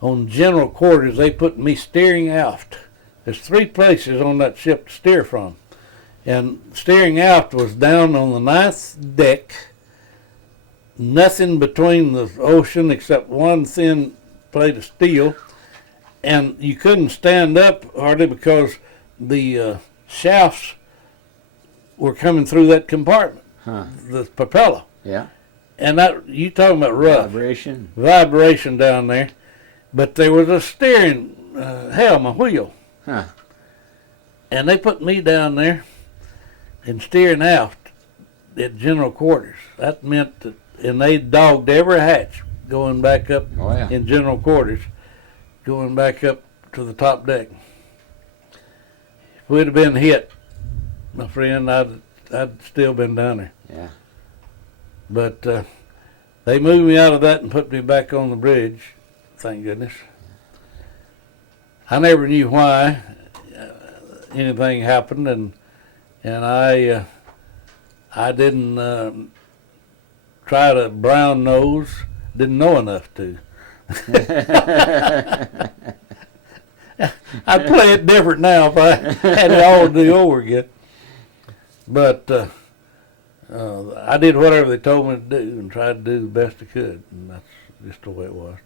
On general quarters, they put me steering aft. There's 3 places on that ship to steer from, and steering aft was down on the 9th deck. Nothing between the ocean except one thin plate of steel, and you couldn't stand up hardly because the shafts were coming through that compartment, the propeller. Yeah. And that, you talking about rough vibration down there, but there was a steering helm, a wheel, and they put me down there and steering aft at general quarters. That meant that, and they dogged every hatch going back up in general quarters, going back up to the top deck. If we'd have been hit, my friend, I'd still been down there. Yeah. But they moved me out of that and put me back on the bridge, thank goodness. I never knew why anything happened, and I didn't try to brown nose, didn't know enough to. I'd play it different now if I had it all to do over again. But I did whatever they told me to do and tried to do the best I could, and that's just the way it was.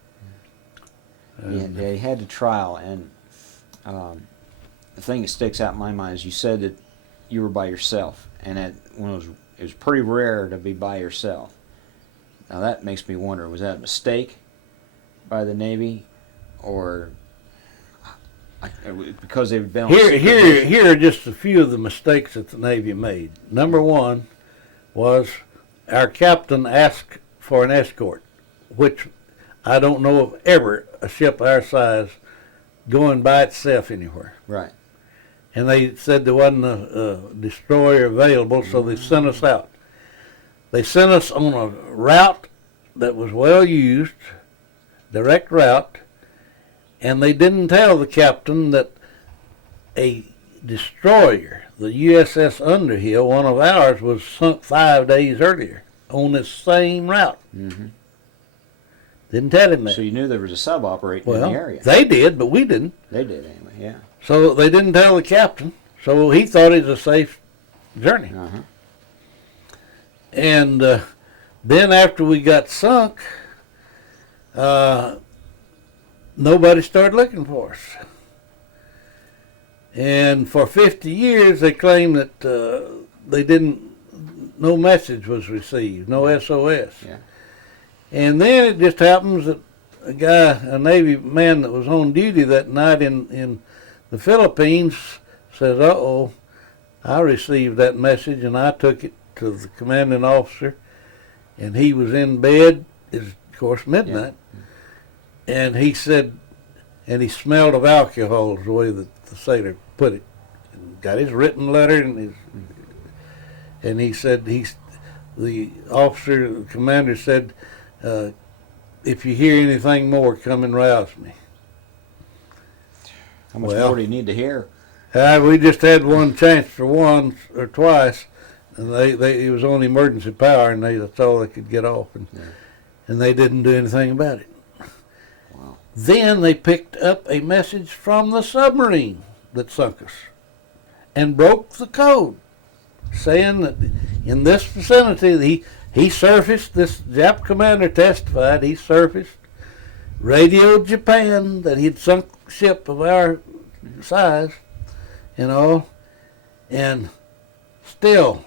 And yeah, you had to trial, and the thing that sticks out in my mind is you said that you were by yourself, and it was pretty rare to be by yourself. Now that makes me wonder, was that a mistake by the Navy, or because they've been on here are just a few of the mistakes that the Navy made. Number one was our captain asked for an escort, which I don't know of ever a ship our size going by itself anywhere. Right. And they said there wasn't a destroyer available, so they sent us out. They sent us on a route that was well used, direct route, and they didn't tell the captain that a destroyer, the USS Underhill, one of ours, was sunk 5 days earlier on this same route. Mm-hmm. Didn't tell him that. So you knew there was a sub operating in the area. They did, but we didn't. They did anyway, yeah. So they didn't tell the captain, so he thought it was a safe journey. Uh-huh. And then after we got sunk, nobody started looking for us. And for 50 years, they claimed that no message was received, no SOS. Yeah. And then it just happens that a Navy man that was on duty that night in the Philippines says, uh-oh, I received that message, and I took it to the commanding officer, and he was in bed, it's of course midnight, and he said, and he smelled of alcohol is the way that the sailor put it. And got his written letter, and he said, the officer, the commander said, if you hear anything more, come and rouse me. How much more do you need to hear? We just had one chance for once or twice, and it was on emergency power, and that's all they could get off, and they didn't do anything about it. Wow. Then they picked up a message from the submarine that sunk us and broke the code, saying that in this vicinity, he surfaced, this Jap commander testified, he surfaced, radioed Japan that he'd sunk a ship of our size, and still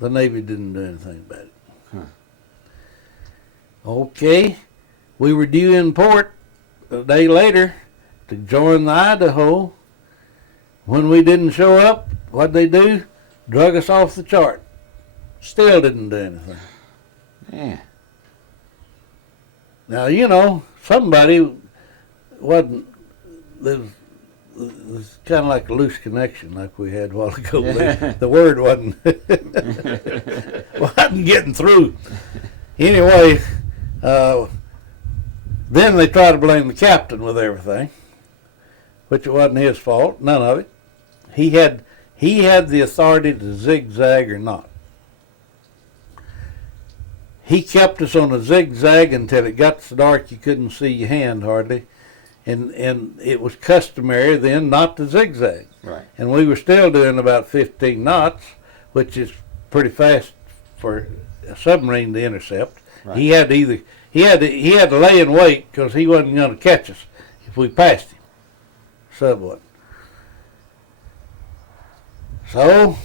the Navy didn't do anything about it. Huh. Okay, we were due in port a day later to join the Idaho. When we didn't show up, what'd they do? Drug us off the chart. Still didn't do anything. Yeah. Now, somebody wasn't, there was kind of like a loose connection like we had a while ago. The word wasn't getting through. Anyway, then they try to blame the captain with everything, which it wasn't his fault, none of it. He had the authority to zigzag or not. He kept us on a zigzag until it got so dark you couldn't see your hand hardly, and it was customary then not to zigzag. Right. And we were still doing about 15 knots, which is pretty fast for a submarine to intercept. Right. He had to lay in wait because he wasn't going to catch us if we passed him. Sub what? So,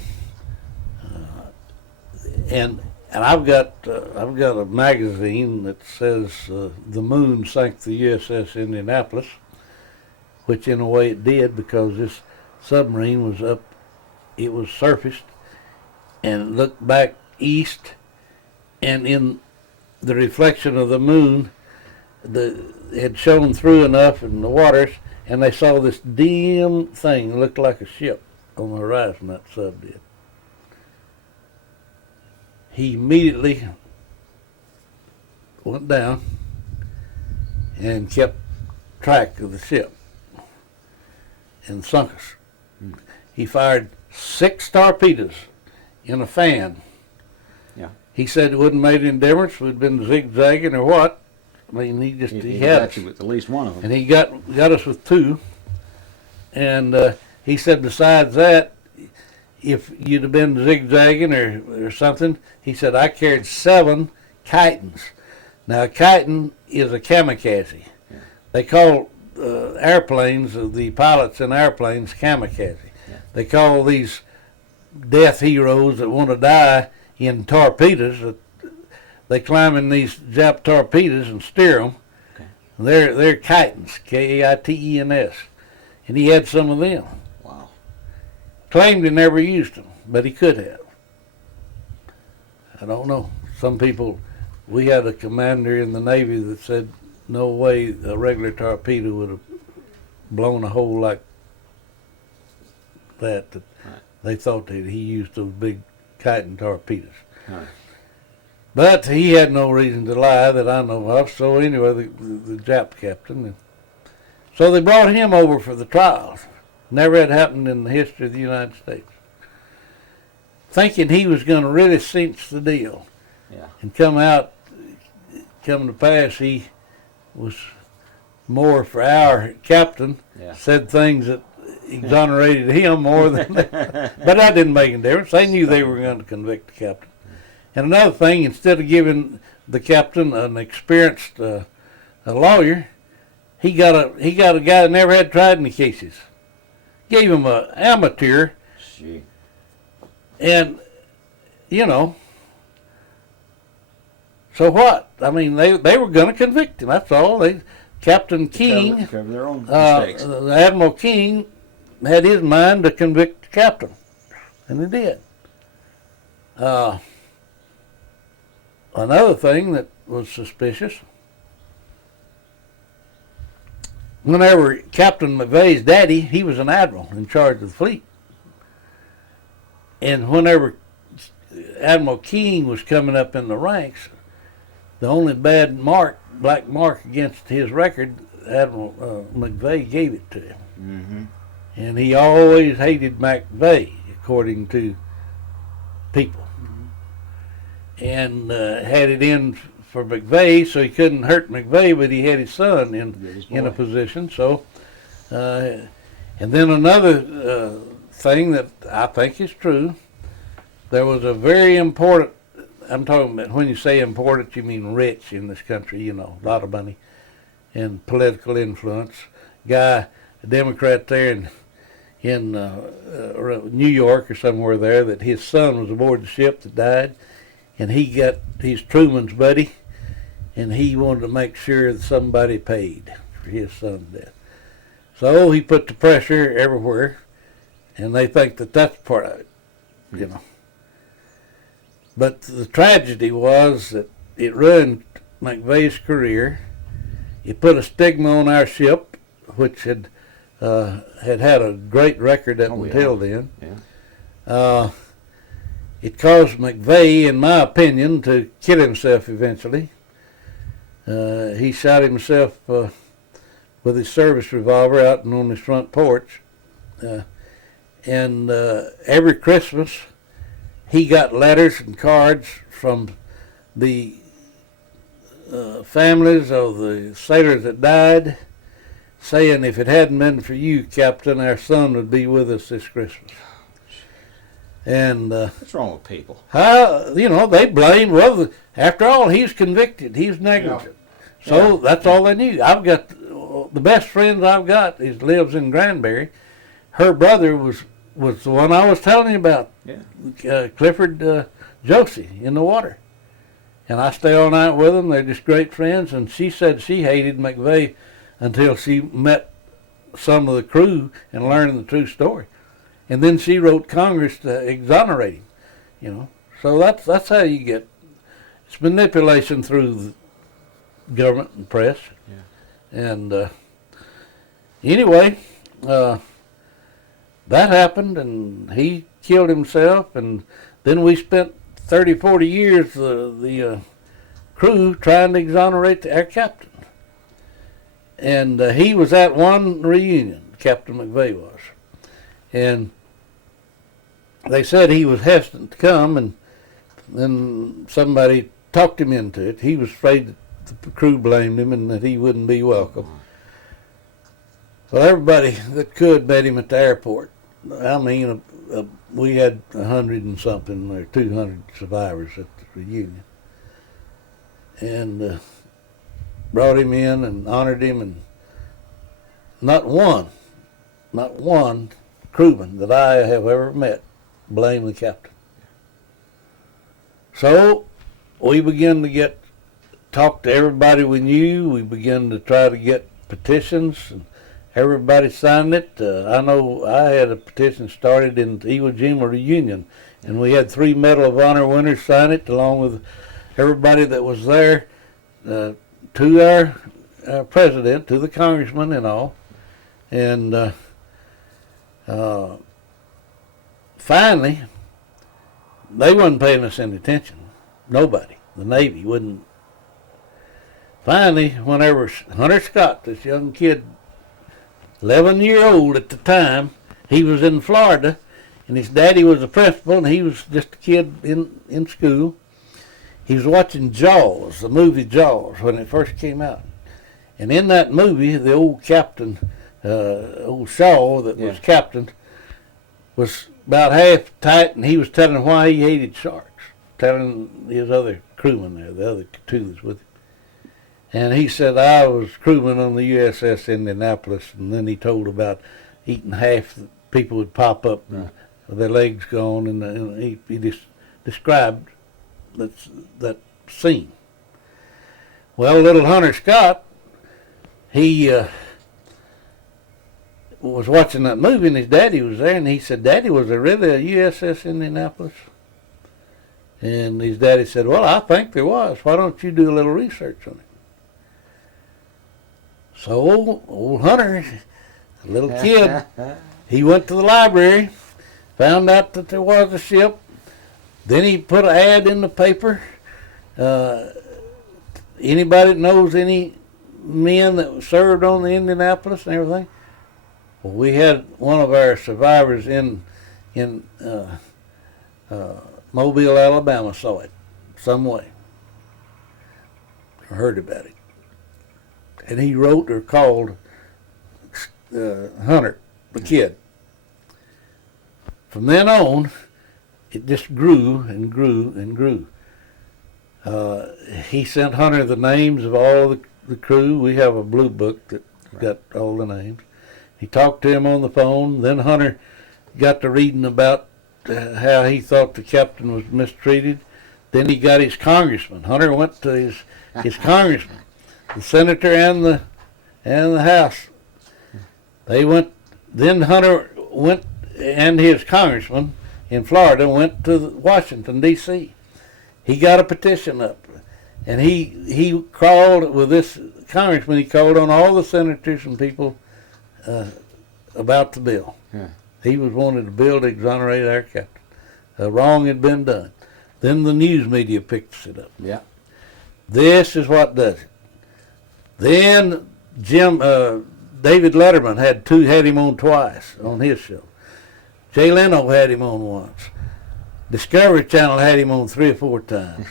and I've got a magazine that says the moon sank the USS Indianapolis, which in a way it did because this submarine was up, it was surfaced and looked back east, and in the reflection of the moon, it had shone through enough in the waters, and they saw this dim thing looked like a ship on the horizon. That sub did. He immediately went down and kept track of the ship and sunk us. He fired 6 torpedoes in a fan. Yeah. He said it wouldn't have made any difference if we'd been zigzagging or what. I mean, he had got us. you with at least one of them. And he got us with 2. And he said besides that, if you'd have been zigzagging or something, he said, I carried 7 chitons. Now, a chiton is a kamikaze. Yeah. They call airplanes, the pilots in airplanes, kamikaze. Yeah. They call these death heroes that want to die in torpedoes. They climb in these Jap torpedoes and steer them. Okay. They're chitons, K-A-I-T-E-N-S. And he had some of them. Wow. Claimed he never used them, but he could have. I don't know. Some people, we had a commander in the Navy that said no way a regular torpedo would have blown a hole like that. Right. They thought that he used those big chitin torpedoes. Right. But he had no reason to lie that I know of. So anyway, the Jap captain. So they brought him over for the trials. Never had happened in the history of the United States. Thinking he was going to really cinch the deal. Yeah. And come to pass, he was more for our captain, Yeah. said things that exonerated him more than but that didn't make any difference. They knew they were going to convict the captain. And another thing, instead of giving the captain an experienced a lawyer, he got a guy that never had tried any cases. Gave him an amateur, Gee. and you know. So what? I mean, they were going to convict him. That's all. Captain King, Cover their own mistakes. Admiral King, had his mind to convict the captain, and he did. Another thing that was suspicious, whenever Captain McVeigh's daddy, he was an admiral in charge of the fleet, and whenever Admiral King was coming up in the ranks, the only black mark against his record, Admiral McVeigh gave it to him. Mm-hmm. And he always hated McVeigh, according to people. And had it in for McVeigh, so he couldn't hurt McVeigh, but he had his son in a position. So, and then another thing that I think is true, there was a very important, I'm talking about when you say important, you mean rich in this country, you know, a lot of money and political influence. Guy, a Democrat there in New York or somewhere there, that his son was aboard the ship that died, and he's Truman's buddy, and he wanted to make sure that somebody paid for his son's death. So he put the pressure everywhere, and they think that that's part of it, you know. But the tragedy was that it ruined McVeigh's career. It put a stigma on our ship, which had had a great record up until then. Yeah. it caused McVeigh, in my opinion, to kill himself eventually. He shot himself with his service revolver out on his front porch. And every Christmas, he got letters and cards from the families of the sailors that died, saying, if it hadn't been for you, Captain, our son would be with us this Christmas. And What's wrong with people? they blamed, well, after all, he's convicted. He's negligent. Yeah. So that's all they knew. I've got, the best friends I've got lives in Granbury. Her brother was the one I was telling you about, Clifford Josie in the water. And I stay all night with them. They're just great friends. And she said she hated McVeigh until she met some of the crew and learned the true story. And then she wrote Congress to exonerate him, So that's how you get, it's manipulation through the government and press. Yeah. And anyway, that happened, and he killed himself, and then we spent 30, 40 years, the crew, trying to exonerate our captain. And he was at one reunion, Captain McVeigh was. And they said he was hesitant to come, and then somebody talked him into it. He was afraid that the crew blamed him and that he wouldn't be welcome. Well, everybody that could met him at the airport. I mean, we had 100 and something, or 200 survivors at the reunion. And brought him in and honored him, and not one crewman that I have ever met blamed the captain. So we began to talk to everybody we knew. We began to try to get petitions, and everybody signed it. I know I had a petition started in the Iwo Jima reunion, and we had 3 Medal of Honor winners sign it, along with everybody that was there, to our president, to the congressman and all. And finally, they wasn't paying us any attention. Nobody. The Navy wouldn't. Finally, whenever Hunter Scott, this young kid, 11-year-old at the time, he was in Florida, and his daddy was a principal, and he was just a kid in school. He was watching Jaws, the movie Jaws, when it first came out. And in that movie, the old captain, old Shaw that was captain, was about half tight, and he was telling why he hated sharks, telling his other crewmen there, the other 2 that's with him. And he said, I was crewman on the USS Indianapolis, and then he told about eating half the people would pop up and their legs gone, and he just described that scene. Well, little Hunter Scott, he was watching that movie, and his daddy was there, and he said, Daddy, was there really a USS Indianapolis? And his daddy said, well, I think there was. Why don't you do a little research on it? So old Hunter, a little kid, he went to the library, found out that there was a ship. Then he put an ad in the paper. Anybody that knows any men that served on the Indianapolis and everything? Well, we had one of our survivors in Mobile, Alabama, saw it some way, or heard about it. And he wrote or called Hunter, the kid. From then on, it just grew and grew and grew. He sent Hunter the names of all the crew. We have a blue book that got all the names. He talked to him on the phone. Then Hunter got to reading about how he thought the captain was mistreated. Then he got his congressman. Hunter went to his congressman, the senator and the House. They went. Then Hunter went, and his congressman in Florida went to Washington, D.C. He got a petition up, and he called with this congressman. He called on all the senators and people about the bill. Yeah. He was wanting to bill to exonerate our captain. wrong had been done. Then the news media picks it up. Yeah. This is what does it. Then David Letterman had him on twice on his show. Jay Leno had him on once. Discovery Channel had him on 3 or 4 times.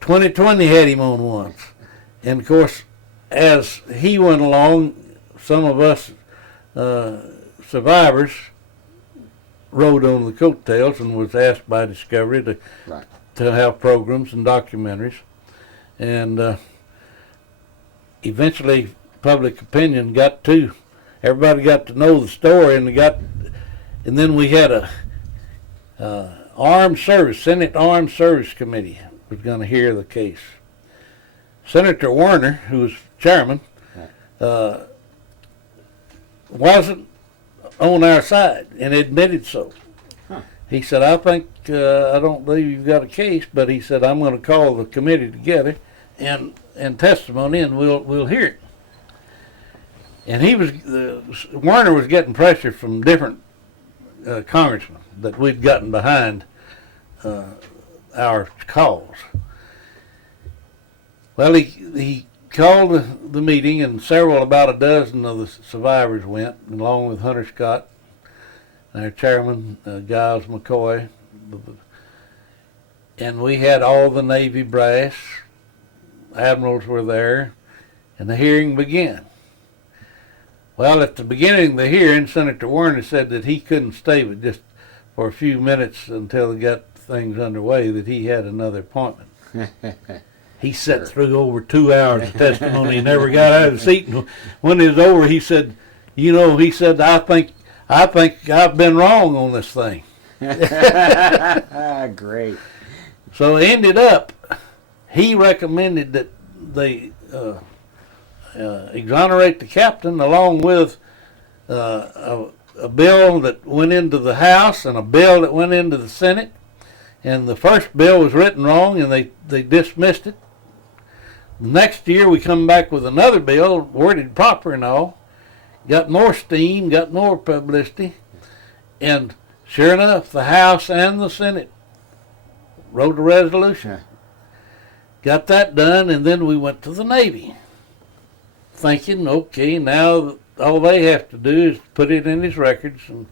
2020 had him on once. And of course, as he went along, some of us survivors rode on the coattails and was asked by Discovery to have programs and documentaries. And eventually public opinion everybody got to know the story, and then we had a Senate Armed Service Committee was going to hear the case. Senator Warner, who was chairman, wasn't on our side and admitted so. Huh. He said, I don't believe you've got a case, but he said, I'm going to call the committee together and testimony, and we'll hear it. And Warner was getting pressure from different congressmen that we'd gotten behind our cause. Well, he called the meeting, and about a dozen of the survivors went, along with Hunter Scott, our chairman, Giles McCoy, and we had all the Navy brass. Admirals were there, and the hearing began. Well, at the beginning of the hearing, Senator Warner said that he couldn't stay but just for a few minutes until they got things underway, that he had another appointment. He sat through over 2 hours of testimony and never got out of the seat. And when it was over, he said, I think I've been wrong on this thing. Great. So it ended up, he recommended that they exonerate the captain, along with a bill that went into the House and a bill that went into the Senate. And the first bill was written wrong, and they dismissed it. The next year we come back with another bill, worded proper and all, got more steam, got more publicity, and sure enough, the House and the Senate wrote a resolution. Got that done, and then we went to the Navy, thinking, okay, now all they have to do is put it in his records, and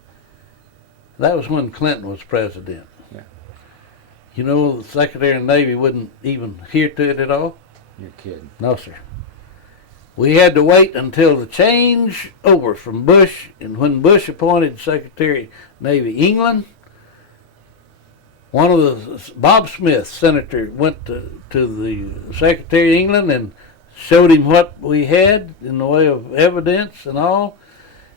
that was when Clinton was president. Yeah. You know, the Secretary of the Navy wouldn't even hear to it at all. You're kidding. No, sir. We had to wait until the change over from Bush, and when Bush appointed Secretary of Navy England, Bob Smith, senator, went to the Secretary of England and showed him what we had in the way of evidence and all,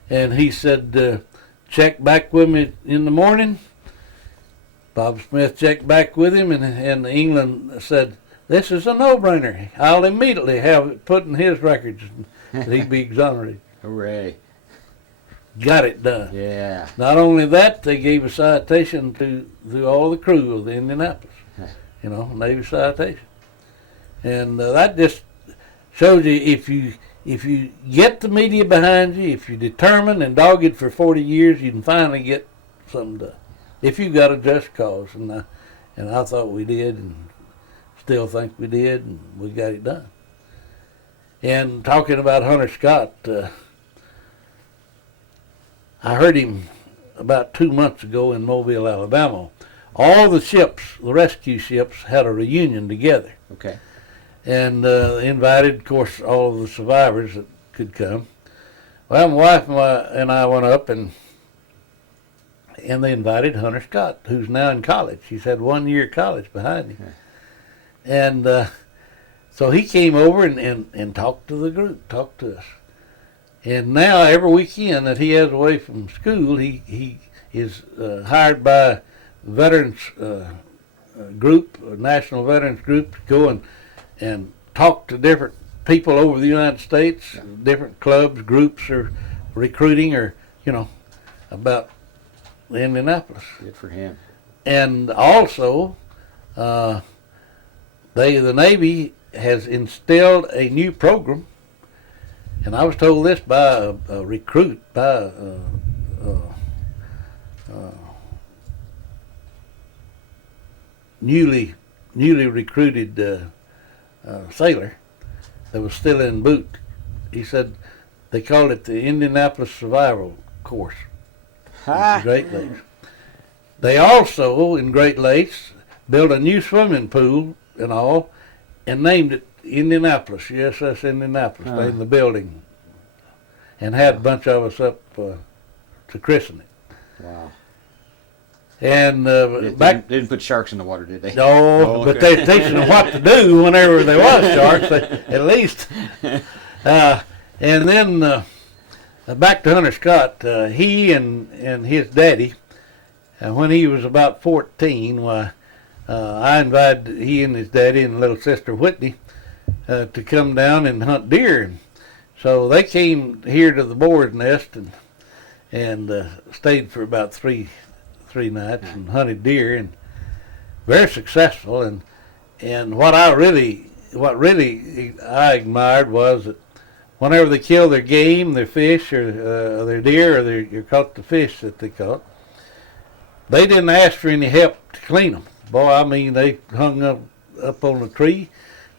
and he said, check back with me in the morning. Bob Smith checked back with him, and England said, this is a no-brainer. I'll immediately have it put in his records that he'd be exonerated. Hooray. Got it done. Yeah. Not only that, they gave a citation to all the crew of the Indianapolis. Navy citation. And that just shows you, if you get the media behind you, if you're determined and dogged for 40 years, you can finally get something done. If you've got a just cause, and I thought we did, and still think we did, and we got it done. And talking about Hunter Scott, I heard him about 2 months ago in Mobile, Alabama. All the ships, the rescue ships, had a reunion together. Okay. And they invited, of course, all of the survivors that could come. Well, my wife and I went up, and they invited Hunter Scott, who's now in college. He's had 1 year college behind him. Yeah. And so he came over and talked to the group, talked to us. And now every weekend that he has away from school, he is hired by a veterans group, a national veterans group, to go and talk to different people over the United States, different clubs, groups, or recruiting, or, about the Indianapolis. Good for him. And also, the Navy has instilled a new program, and I was told this by a recruit, newly recruited sailor that was still in boot. He said they called it the Indianapolis Survival Course. Ha! Great Lakes. They also, in Great Lakes, built a new swimming pool and all, and named it Indianapolis, USS Indianapolis, named the building, and had a bunch of us up to christen it. Wow. And They back, didn't put sharks in the water, did they? no, Oh, but okay. they're teaching them what to do whenever there was sharks, at least. And then back to Hunter Scott, he and his daddy, when he was about 14, I invited he and his daddy and little sister Whitney to come down and hunt deer. So they came here to the boar's nest and stayed for about three nights and hunted deer, and very successful. And what really I admired was that whenever they killed their game, their fish or their deer or caught the fish that they caught, they didn't ask for any help to clean them. Boy, I mean, they hung up on the tree,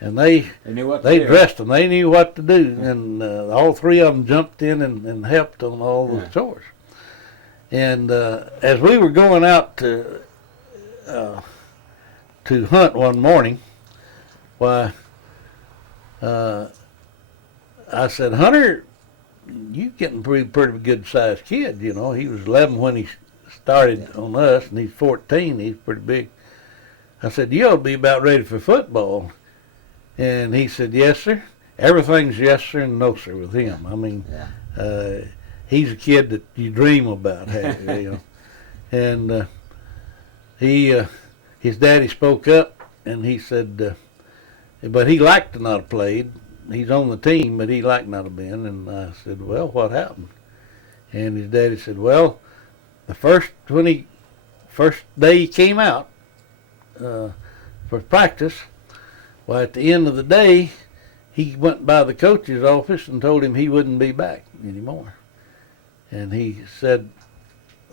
and they knew what they to do. dressed them. They knew what to do, and all three of them jumped in and helped on all the chores. And as we were going out to hunt one morning, why, I said, Hunter, you getting pretty good sized kid, you know. He was 11 when he started on us, and he's 14. He's pretty big. I said, you ought to be about ready for football. And he said, yes, sir. Everything's yes, sir, and no, sir with him. I mean, he's a kid that you dream about having, you know. And his daddy spoke up, and he said, but he liked to not have played. He's on the team, but he liked not to have been. And I said, well, what happened? And his daddy said, well, first day he came out for practice, well, at the end of the day, he went by the coach's office and told him he wouldn't be back anymore. And he said,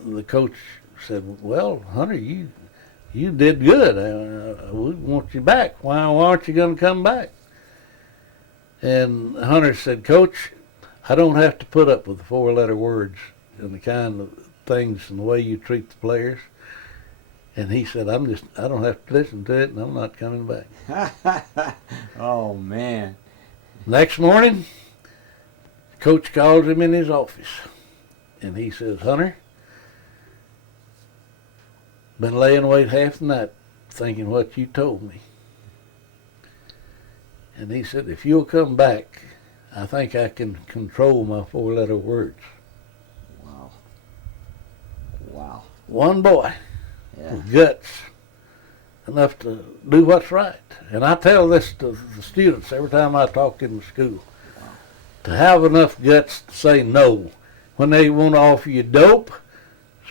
the coach said, well, Hunter, you did good. We want you back. Why aren't you going to come back? And Hunter said, Coach, I don't have to put up with the four-letter words and the kind of things and the way you treat the players. And he said, I don't have to listen to it, and I'm not coming back. Oh, man. Next morning, Coach calls him in his office, and he says, Hunter, been laying awake half the night thinking what you told me. And he said, if you'll come back, I think I can control my four-letter words. Wow. Wow. One boy Yeah. with guts enough to do what's right. And I tell this to the students every time I talk in the school. To have enough guts to say no. When they want to offer you dope,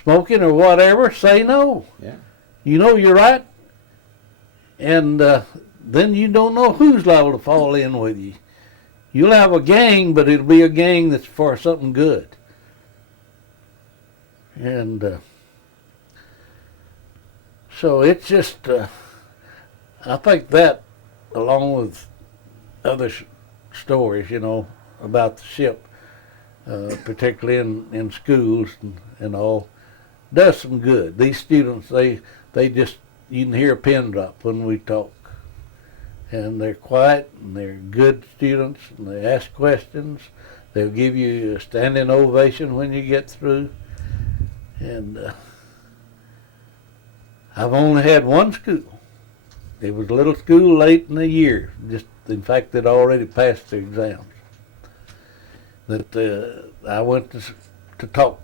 smoking, or whatever, say no. Yeah. You know you're right. And then you don't know who's liable to fall in with you. You'll have a gang, but it'll be a gang that's for something good. And so it's just, I think that, along with other stories, you know, about the ship, particularly in schools and all, does some good. These students, they just, you can hear a pin drop when we talk. And they're quiet, and they're good students, and they ask questions. They'll give you a standing ovation when you get through. And I've only had one school. It was a little school late in the year. Just, in fact, they'd already passed their exams. That I went to talk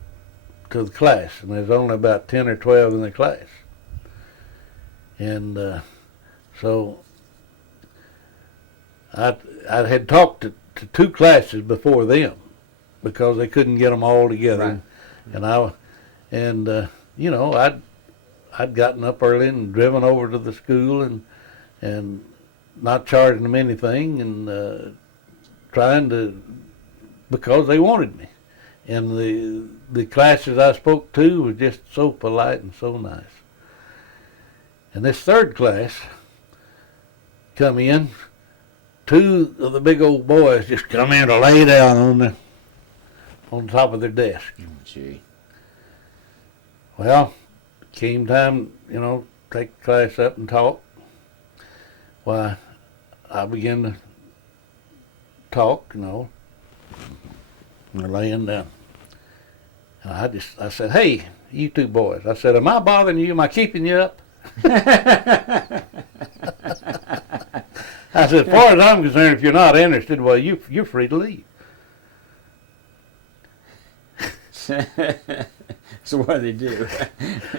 to the class, and there's only about 10 or 12 in the class. And so I had talked to two classes before them because they couldn't get them all together. Right. And you know, I'd gotten up early and driven over to the school and not charging them anything and trying to, because they wanted me. And the classes I spoke to were just so polite and so nice. And this third class come in. Two of the big old boys just come in to lay down on top of their desk. Oh, gee. Well, came time, take the class up and talk. Why, I began to talk, and they're laying down. And I said, hey, you two boys. I said, am I bothering you? Am I keeping you up? I said, as far as I'm concerned, if you're not interested, well, you're free to leave. So what did they do?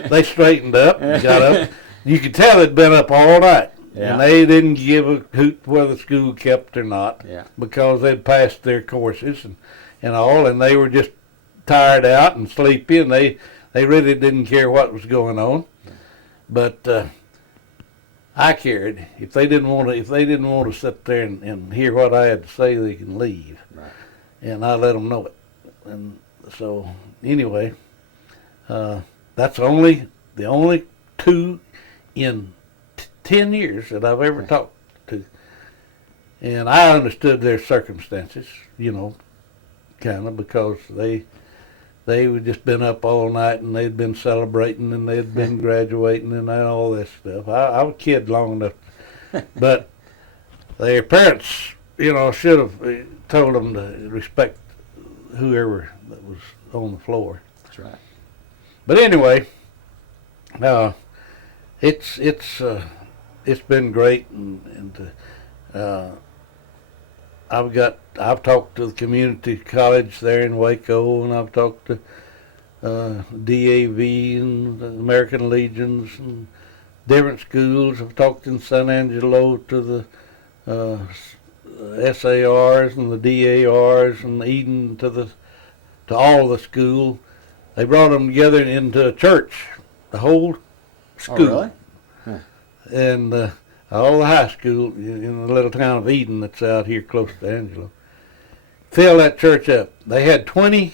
They straightened up and got up. You could tell they'd been up all night. Yeah. And they didn't give a hoot whether school kept or not, Yeah. because they'd passed their courses and all, and they were just tired out and sleepy, and they really didn't care what was going on. But I cared. If they didn't want to sit there and hear what I had to say, they can leave. Right. And I let them know it. And so anyway, that's the only two in 10 years that I've ever talked to. And I understood their circumstances, kind of, because they had just been up all night and they'd been celebrating and they'd been graduating and all this stuff. I was a kid long enough, but their parents, should have told them to respect whoever that was on the floor. That's right. But anyway, it's been great, and I've talked to the community college there in Waco, and I've talked to DAV and the American Legions and different schools. I've talked in San Angelo to the SARs and the DARs, and Eden to all the school. They brought them together into a church, the whole school. Oh, really? Huh. And all the high school in the little town of Eden that's out here close to Angelo. Filled that church up. They had 20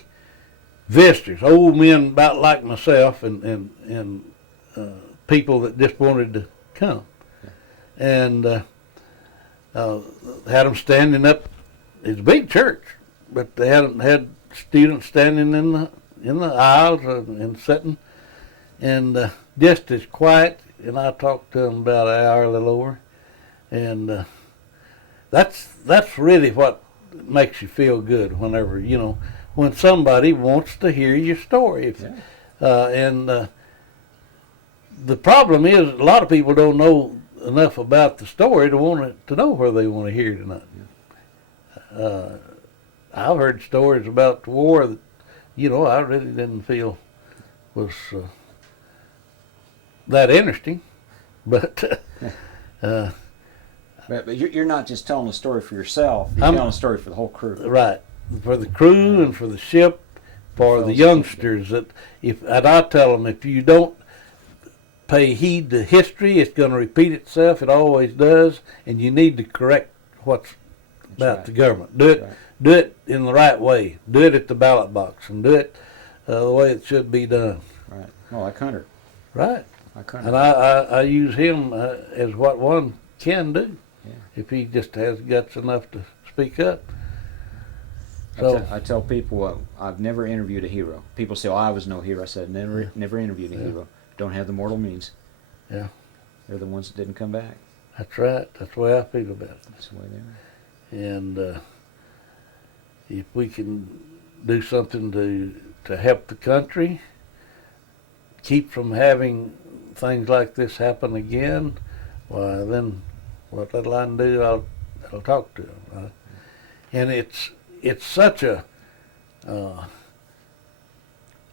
visitors, old men about like myself, and people that just wanted to come. And had them standing up. It's a big church, but they had students standing in the aisles and sitting, and just as quiet. And I talked to them about an hour, a little over, and that's really what makes you feel good. Whenever when somebody wants to hear your story, and the problem is a lot of people don't know enough about the story to know whether they want to hear it or not. I've heard stories about the war that I really didn't feel was that interesting, but But you're not just telling a story for yourself. You're telling a story for the whole crew. right, for the crew and for the ship, for the youngsters. And I tell them, if you don't pay heed to history, it's going to repeat itself. It always does, and you need to correct what's about the government. Do it in the right way. Do it at the ballot box, and do it the way it should be done. Right. Oh, like Hunter. Right. Like Hunter. And I use him as what one can do, if he just has guts enough to speak up. So I tell people I've never interviewed a hero. People say, "Oh, I was no hero." I said, "Never interviewed a hero. Don't have the mortal means." Yeah. They're the ones that didn't come back. That's right. That's the way I feel about it. That's the way they are. And if we can do something to help the country, keep from having things like this happen again, why then what little I can do, I'll talk to them. Right? And it's such a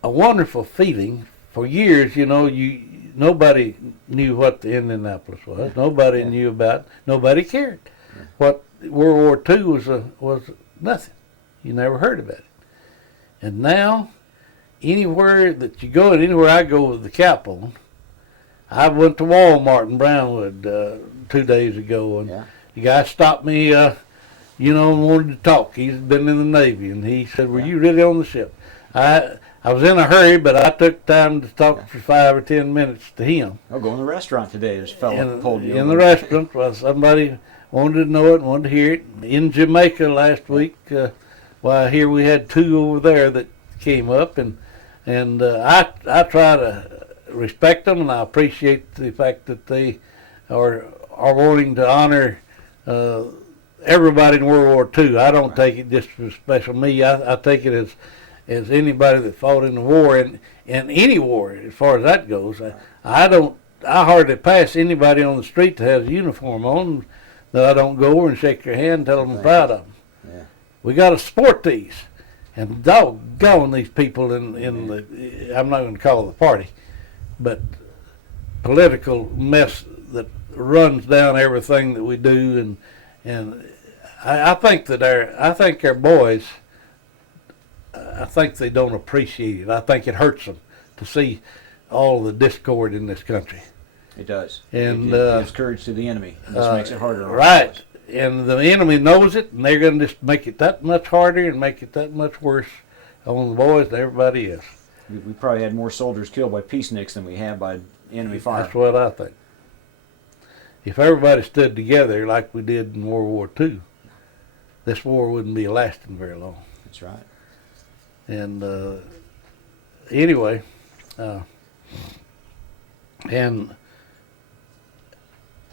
wonderful feeling. For years, nobody knew what the Indianapolis was. Nobody knew about it. Nobody cared. What World War II was nothing. You never heard about it. And now, anywhere that you go, and anywhere I go with the cap on, I went to Walmart in Brownwood 2 days ago, and the guy stopped me, and wanted to talk. He's been in the Navy, and he said, "Were you really on the ship?" I I was in a hurry, but I took time to talk for 5 or 10 minutes to him. I'll go in the restaurant today. There's a fellow pulled you In over. the restaurant, well, somebody wanted to know it, wanted to hear it. In Jamaica last week, well, here we had 2 over there that came up, and I try to respect them, and I appreciate the fact that they are wanting to honor everybody in World War II. I don't take it just for special me. I take it as anybody that fought in the war, and any war as far as that goes. I hardly pass anybody on the street that has a uniform on that I don't go over and shake their hand and tell them I'm proud of them. Yeah. We got to support these. And doggone these people in the, I'm not going to call it the party, but political mess that runs down everything that we do, and I think our boys, I think they don't appreciate it. I think it hurts them to see all the discord in this country. It does. And it gives courage to the enemy. And this makes it harder. Right. And the enemy knows it, and they're going to just make it that much harder and make it that much worse on the boys than everybody else. We probably had more soldiers killed by peaceniks than we have by enemy fire. That's what I think. If everybody stood together like we did in World War II, this war wouldn't be lasting very long. That's right. And anyway, and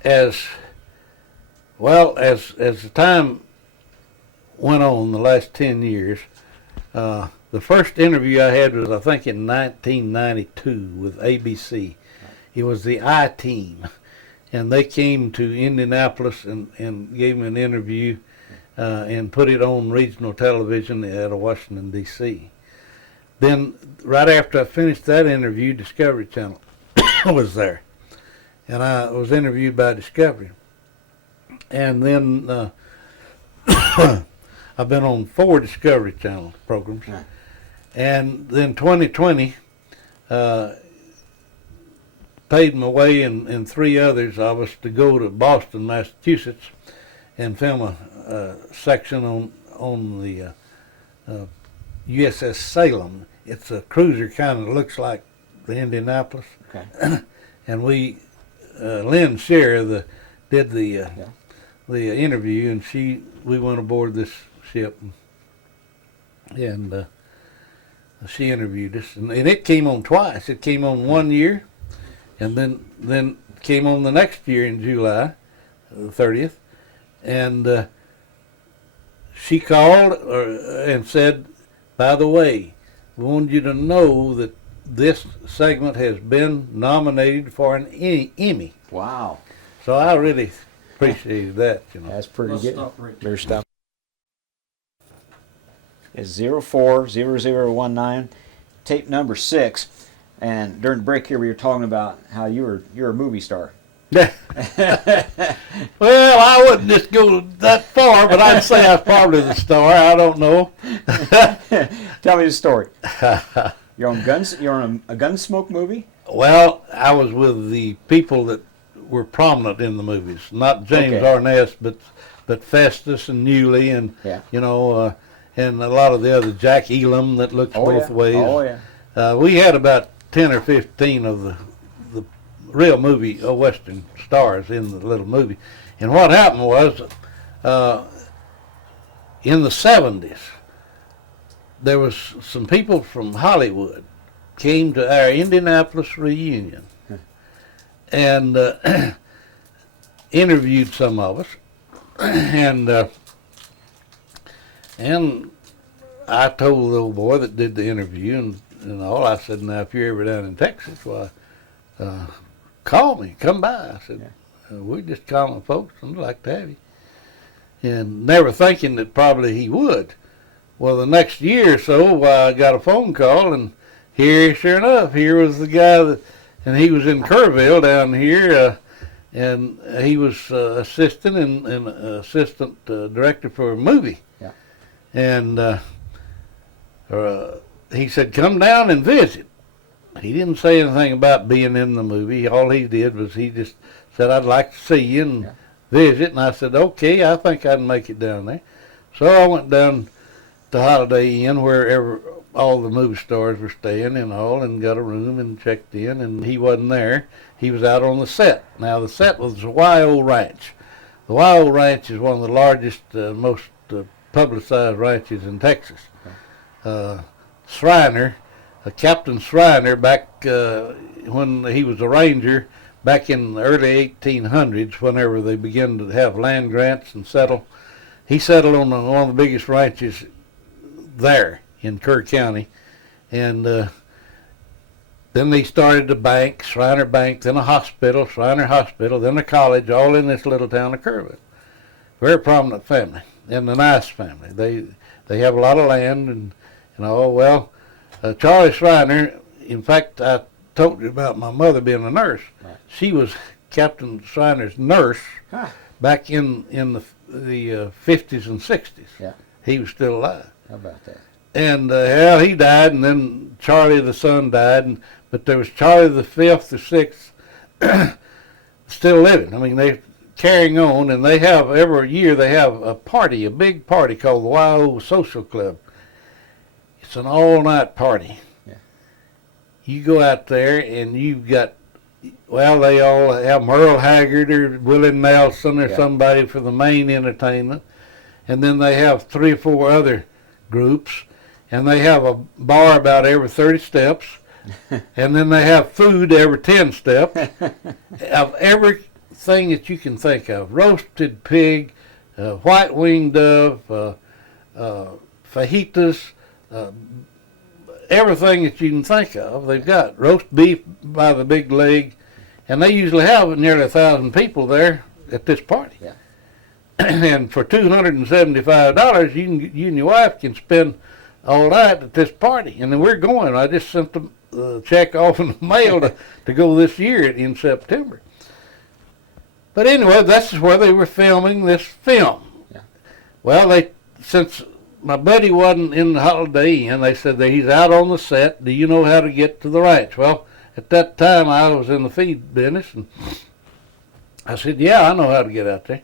as the time went on, the last 10 years, the first interview I had was, I think, in 1992 with ABC. It was the I-Team, and they came to Indianapolis and gave me an interview and put it on regional television out of Washington, D.C. Then, right after I finished that interview, Discovery Channel was there, and I was interviewed by Discovery. And then I've been on 4 Discovery Channel programs. Yeah. And then 2020 paid my way and 3 others. I was to go to Boston, Massachusetts, and film a section on the USS Salem. It's a cruiser, kind of looks like the Indianapolis. Okay. And we, Lynn Sher, did the interview, and we went aboard this ship, and she interviewed us, and it came on twice. It came on 1 year, and then came on the next year in July, the 30th, and she called and said, by the way, we wanted you to know that this segment has been nominated for an Emmy. Wow. So I really appreciated that, you know. That's pretty Let's good. stop right there. Better stop. It's 040019, tape number 6. And during the break here, we were talking about how you're a movie star. Well, I wouldn't just go that far, but I'd say I was probably the star. I don't know. Tell me the story. You're on a Gunsmoke movie? Well, I was with the people that were prominent in the movies, not James Okay. Arness, but Festus and Newley, and Yeah. and a lot of the other Jack Elam that looks both ways. Oh yeah. We had about 10 or 15 of the real movie Western stars in the little movie. And what happened was, in the 70s, there was some people from Hollywood came to our Indianapolis reunion and interviewed some of us. And I told the old boy that did the interview and all, I said, now, if you're ever down in Texas, why, call me, come by. I said, we're just calling folks and I'd like to have you. And never thinking that probably he would. Well, the next year or so, I got a phone call, and sure enough, here was the guy and he was in Kerrville down here, and he was assistant and assistant director for a movie. Yeah. And he said, come down and visit. He didn't say anything about being in the movie. All he did was he just said, I'd like to see you and visit. And I said, okay, I think I can make it down there. So I went down to Holiday Inn, wherever all the movie stars were staying and all, and got a room and checked in, and he wasn't there. He was out on the set. Now the set was the YO Ranch. The YO Ranch is one of the largest, most publicized ranches in Texas. Shriner, Captain Shriner, back when he was a ranger, back in the early 1800s, whenever they began to have land grants and settle, he settled on one of the biggest ranches there in Kerr County, and then they started a bank, Shriner Bank, then a hospital, Shriner Hospital, then a college, all in this little town of Kerrville. Very prominent family, and a nice family. They have a lot of land, and well, Charlie Shriner. In fact, I told you about my mother being a nurse. Right. She was Captain Shriner's nurse back in the 50s and 60s. Yeah. He was still alive. How about that? And he died, and then Charlie the son died, but there was Charlie the fifth or sixth still living. I mean, they're carrying on, and they have every year they have a party, a big party called the YO Social Club. It's an all-night party. Yeah. You go out there, and you've got, well, they all have Merle Haggard or Willie Nelson or somebody for the main entertainment, and then they have 3 or 4 other groups, and they have a bar about every 30 steps, and then they have food every 10 steps of everything that you can think of: roasted pig, white winged dove, fajitas, everything that you can think of. They've got roast beef by the big leg, and they usually have nearly 1,000 people there at this party. Yeah. And for $275, you and your wife can spend all night at this party. And then we're going. I just sent the check off in the mail to go this year in September. But anyway, this is where they were filming this film. Yeah. Well, since my buddy wasn't in the Holiday Inn, they said that he's out on the set. Do you know how to get to the ranch? Well, at that time, I was in the feed business, and I said, yeah, I know how to get out there.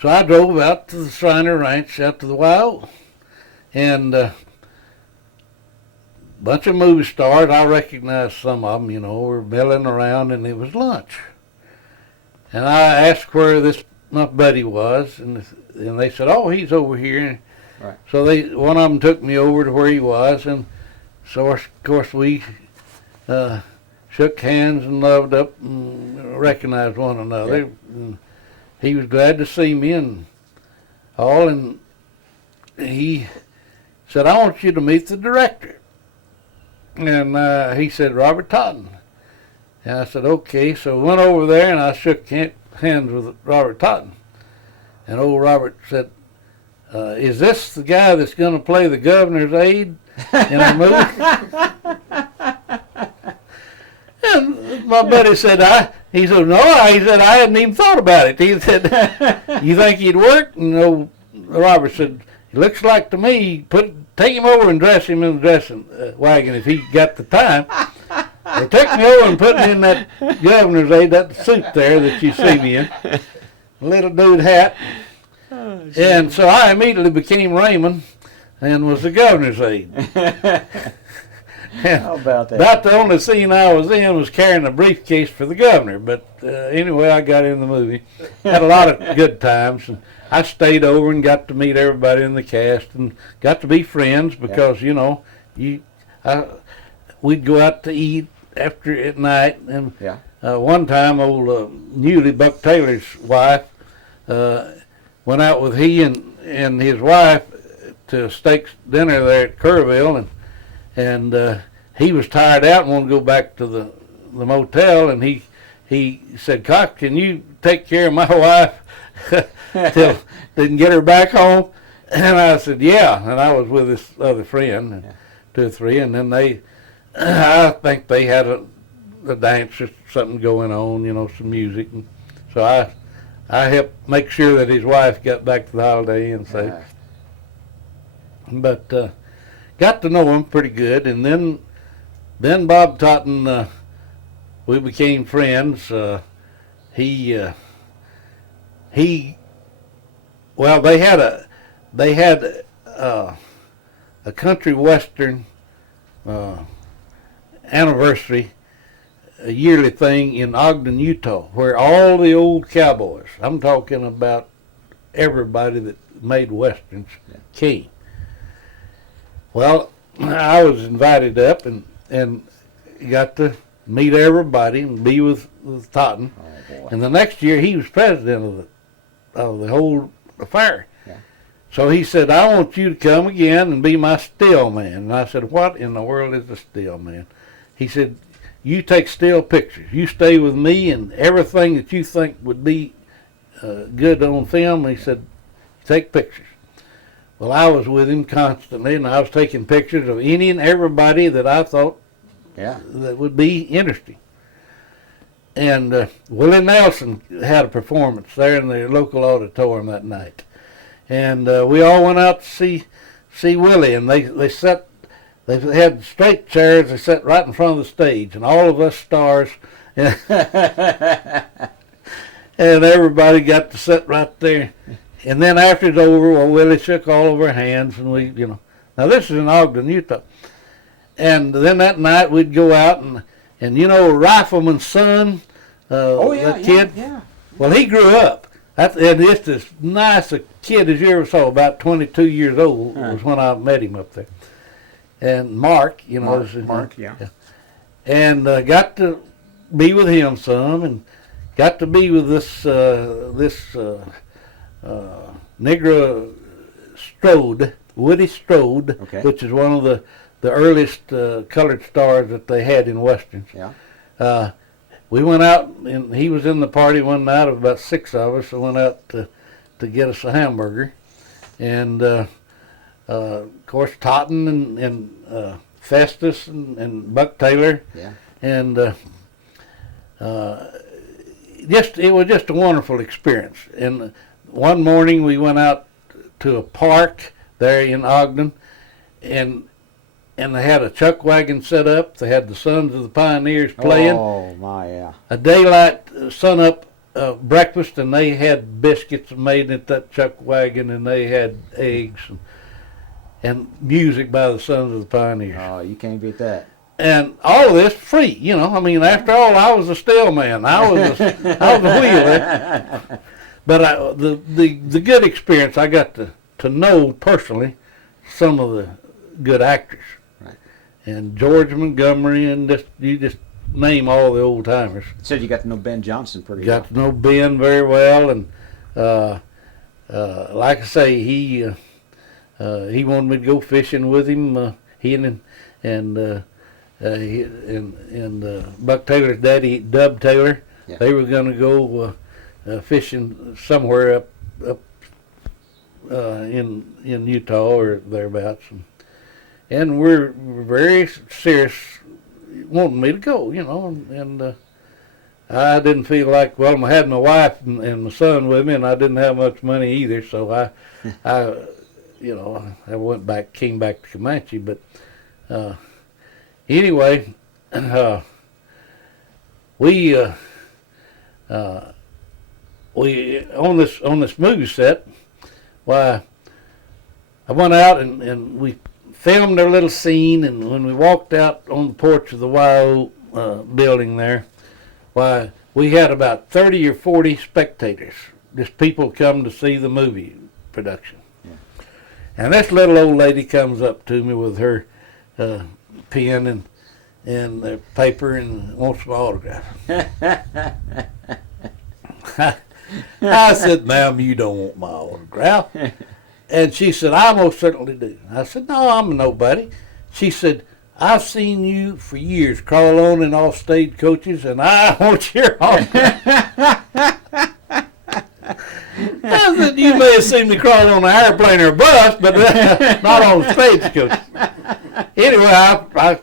So I drove out to the Shriner Ranch, out to the YO, and a bunch of movie stars. I recognized some of them, were milling around, and it was lunch. And I asked where my buddy was, and they said, oh, he's over here. Right. So one of them took me over to where he was, and so of course we shook hands and loved up and recognized one another. Yeah. And he was glad to see me and all, and he said, I want you to meet the director. And he said, Robert Totten. And I said, okay. So I went over there, and I shook hands with Robert Totten. And old Robert said, is this the guy that's going to play the governor's aide in the movie? And my buddy said, he said, no, he said, I hadn't even thought about it. He said, you think he'd work? And Robert said, it looks like to me, take him over and dress him in the dressing wagon if he got the time. They took me over and put me in that governor's aide, that suit there that you see me in, little dude hat. And so I immediately became Raymond and was the governor's aide. How about that? About the only scene I was in was carrying a briefcase for the governor. But anyway, I got in the movie. Had a lot of good times. And I stayed over and got to meet everybody in the cast and got to be friends because, we'd go out to eat after at night. And one time, old Muley, Buck Taylor's wife, went out with he and his wife to a steak dinner there at Kerrville, and he was tired out and wanted to go back to the motel, and he said, Cox, can you take care of my wife till they can get her back home? And I said, yeah, and I was with this other friend, 2 or 3, and then I think they had a dance or something going on, some music, and so I helped make sure that his wife got back to the Holiday Inn safe. But got to know him pretty good, and then Bob Totten, we became friends. They had a country western anniversary, a yearly thing in Ogden, Utah, where all the old cowboys, I'm talking about everybody that made westerns, came. Well, I was invited up and got to meet everybody and be with Totten. Oh, boy. And the next year he was president of the whole affair. Yeah. So he said, I want you to come again and be my still man. And I said, what in the world is a still man? He said, you take still pictures. You stay with me and everything that you think would be good on film. He said, take pictures. Well, I was with him constantly, and I was taking pictures of any and everybody that I thought that would be interesting. And Willie Nelson had a performance there in the local auditorium that night. And we all went out to see Willie, and they had straight chairs. They sat right in front of the stage, and all of us stars, and everybody got to sit right there. And then after it's over, well, Willie shook all of our hands, and we, Now this is in Ogden, Utah. And then that night we'd go out and Rifleman's son, that kid. Yeah. Well, he grew up. And just as nice a kid as you ever saw, about 22 years old was when I met him up there. And Mark, Mark, yeah. And got to be with him some, and got to be with this Negro Strode, Woody Strode, which is one of the earliest colored stars that they had in westerns. Yeah. We went out, and he was in the party one night of about 6 of us. So went out to get us a hamburger, and of course Totten and Festus and Buck Taylor, and it was just a wonderful experience. And one morning we went out to a park there in Ogden, and they had a chuck wagon set up. They had the Sons of the Pioneers playing. Oh, my, yeah. A daylight sun-up breakfast, and they had biscuits made at that chuck wagon, and they had eggs and music by the Sons of the Pioneers. Oh, you can't beat that. And all of this free, after all, I was a still man. I was a wheel. But the good experience, I got to know personally some of the good actors. Right. And George Montgomery, and you just name all the old timers. Said you got to know Ben Johnson pretty well. Got to know Ben very well, and like I say, he wanted me to go fishing with him. He and Buck Taylor's daddy, Dub Taylor, they were going to go fishing somewhere up in Utah or thereabouts, and we're very serious wanting me to go, and I didn't feel like, well, I had my wife and my son with me, and I didn't have much money either, so I came back to Comanche, but anyway, we on this movie set, why, I went out and we filmed our little scene, and when we walked out on the porch of the YO building there, why, we had about 30 or 40 spectators, just people come to see the movie production. Yeah. And this little old lady comes up to me with her pen and paper and wants my autograph. I said, ma'am, you don't want my autograph. And she said, I most certainly do. I said, no, I'm a nobody. She said, I've seen you for years crawl on and off stagecoaches, and I want your autograph. I said, you may have seen me crawl on an airplane or a bus, but not on a stagecoach. Anyway, I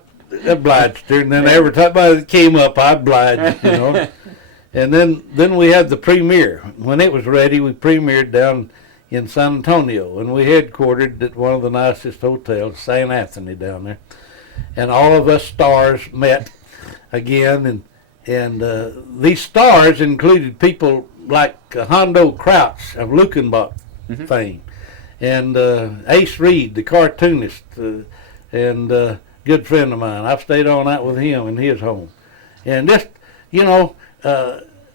obliged her, and then every time I came up, I obliged, And then we had the premiere. When it was ready, we premiered down in San Antonio, and we headquartered at one of the nicest hotels, St. Anthony down there. And all of us stars met again, and these stars included people like Hondo Crouch of Lukenbach fame, and Ace Reed, the cartoonist, and good friend of mine. I've stayed all night with him in his home. And just, you know,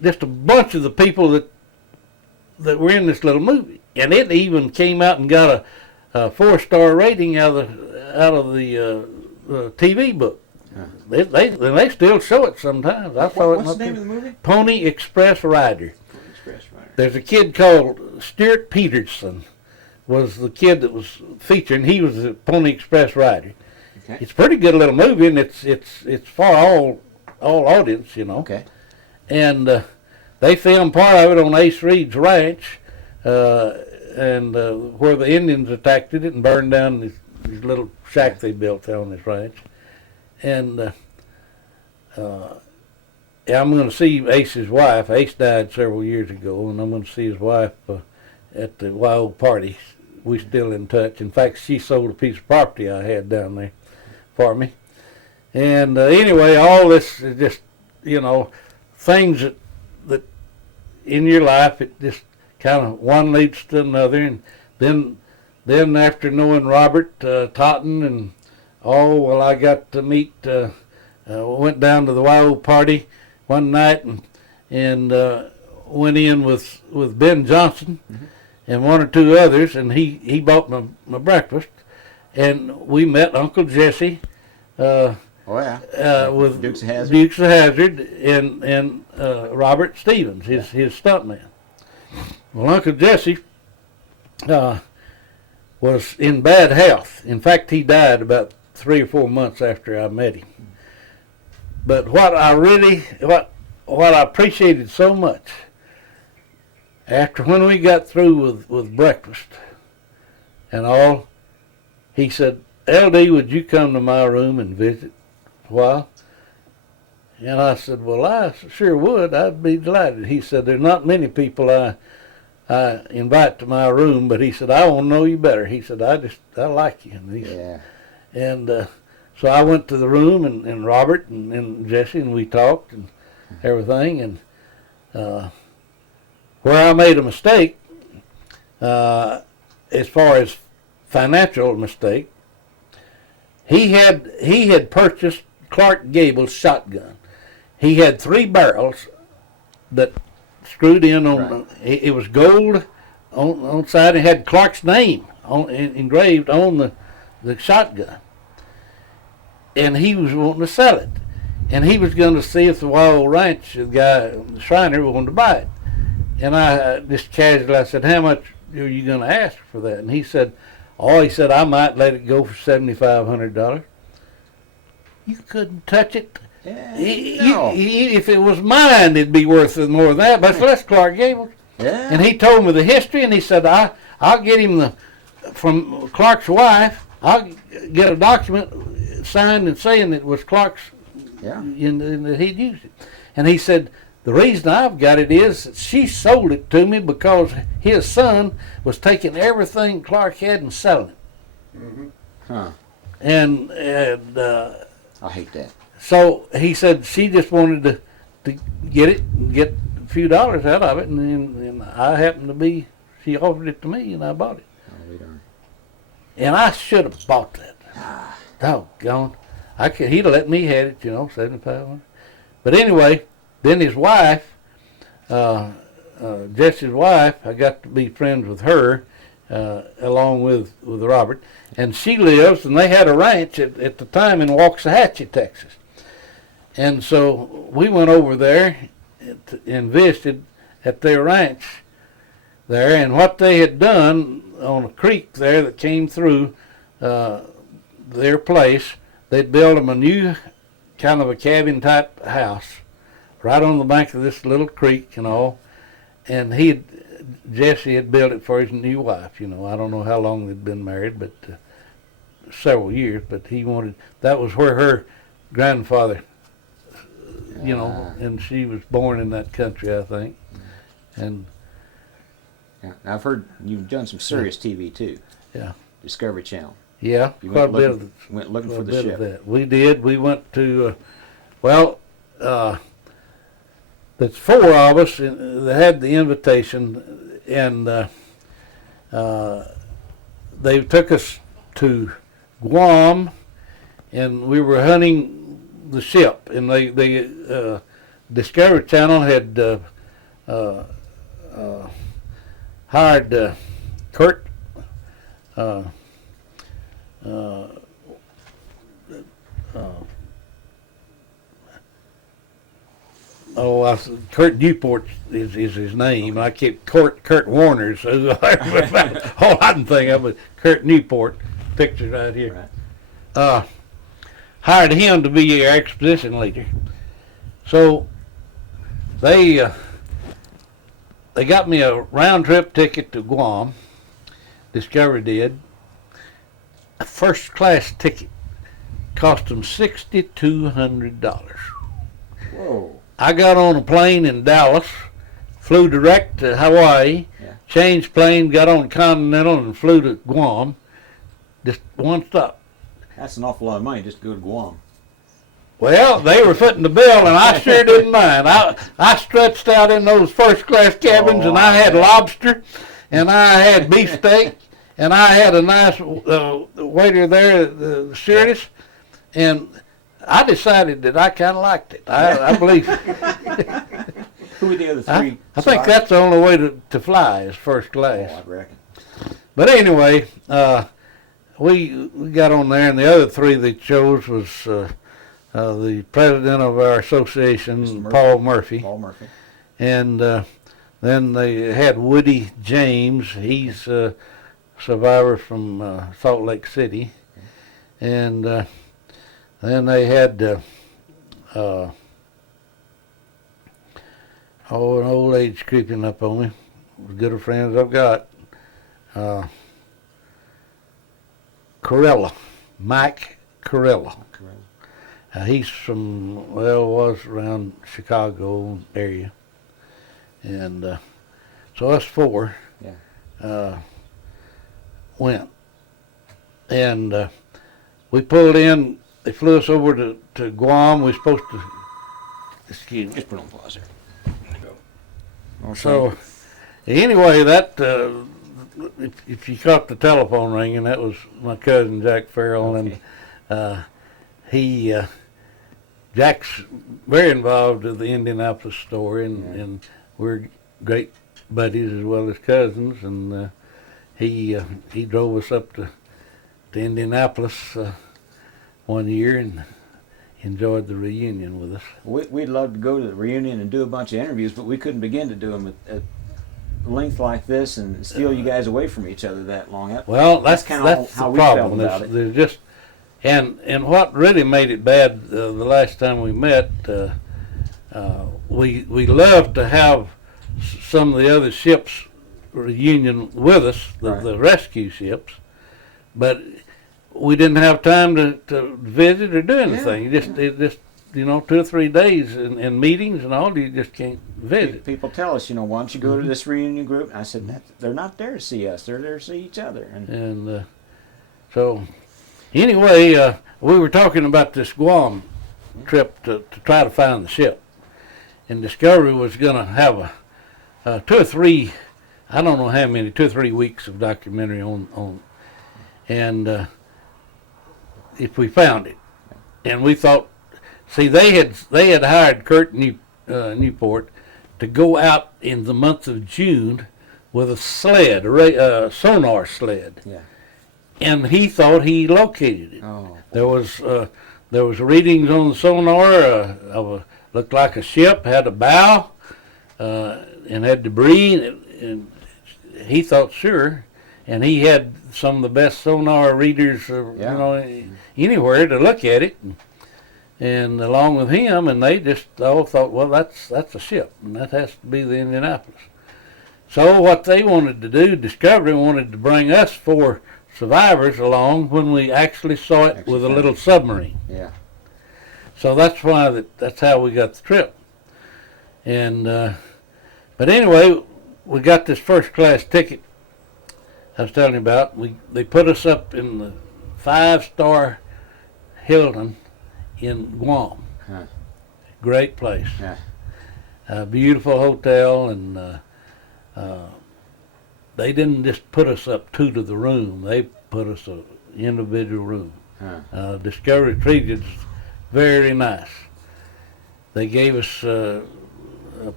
just a bunch of the people that were in this little movie. And it even came out and got a 4-star rating out of the TV book. Yeah. They still show it sometimes. I saw it. What's the name of the movie? Pony Express Rider. Pony Express Rider. There's a kid called Stuart Peterson, was the kid that was featured. He was a Pony Express Rider. Okay. It's a pretty good little movie, and it's for all audience, you know. Okay. And they filmed part of it on Ace Reed's ranch, and where the Indians attacked it and burned down this little shack they built there on this ranch. And yeah, I'm going to see Ace's wife. Ace died several years ago, and I'm going to see his wife at the wild party. We're still in touch. In fact, she sold a piece of property I had down there for me. And anyway, all this is just, you know, things that in your life, it just kind of one leads to another. And then after knowing Robert Totten and well, I got to meet, went down to the wild party one night and went in with Ben Johnson and one or two others, and he bought my breakfast, and we met Uncle Jesse with Dukes of Hazzard. Dukes of Hazzard and Robert Stevens, his stuntman. Well, Uncle Jesse was in bad health. In fact, he died about 3 or 4 months after I met him. But what I appreciated so much, after when we got through with breakfast and all, he said, "LD, would you come to my room and visit a while?" And I said, "Well, I sure would. I'd be delighted." He said, "There's not many people I invite to my room, but," he said, "I want to know you better." He said, I like you." And so I went to the room, and Robert and Jesse, and we talked and everything. And where I made a mistake, as far as financial mistake, he had purchased Clark Gable's shotgun. He had 3 barrels that screwed in on. Right. It was gold on side. It had Clark's name engraved on the shotgun. And he was wanting to sell it. And he was going to see if the Wild Ranch, the Shriner, wanted to buy it. And I just casually, I said, "How much are you going to ask for that?" And he said, "I might let it go for $7,500. You couldn't touch it. Yeah, If it was mine, it'd be worth more than that. But that's Clark Gable." Yeah. And he told me the history, and he said, I'll get him from Clark's wife, I'll get a document signed and saying it was Clark's, and that he'd used it. And he said, "The reason I've got it is that she sold it to me because his son was taking everything Clark had and selling it." Mm-hmm. Huh. And I hate that. so he said she just wanted to get it and get a few dollars out of it, and I happened to be, she offered it to me, and I bought it. Oh, darn. And I should have bought that. Doggone. He'd have let me have it, $7,500. But anyway, then his wife, Jesse's wife, I got to be friends with her, along with Robert. And she lives, and they had a ranch at the time in Waxahachie, Texas. And so we went over there and visited at their ranch there. And what they had done on a creek there that came through their place, they'd built them a new kind of a cabin-type house right on the bank of this little creek and all. And Jesse had built it for his new wife. I don't know how long they'd been married, but several years. But that was where her grandfather, and she was born in that country, I think. And Yeah. Now, I've heard you've done some serious TV too. Yeah. Discovery Channel. Yeah, You quite a went bit looking, of went looking for the bit ship. of that. We did. We went to, there's 4 of us that had the invitation, and they took us to Guam and we were hunting the ship, and they Discovery Channel had hired Kurt. Kurt Newport is his name. I kept Kurt Warner's. All I can think of was Kurt Newport. Picture right here. Right. Hired him to be our expedition leader. So they got me a round trip ticket to Guam. Discovery did. A first class ticket cost them $6,200. Whoa. I got on a plane in Dallas, flew direct to Hawaii, changed plane, got on Continental, and flew to Guam. Just one stop. That's an awful lot of money just to go to Guam. Well, they were footing the bill, and I sure didn't mind. I stretched out in those first class cabins, and I had lobster, and I had beefsteak, and I had a nice waiter there, the stewardess, and I decided that I kind of liked it. I believe. Who were the other three? I think that's the only way to fly is first class. Oh, I reckon. But anyway, we got on there, and the other three they chose was the president of our association, Paul Murphy. Paul Murphy. And then they had Woody James. He's a survivor from Salt Lake City. And then they had an old age creeping up on me. As good of friends I've got. Corella, Mike Corella. He's from, was around Chicago area. And so us four went. And we pulled in. They flew us over to Guam. We were supposed to, excuse me. Just put on pause there. So, anyway, that, if you caught the telephone ringing, that was my cousin Jack Farrell. Okay. And Jack's very involved in the Indianapolis story, and we're great buddies as well as cousins. And he drove us up to Indianapolis one year and enjoyed the reunion with us. We'd love to go to the reunion and do a bunch of interviews, but we couldn't begin to do them at length like this and steal you guys away from each other that long. Well, that's kind of how the we felt problem. about it. There's just and what really made it bad the last time we met, we loved to have some of the other ships reunion with us, the rescue ships, but we didn't have time to visit or do anything. It just 2 or 3 days in meetings and all, you just can't visit. People tell us, why don't you go to this reunion group? And I said, they're not there to see us. They're there to see each other. And so, anyway, we were talking about this Guam trip to try to find the ship. And Discovery was going to have a 2 or 3, I don't know how many, 2 or 3 weeks of documentary on and if we found it. And we thought, see, they had hired Kurt Newport to go out in the month of June with a sled, a sonar sled. Yeah. And he thought he located it. Oh. There was readings on the sonar looked like a ship, had a bow, and had debris, and he thought sure. And he had some of the best sonar readers, anywhere to look at it. And along with him, and they just all thought, well, that's a ship, and that has to be the Indianapolis. So what they wanted to do, Discovery wanted to bring us 4 survivors along when we actually saw it with a little submarine. Yeah. So that's why that's how we got the trip. And but anyway, we got this first class ticket I was telling you about. They put us up in the 5-star Hilton in Guam. Huh. Great place. Yeah. Beautiful hotel, and they didn't just put us up 2 to the room. They put us an individual room. Discovery treated us very nice. They gave us a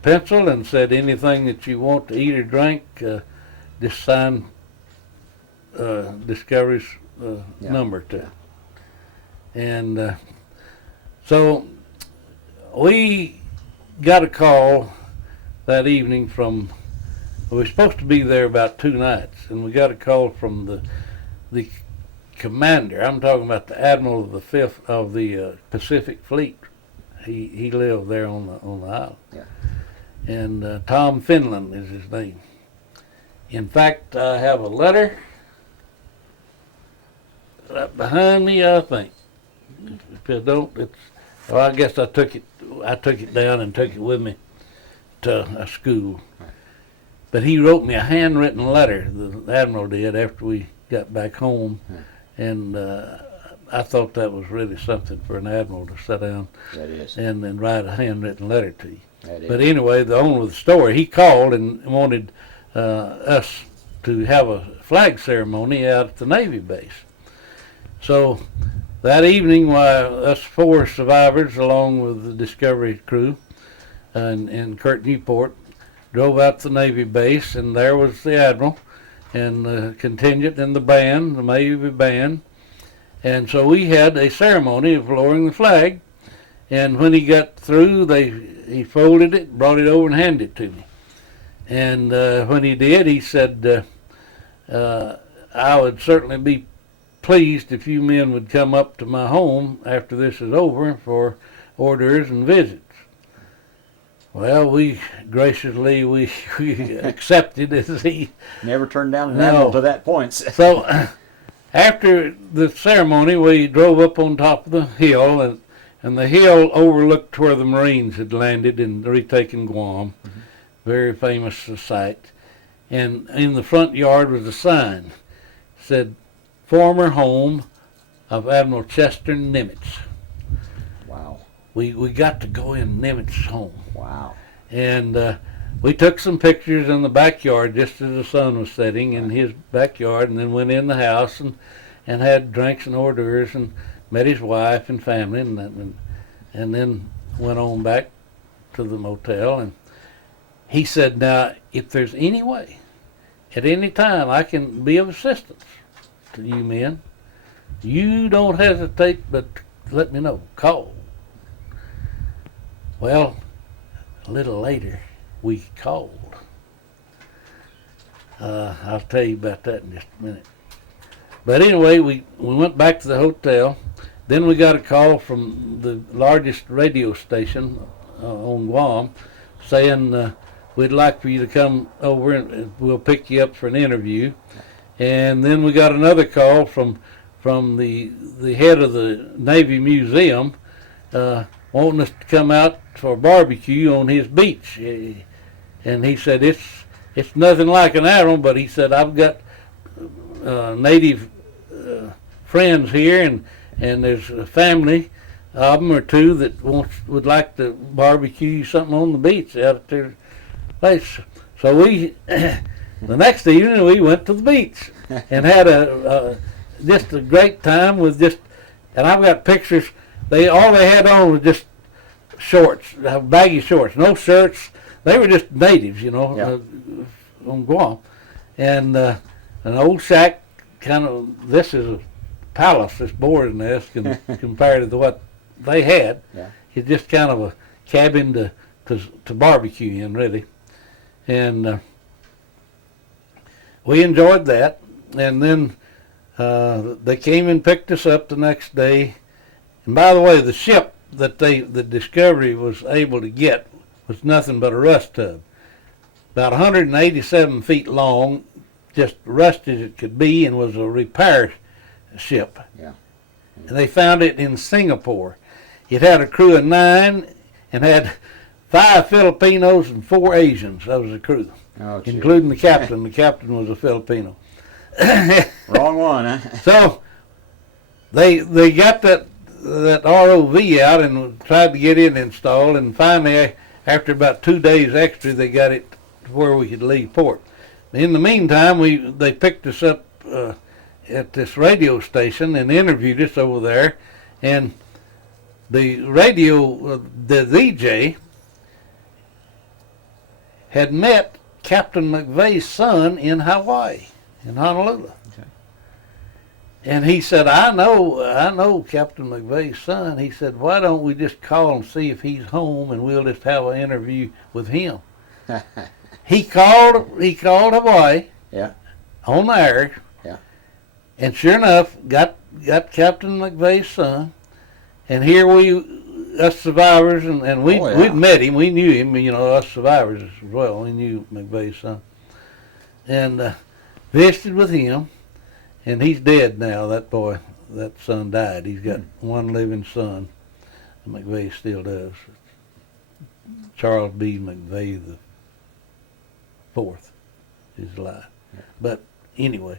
pencil and said anything that you want to eat or drink, just sign Discovery's number to. And so we got a call that evening from, we were supposed to be there about 2 nights, and we got a call from the commander. I'm talking about the admiral of the fifth of the Pacific Fleet. He lived there on the island. Yeah. And Tom Finland is his name. In fact, I have a letter right behind me, I think. If I don't, it's, well, I guess I took it down and took it with me to a school. Right. But he wrote me a handwritten letter, the admiral did, after we got back home. Yeah. And I thought that was really something for an admiral to sit down That is. and write a handwritten letter to you. That is. But anyway, the owner of the store, he called and wanted us to have a flag ceremony out at the Navy base. So that evening, while us 4 survivors, along with the Discovery crew and Kurt Newport, drove out to the Navy base, and there was the admiral and the contingent and the band, the Navy band. And so we had a ceremony of lowering the flag, and when he got through, he folded it, brought it over and handed it to me. And when he did, he said, I would certainly be pleased if you men would come up to my home after this is over for orders and visits. Well, we graciously we accepted as he Never turned down an No. admiral to that point. So after the ceremony, we drove up on top of the hill, and the hill overlooked where the Marines had landed and retaken Guam. Mm-hmm. Very famous sight. And in the front yard was a sign. It said, "Former home of Admiral Chester Nimitz." Wow. We got to go in Nimitz's home. Wow. And we took some pictures in the backyard just as the sun was setting in his backyard, and then went in the house and had drinks and hors d'oeuvres and met his wife and family, and then went on back to the motel. And he said, "Now, if there's any way, at any time, I can be of assistance to you men, you don't hesitate but let me know. Call." Well, a little later, we called. I'll tell you about that in just a minute. But anyway, we went back to the hotel. Then we got a call from the largest radio station on Guam saying we'd like for you to come over and we'll pick you up for an interview. And then we got another call from the head of the Navy Museum wanting us to come out for a barbecue on his beach. And he said, it's nothing like an admiral, but he said, I've got native friends here, and there's a family of them or 2 that would like to barbecue something on the beach out at their place. So we, the next evening, we went to the beach and had just a great time with and I've got pictures. All they had on was just shorts, baggy shorts, no shirts. They were just natives, on Guam. And an old shack, this is a palace, this board's nest, compared to what they had. Yeah. It's just kind of a cabin to barbecue in, really. And we enjoyed that. And then they came and picked us up the next day. And by the way, the ship that the Discovery was able to get was nothing but a rust tub. About 187 feet long, just rusted as it could be, and was a repair ship. Yeah. And they found it in Singapore. It had a crew of 9 and had 5 Filipinos and 4 Asians. That was the crew, including the captain. The captain was a Filipino. Wrong one, huh? So they got that ROV out and tried to get it installed, and finally, after about 2 days extra, they got it to where we could leave port. In the meantime, they picked us up at this radio station and interviewed us over there, and the radio, the DJ, had met Captain McVeigh's son in Hawaii, in Honolulu. Okay. And he said, I know Captain McVeigh's son. He said, why don't we just call and see if he's home, and we'll just have an interview with him. He called Hawaii. Yeah. On the air. Yeah. And sure enough, got Captain McVeigh's son. And here us survivors, and we'd met him. We knew him, us survivors as well. We knew McVeigh's son. And visited with him. And he's dead now, that boy. That son died. He's got one living son. McVeigh still does. Charles B. McVeigh the fourth is alive. But anyway,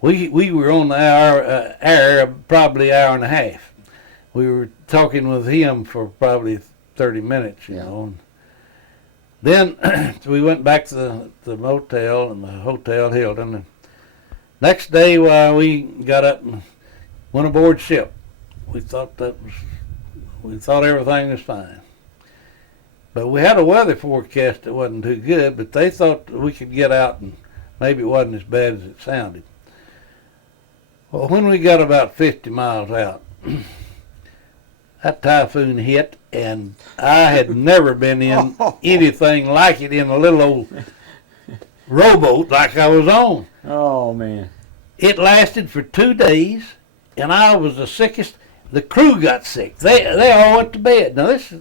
we were on the air probably hour and a half. We were talking with him for probably 30 minutes, you know. And then we went back to the motel and the Hotel Hilton. And next day, we got up and went aboard ship. We thought everything was fine. But we had a weather forecast that wasn't too good, but they thought we could get out and maybe it wasn't as bad as it sounded. Well, when we got about 50 miles out, that typhoon hit, and I had never been in anything like it in a little old rowboat like I was on. Oh, man. It lasted for 2 days, and I was the sickest. The crew got sick. They all went to bed. Now, this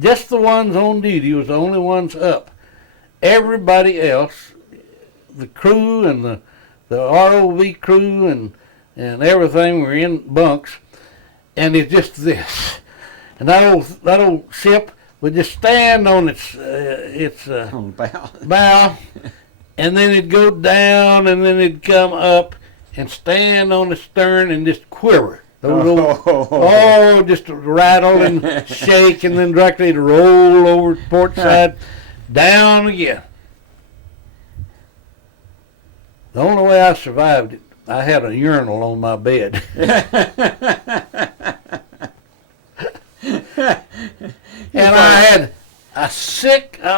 just the ones on duty was the only ones up. Everybody else, the crew and the ROV crew and everything were in bunks, and it's just this. And that old ship would just stand on its bow, and then it'd go down, and then it'd come up and stand on the stern and just quiver. Just rattle and shake, and then directly to roll over the port side, down again. The only way I survived it, I had a urinal on my bed. And I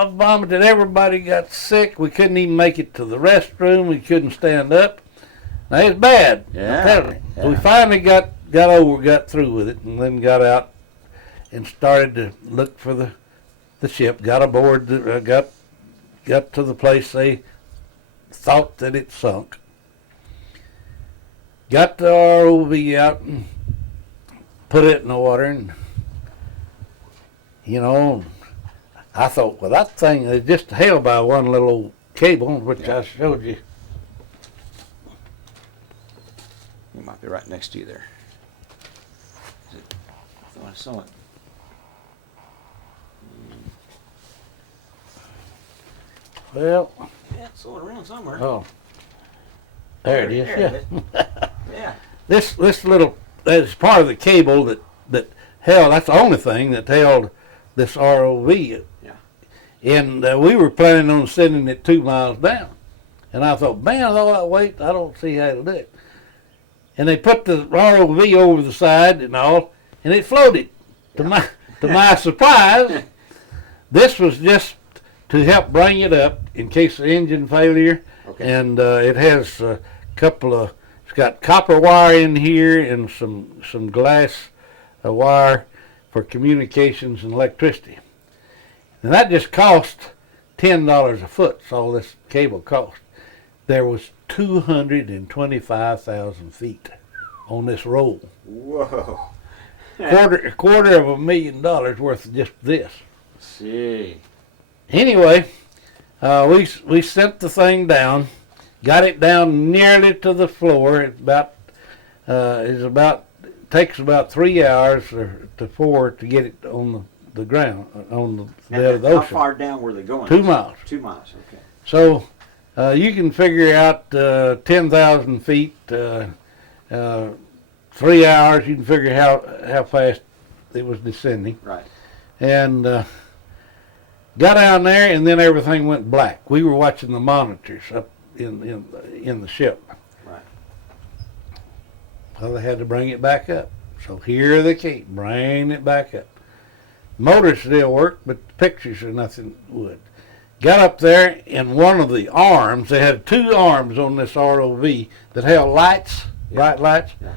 vomited. Everybody got sick. We couldn't even make it to the restroom. We couldn't stand up. Now, it was bad. Yeah. We finally got through with it, and then got out and started to look for the ship. Got aboard, got to the place they thought that it sunk. Got the ROV out and put it in the water, and I thought, well, that thing is just held by one little old cable, which I showed you. He might be right next to you there. I thought I saw it. Well, Yeah, it's going around somewhere. oh, there it is. Yeah. Yeah. This little, that's part of the cable that held. That's the only thing that held this ROV. Yeah. And we were planning on sending it 2 miles down. And I thought, man, all that weight, I don't see how to do it. And they put the ROV over the side and all, and it floated. To my surprise, this was just to help bring it up in case of engine failure. Okay. And it has a couple of, it's got copper wire in here and some glass wire for communications and electricity. And that just cost $10 a foot. That's all this cable cost. There was 225,000 feet on this roll. Whoa. A quarter of $1,000,000 worth of just this. See. Anyway, we sent the thing down, got it down nearly to the floor. It takes about 3 hours to 4 to get it on the ground on the bed of the How ocean. far down were they going? 2 miles. 2 miles. Okay. So you can figure out 10,000 feet, 3 hours. You can figure how fast it was descending. Right. And got down there, and then everything went black. We were watching the monitors up in the ship. Right. Well, they had to bring it back up. So here they came, bringing it back up. Motors still worked, but the pictures or nothing would. Got up there, and one of the arms, they had two arms on this ROV that held lights, bright lights. Yeah.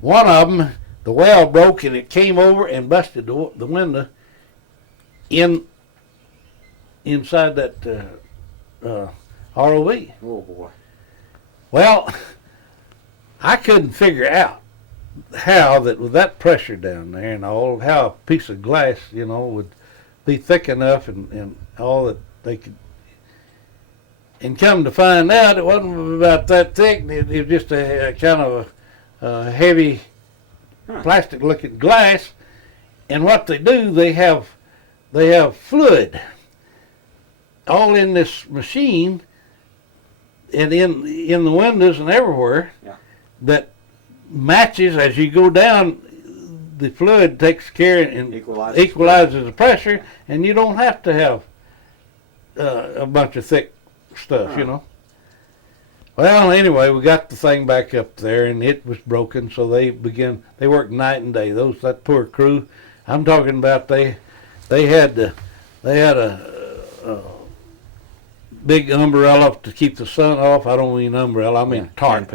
One of them, the well broke, and it came over and busted the window inside that ROV. Oh boy. Well, I couldn't figure out how that with that pressure down there and all, how a piece of glass, would be thick enough and all that they could. And come to find out, it wasn't about that thick. It was just a kind of a heavy plastic-looking glass. And what they do, they have fluid all in this machine and in the windows and everywhere that matches as you go down. The fluid takes care and equalizes the pressure, and you don't have to have a bunch of thick stuff, Well, anyway, we got the thing back up there, and it was broken, so they worked night and day. That poor crew, I'm talking about, they had a big umbrella to keep the sun off. I don't mean umbrella, I mean tarp.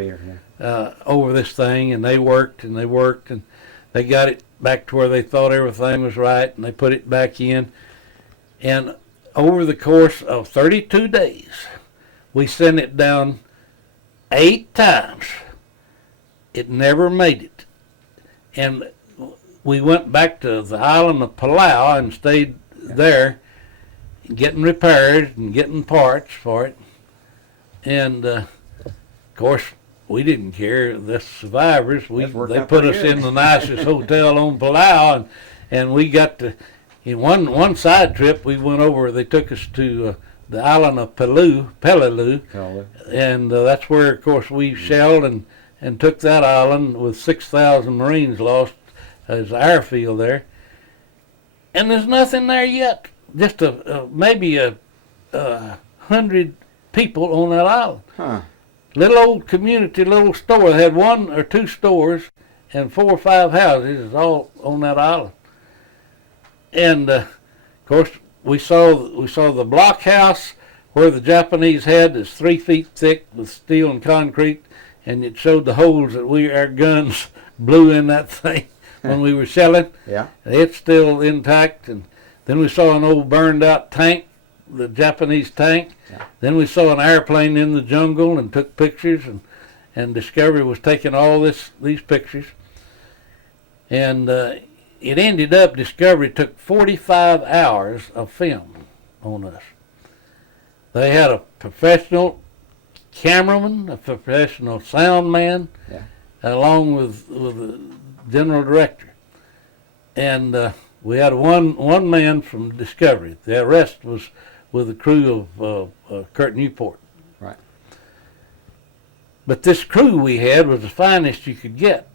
Over this thing, and they worked, and they got it back to where they thought everything was right, and they put it back in. And over the course of 32 days, we sent it down 8 times. It never made it. And we went back to the island of Palau and stayed there, getting repaired and getting parts for it. And, of course, we didn't care. The survivors, they put us in the nicest hotel on Palau, and we got to, in one side trip, we went over, they took us to the island of Peleliu, and that's where, of course, we shelled and took that island with 6,000 Marines lost as the airfield there. And there's nothing there yet, just maybe 100 people on that island. Huh. Little old community, little store. They had 1 or 2 stores and 4 or 5 houses all on that island. And of course, we saw the blockhouse where the Japanese had is 3 feet thick with steel and concrete, and it showed the holes that our guns blew in that thing when we were shelling. Yeah. It's still intact. And then we saw an old burned out tank, the Japanese tank. Yeah. Then we saw an airplane in the jungle and took pictures, and Discovery was taking all these pictures. And it ended up, Discovery took 45 hours of film on us. They had a professional cameraman, a professional sound man, along with the general director. And we had one man from Discovery. The rest was with the crew of Kurt Newport. Right. But this crew we had was the finest you could get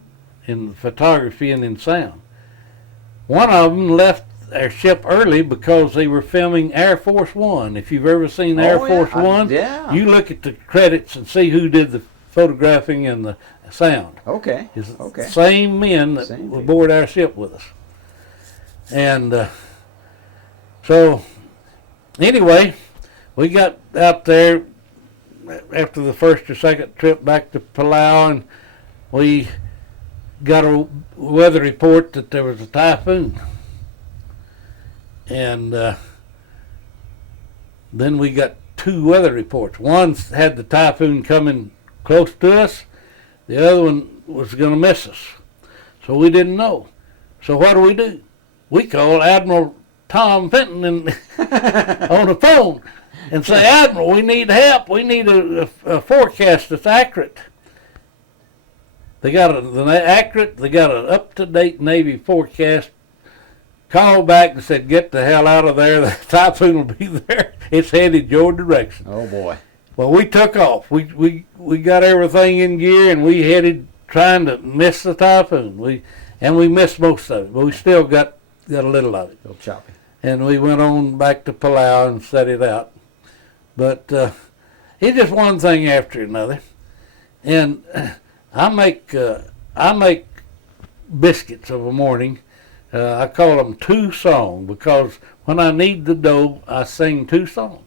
in photography and in sound. One of them left our ship early because they were filming Air Force One. If you've ever seen Air Force One, you look at the credits and see who did the photographing and the sound. Okay. It's the same men that were aboard our ship with us. And so, anyway, we got out there after the first or second trip back to Palau, and we got a weather report that there was a typhoon. And then we got 2 weather reports. One had the typhoon coming close to us. The other one was going to miss us. So we didn't know. So what do? We called Admiral Tom Fenton on the phone and say, Admiral, we need help. We need a forecast that's accurate. They got an up-to-date Navy forecast. Called back and said, get the hell out of there. The typhoon will be there. It's headed your direction. Oh, boy. Well, we took off. We got everything in gear, and we headed trying to miss the typhoon. We missed most of it, but we still got a little of it. A little choppy. And we went on back to Palau and set it out. But It's just one thing after another. And I make biscuits of a morning. I call them Two-Song because when I knead the dough, I sing 2 songs.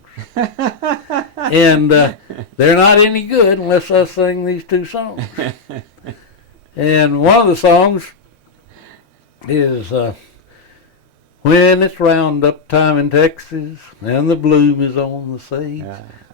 And they're not any good unless I sing these 2 songs. And one of the songs is when it's roundup time in Texas and the bloom is on the sage.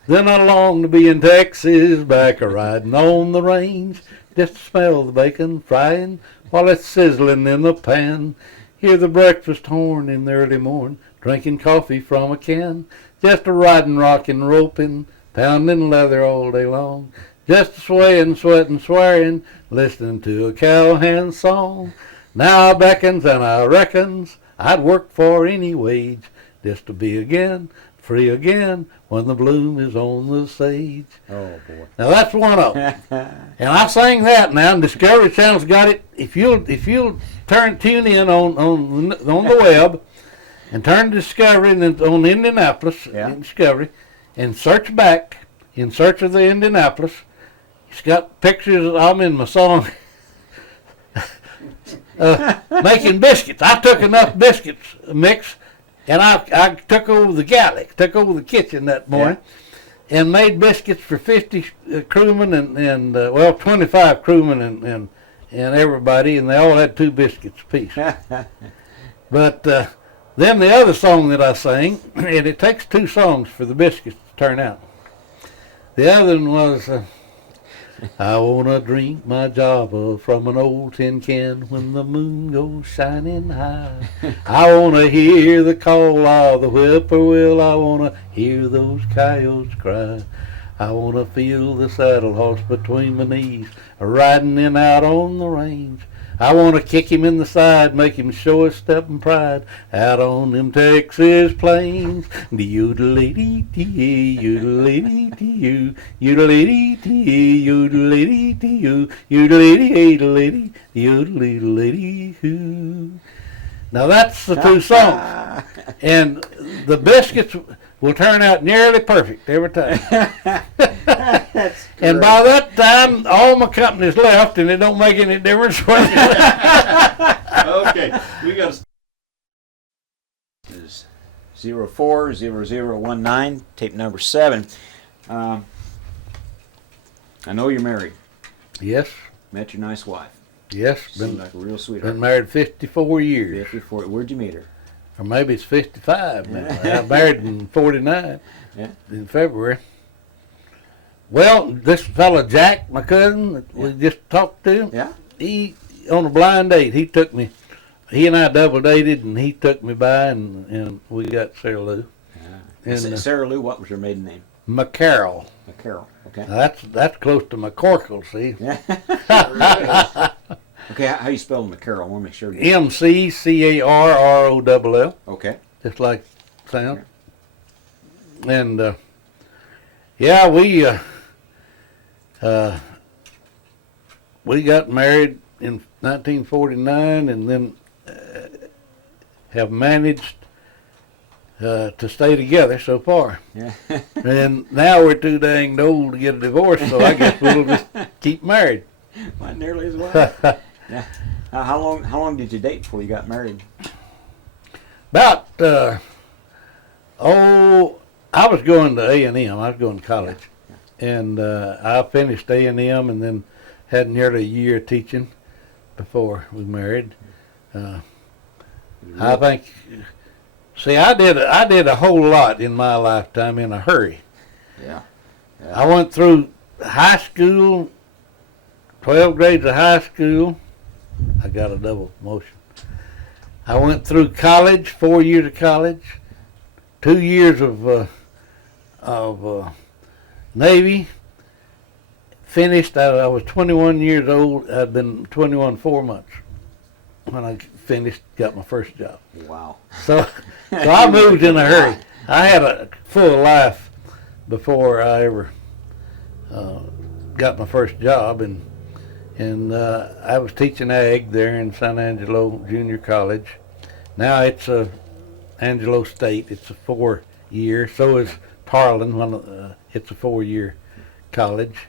Then I long to be in Texas, back a riding on the range, just to smell the bacon frying while it's sizzling in the pan. Hear the breakfast horn in the early morn, drinking coffee from a can. Just a riding, rocking, roping, pounding leather all day long. Just a swaying, sweating, swearing, listening to a cowhand song. Now I beckons and I reckons I'd work for any wage, just to be again, free again, when the bloom is on the sage. Oh, boy. Now that's one of them. And I sang that now, and Discovery Channel's got it. If you'll tune in on the web, and turn to Discovery and then on Indianapolis, in Discovery, and search back in search of the Indianapolis. It's got pictures of I'm in my song making biscuits. I took enough biscuits mix, and I took over the galley, took over the kitchen that morning, and made biscuits for 50 crewmen and 25 crewmen and everybody, and they all had 2 biscuits apiece. But then the other song that I sang, and it takes 2 songs for the biscuits to turn out. The other one was, I want to drink my Java from an old tin can when the moon goes shining high. I want to hear the call of the whippoorwill. I want to hear those coyotes cry. I want to feel the saddle horse between my knees, riding in out on the range. I want to kick him in the side, make him show his step and pride, out on them Texas plains. Doodle-dee-dee-dee, doodle-dee-dee-dee, doodle-dee-dee-dee, doodle-dee-dee-dee, doodle-dee-dee-dee, doodle-dee-dee-dee-hoo. Now that's the 2 songs. And the biscuits will turn out nearly perfect every time. And by that time, all my company's left, and it don't make any difference. Okay, we got to. Is 040019, tape number 7. I know you're married. Yes. Met your nice wife. Yes. Seemed like a real sweetheart. Been married 54 years. 54. Where'd you meet her? Or maybe it's 55 now. I married in 49 in February. Well, this fella Jack, my cousin, that we just talked to, he, on a blind date, he took me, he and I double dated, and he took me by, and we got Sarah Lou. And Sarah Lou, what was her maiden name? McCarroll. McCarroll, okay. Now that's close to McCorkle, see? Okay, how you spell McCarroll? I want to make sure. McCarroll. Okay. Just like sound. And we got married in 1949, and then have managed to stay together so far. And now we're too dang old to get a divorce, so I guess we'll just keep married. Not nearly as well. How long did you date before you got married? About I was going to A&M. I was going to college, and I finished A&M, and then had nearly a year teaching before we married. I think. See, I did a whole lot in my lifetime in a hurry. Yeah. I went through high school, 12 grades of high school. I got a double promotion. I went through college, 4 years of college, 2 years of Navy. Finished. I was 21 years old. I'd been 21 4 months when I finished. Got my first job. Wow. So I moved in a hurry. I had a full life before I ever got my first job, and I was teaching ag there in San Angelo Junior College. Now it's Angelo State. It's a 4 year. So is Tarleton, It's a 4-year college.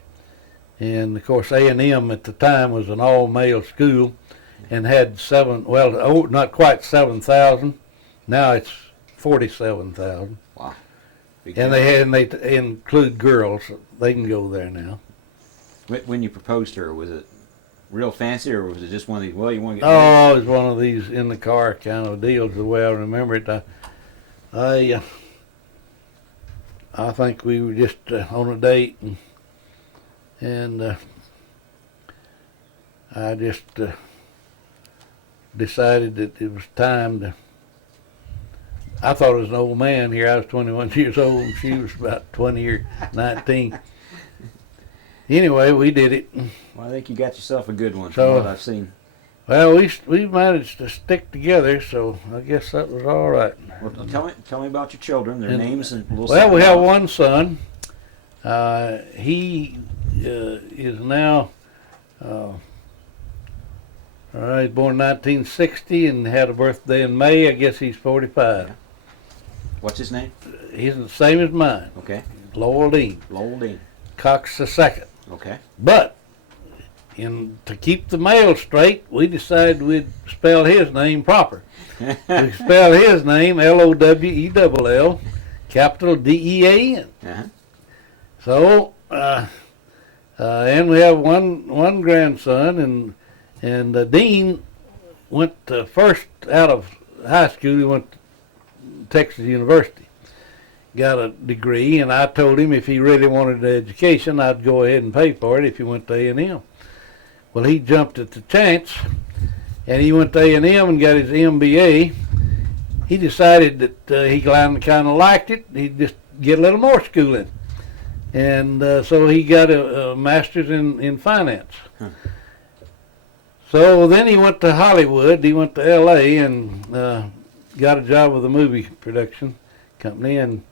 And of course A&M at the time was an all-male school and had not quite 7,000. Now it's 47,000. Wow. Big And deal. they include girls. They can go there now. When you proposed to her, was it real fancy, or was it just one of these, well, you want to get married? Oh, it was one of these in the car kind of deals, the way I remember it. I think we were just on a date, and I just decided that it was time to. I thought I was an old man here. I was 21 years old, and she was about 20 or 19. Anyway, we did it. Well, I think you got yourself a good one from So- what I've seen. Well, we managed to stick together, so I guess that was all right. Well, tell me about your children, their And- names, and a little Well, we something have about- one son. He is now, he's born in 1960 and had a birthday in May. I guess he's 45. What's his name? He's the same as mine, Okay, Loel Dene Loel Dene. Cox II. Okay. But to keep the mail straight, we decided we'd spell his name proper. We spelled his name Lowell, capital Dean. Uh-huh. So, and we have one grandson, and Dean went first out of high school. He went to Texas University, got a degree, and I told him if he really wanted the education, I'd go ahead and pay for it if he went to A&M. Well, he jumped at the chance, and he went to A&M and got his MBA. He decided that he kind of liked it. He'd just get a little more schooling. And so he got a master's in finance. Huh. So then he went to Hollywood. He went to L.A. and got a job with a movie production company. And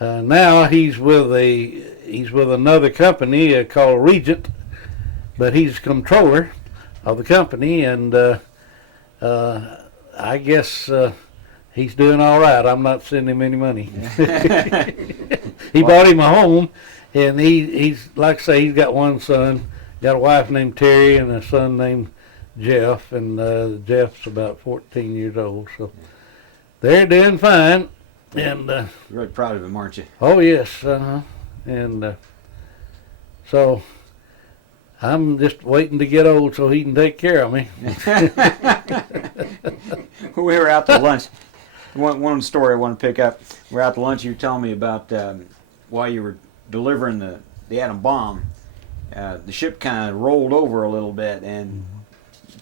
now he's with another company called Regent, but he's controller of the company. And I guess he's doing all right. I'm not sending him any money. He bought him a home, and he's like I say, he's got one son, got a wife named Terry, and a son named Jeff, and Jeff's about 14 years old. So they're doing fine, and You're really proud of him, aren't you? oh yes, and so I'm just waiting to get old so he can take care of me. We were out to lunch. One story I want to pick up. We're out to lunch. You were telling me about while you were delivering the atom bomb, the ship kind of rolled over a little bit, and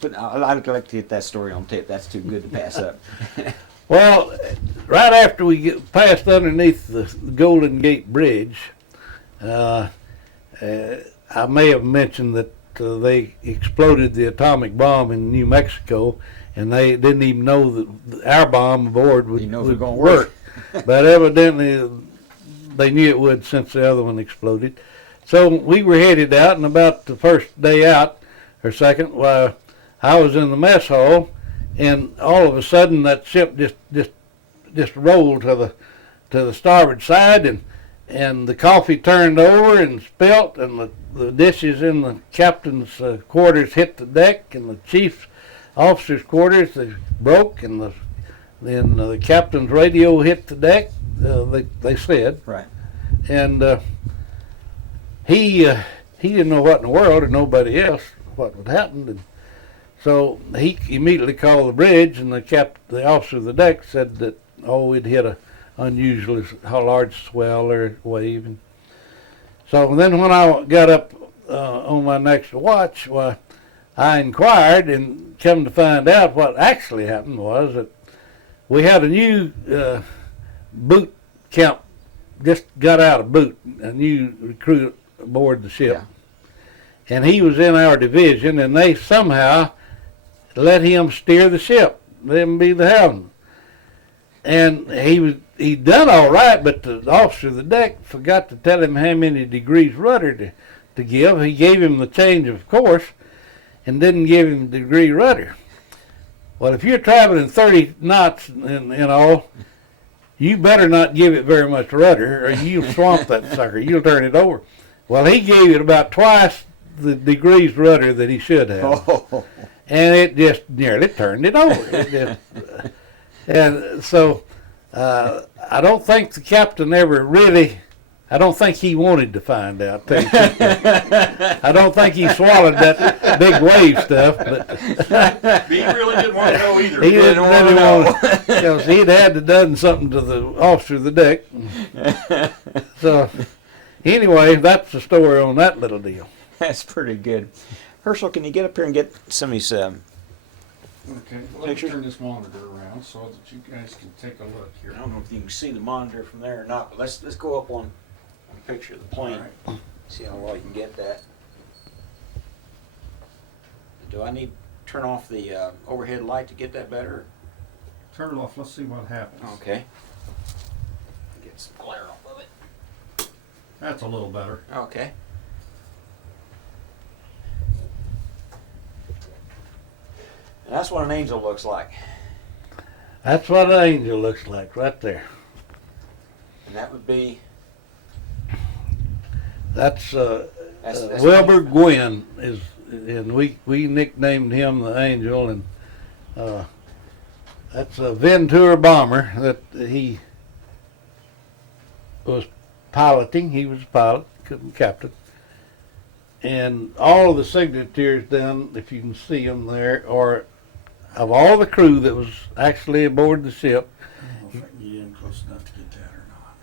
but I'd like to get that story on tape. That's too good to pass up. Well, right after we passed underneath the Golden Gate Bridge, I may have mentioned that they exploded the atomic bomb in New Mexico, and they didn't even know that our bomb aboard would, You know if would it's gonna work. work. But evidently they knew it would since the other one exploded. So we were headed out, and about the first day out, or second, well, I was in the mess hall, and all of a sudden that ship just rolled to the starboard side, and the coffee turned over and spilt, and the dishes in the captain's quarters hit the deck, and the chief's officer's quarters they broke, and then the captain's radio hit the deck. They said, Right. and he didn't know what in the world, or nobody else, what had happened, and so he immediately called the bridge, and the officer of the deck said that we'd hit a unusually large swell or wave. And so then when I got up on my next watch, well, I inquired, and come to find out what actually happened was that we had a new boot camp, just got out of boot, a new recruit aboard the ship. Yeah. And he was in our division, and they somehow let him steer the ship, let him be the helm. And he done all right, but the officer of the deck forgot to tell him how many degrees rudder to give. He gave him the change of course and didn't give him the degree rudder. Well, if you're traveling 30 knots in all, you better not give it very much rudder or you'll swamp that sucker. You'll turn it over. Well, he gave it about twice the degrees rudder that he should have. Oh. And it just nearly turned it over. And so I don't think the captain ever really, I don't think he wanted to find out. I don't think he swallowed that big wave stuff. But He really didn't want to know either. he didn't really want to, because he'd had to done something to the officer of the deck. So anyway, that's the story on that little deal. That's pretty good. Herschel, can you get up here and get some of these? Okay, let me Pictures? turn this monitor around so that you guys can take a look here. I don't know if you can see the monitor from there or not, but let's go up on a picture of the plane. All See how well you can get that. Do I need to turn off the overhead light to get that better? Turn it off. Let's see what happens. Okay. Get some glare off of it. That's a little better. Okay. And that's what an angel looks like. That's what an angel looks like right there. And that would be... That's That's Wilbur Gwynn is, and we nicknamed him the Angel, and that's a Ventura bomber that he was piloting. He was a pilot, captain, and all of the signatures down, if you can see them there, are of all the crew that was actually aboard the ship. I don't know if I can get in close enough to get that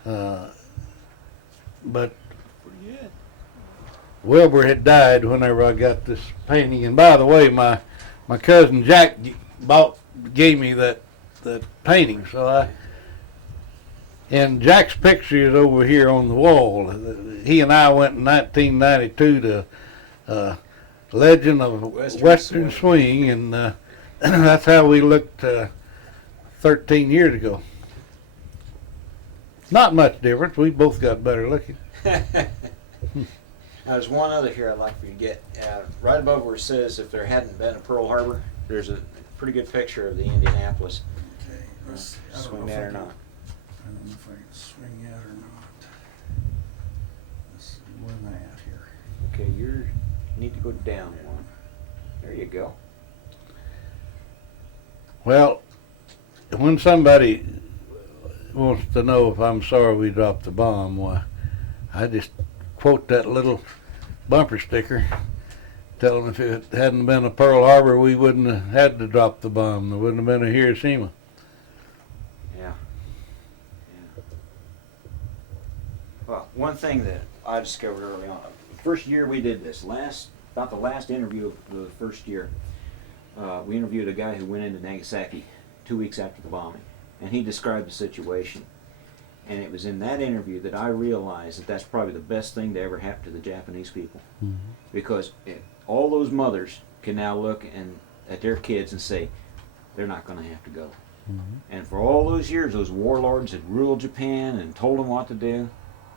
or not. But pretty good. Wilbur had died whenever I got this painting. And by the way, my cousin Jack gave me that painting. So and Jack's picture is over here on the wall. He and I went in 1992 to Legend of Western Swing, and that's how we looked 13 years ago. Not much difference. We both got better looking. Now, there's one other here I'd like for you to get. Right above where it says if there hadn't been a Pearl Harbor, there's a pretty good picture of the Indianapolis. Okay, let's see. I don't Swing know that if I or can- not. I don't know if I can swing that or not. Let's see where am I at here? Okay, you need to go down one. There you go. Well, when somebody wants to know if I'm sorry we dropped the bomb, why, I just quote that little bumper sticker, tell them if it hadn't been a Pearl Harbor, we wouldn't have had to drop the bomb. There wouldn't have been a Hiroshima. Yeah. Well, one thing that I discovered early on, the first year we did this, about the last interview of the first year, we interviewed a guy who went into Nagasaki 2 weeks after the bombing, and he described the situation. And it was in that interview that I realized that that's probably the best thing to ever happen to the Japanese people. Mm-hmm. Because all those mothers can now look at their kids and say, they're not going to have to go. Mm-hmm. And for all those years, those warlords had ruled Japan and told them what to do.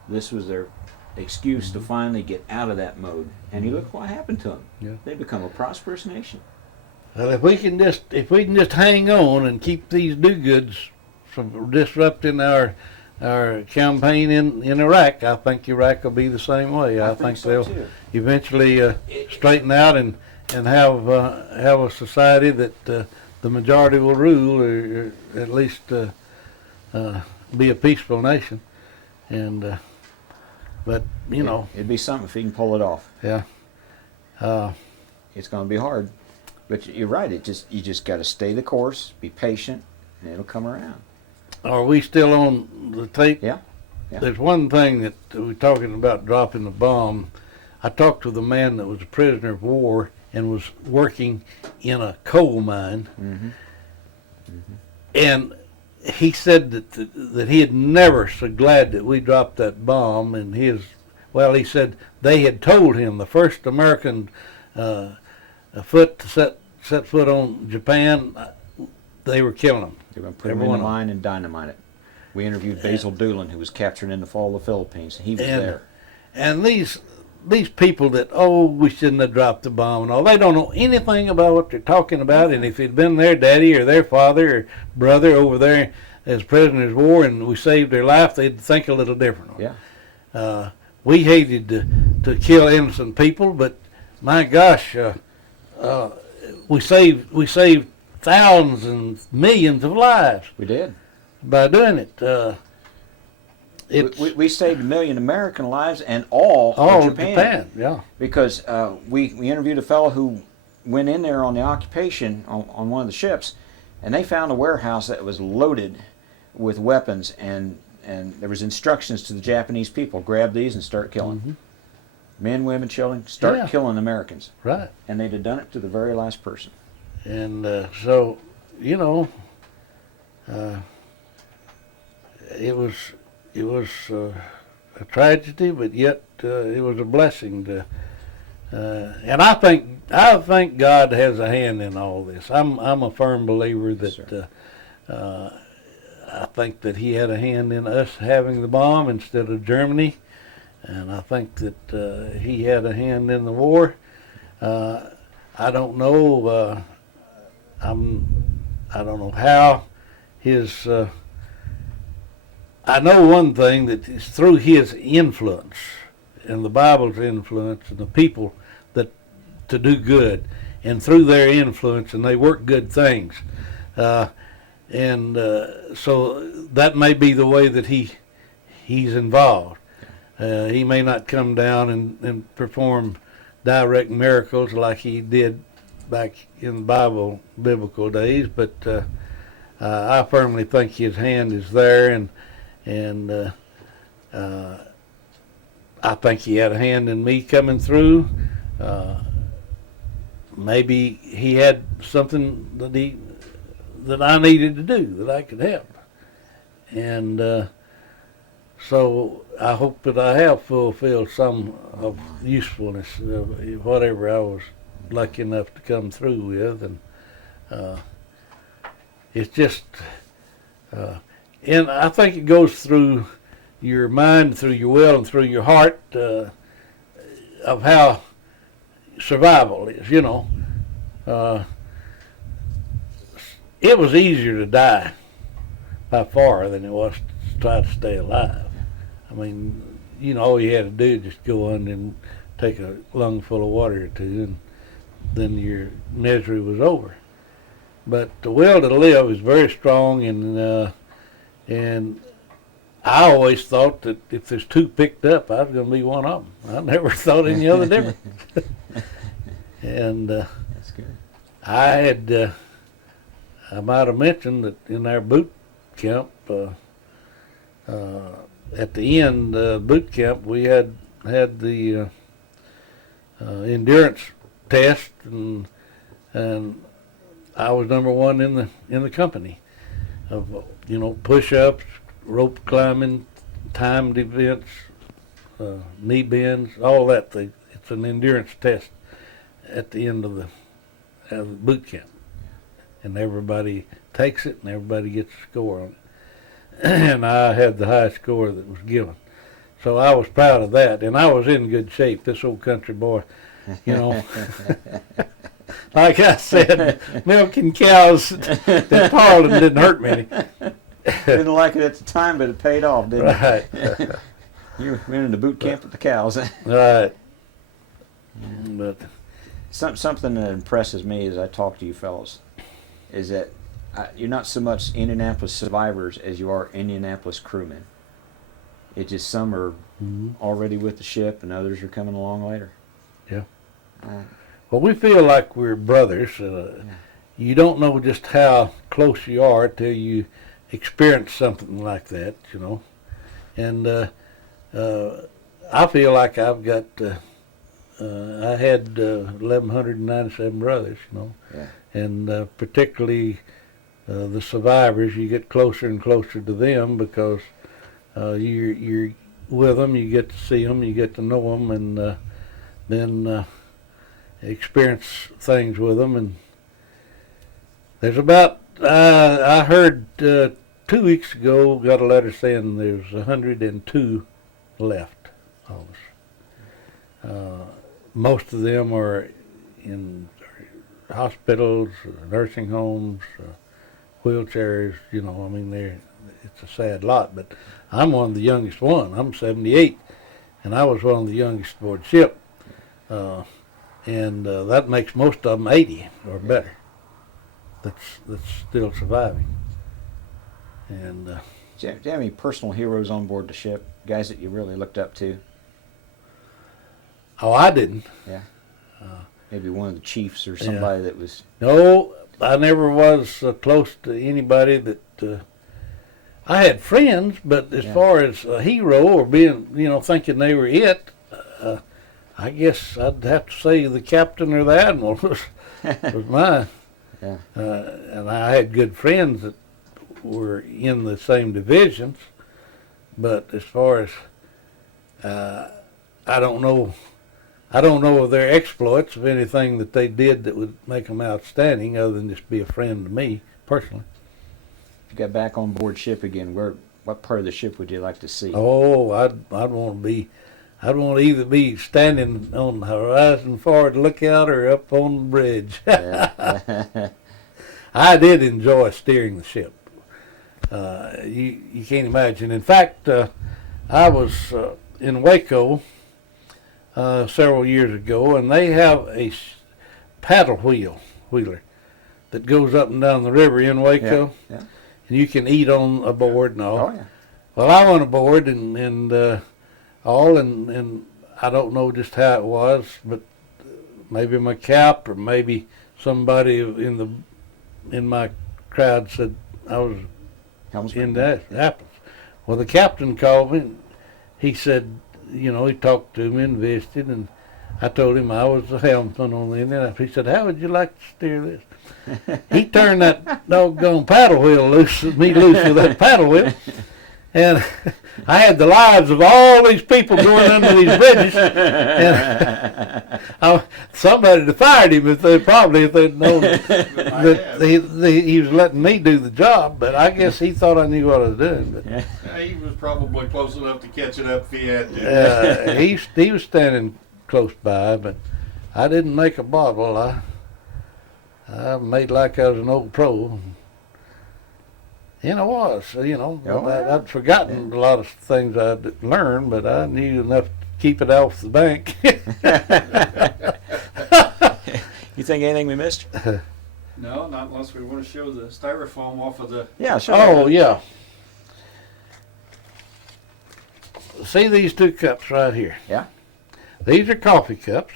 This was their excuse to finally get out of that mode. And you look what happened to them. Yeah. They become a prosperous nation. Well, if we can just hang on and keep these do-goods from disrupting our campaign in Iraq, I think Iraq will be the same way. I think so they'll too. eventually straighten out and have a society that the majority will rule, or at least be a peaceful nation. And but you know, It'd be something if he can pull it off. yeah. It's going to be hard. But you're right. You just got to stay the course, be patient, and it'll come around. Are we still on the tape? Yeah. Yeah. There's one thing that we're talking about dropping the bomb. I talked with a man that was a prisoner of war and was working in a coal mine, Mm-hmm. and he said that he had never so glad that we dropped that bomb. And he said they had told him the first American foot to set foot on Japan, they were killing them. They're going to put him in the mine and dynamite it. We interviewed Basil Doolin, who was captured in the fall of the Philippines. He was there. And these people that, we shouldn't have dropped the bomb and all, they don't know anything about what they're talking about. And if it'd been their daddy or their father or brother over there as prisoners of war and we saved their life, they'd think a little differently. Yeah. We hated to kill innocent people, but my gosh, we saved thousands and millions of lives We did. by doing it. We saved 1 million American lives and all of Japan. Yeah. Because we interviewed a fellow who went in there on the occupation on one of the ships, and they found a warehouse that was loaded with weapons, and there was instructions to the Japanese people: grab these and start killing. Mm-hmm. Men, women, children, start killing Americans. Right. And they'd have done it to the very last person. And so, you know, it was a tragedy, but yet it was a blessing to. And I think God has a hand in all this. I'm a firm believer that I think that He had a hand in us having the bomb instead of Germany, and I think that He had a hand in the war. I don't know. I don't know how His. I know one thing, that it's through His influence and the Bible's influence and the people that to do good, and through their influence, and they work good things, and so that may be the way that He's involved. He may not come down and perform direct miracles like He did back in the biblical days, but I firmly think His hand is there, and I think He had a hand in me coming through. Maybe He had something that I needed to do, that I could help, and so I hope that I have fulfilled some of usefulness of whatever I was lucky enough to come through with, and it's just, and I think it goes through your mind, through your will, and through your heart, of how survival is, you know. It was easier to die by far than it was to try to stay alive. I mean, you know, all you had to do is just go on and take a lungful of water or two, and then your misery was over. But the will to live is very strong, and I always thought that if there's two picked up, I was going to be one of them. I never thought any other different. And That's good. I had, I might have mentioned that in our boot camp, at the end boot camp, we had the endurance test, and I was number one in the company of, you know, push-ups, rope climbing, timed events, knee bends, all that thing. It's an endurance test at the end of the boot camp, and everybody takes it, and everybody gets a score on it. And I had the highest score that was given, so I was proud of that, and I was in good shape. This old country boy, you know. Like I said, milking cows that Harlan didn't hurt me. Didn't like it at the time, but it paid off, didn't Right. it? You went into boot camp with the cows. Right. But Something that impresses me as I talk to you fellows is that you're not so much Indianapolis survivors as you are Indianapolis crewmen. It's just some are already with the ship, and others are coming along later. Yeah. Uh, well, we feel like we're brothers. You don't know just how close you are till you experience something like that, you know. And I feel like I've got, I had 1,197 brothers, you know. Yeah. And particularly the survivors, you get closer and closer to them because you're with them, you get to see them, you get to know them, and then experience things with them. And there's about, I heard 2 weeks ago, got a letter saying there's 102 left of us. Most of them are in hospitals, nursing homes, wheelchairs, you know, I mean, it's a sad lot, but I'm one of the youngest one. I'm 78, and I was one of the youngest aboard ship. And that makes most of them 80 or better. That's still surviving. And Do you have any personal heroes on board the ship? Guys that you really looked up to? oh, I didn't. Yeah. Maybe one of the chiefs or somebody that was. No, I never was close to anybody that. I had friends, but as far as a hero or being, you know, thinking they were it, I guess I'd have to say the captain or the admiral was mine. Yeah. And I had good friends that were in the same divisions, but as far as I don't know of their exploits, of anything that they did that would make them outstanding, other than just be a friend to me personally. If you got back on board ship again, what part of the ship would you like to see? Oh, I'd want to either be standing on the horizon forward lookout or up on the bridge. Yeah. I did enjoy steering the ship. You can't imagine. In fact, I was in Waco several years ago, and they have a paddle wheeler that goes up and down the river in Waco. Yeah. And you can eat on aboard and all. Oh yeah. Well, I went aboard and I don't know just how it was, but maybe my cap or maybe somebody in my crowd said I was in that happens. Well, the captain called me and he said, you know, he talked to me and visited, and I told him I was the helmsman on the Indianapolis. He said, how would you like to steer this? He turned that doggone paddle wheel loose with that paddle wheel. And I had the lives of all these people going under these bridges. And somebody fired him if they'd known that he was letting me do the job. But I guess he thought I knew what I was doing. But, Yeah, he was probably close enough to catch it up if he had to. he was standing close by, but I didn't make a bottle. I made like I was an old pro. And I was, you know. I'd forgotten a lot of things I'd learned, but I knew enough to keep it off the bank. You think anything we missed? No, not unless we want to show the styrofoam off of the. Yeah, sure. Oh, yeah. See these two cups right here? Yeah. These are coffee cups.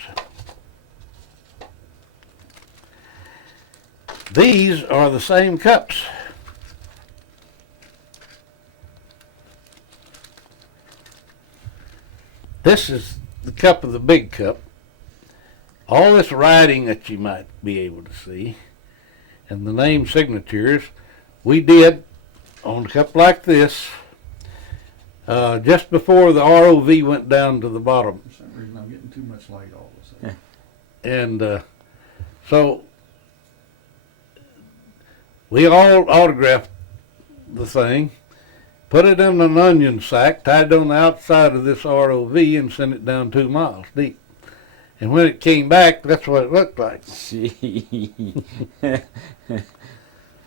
These are the same cups. This is the cup of the big cup. All this writing that you might be able to see and the name signatures we did on a cup like this just before the ROV went down to the bottom. For some reason, I'm getting too much light all of a sudden. And so we all autographed the thing, put it in an onion sack, tied it on the outside of this ROV, and sent it down 2 miles deep. And when it came back, that's what it looked like.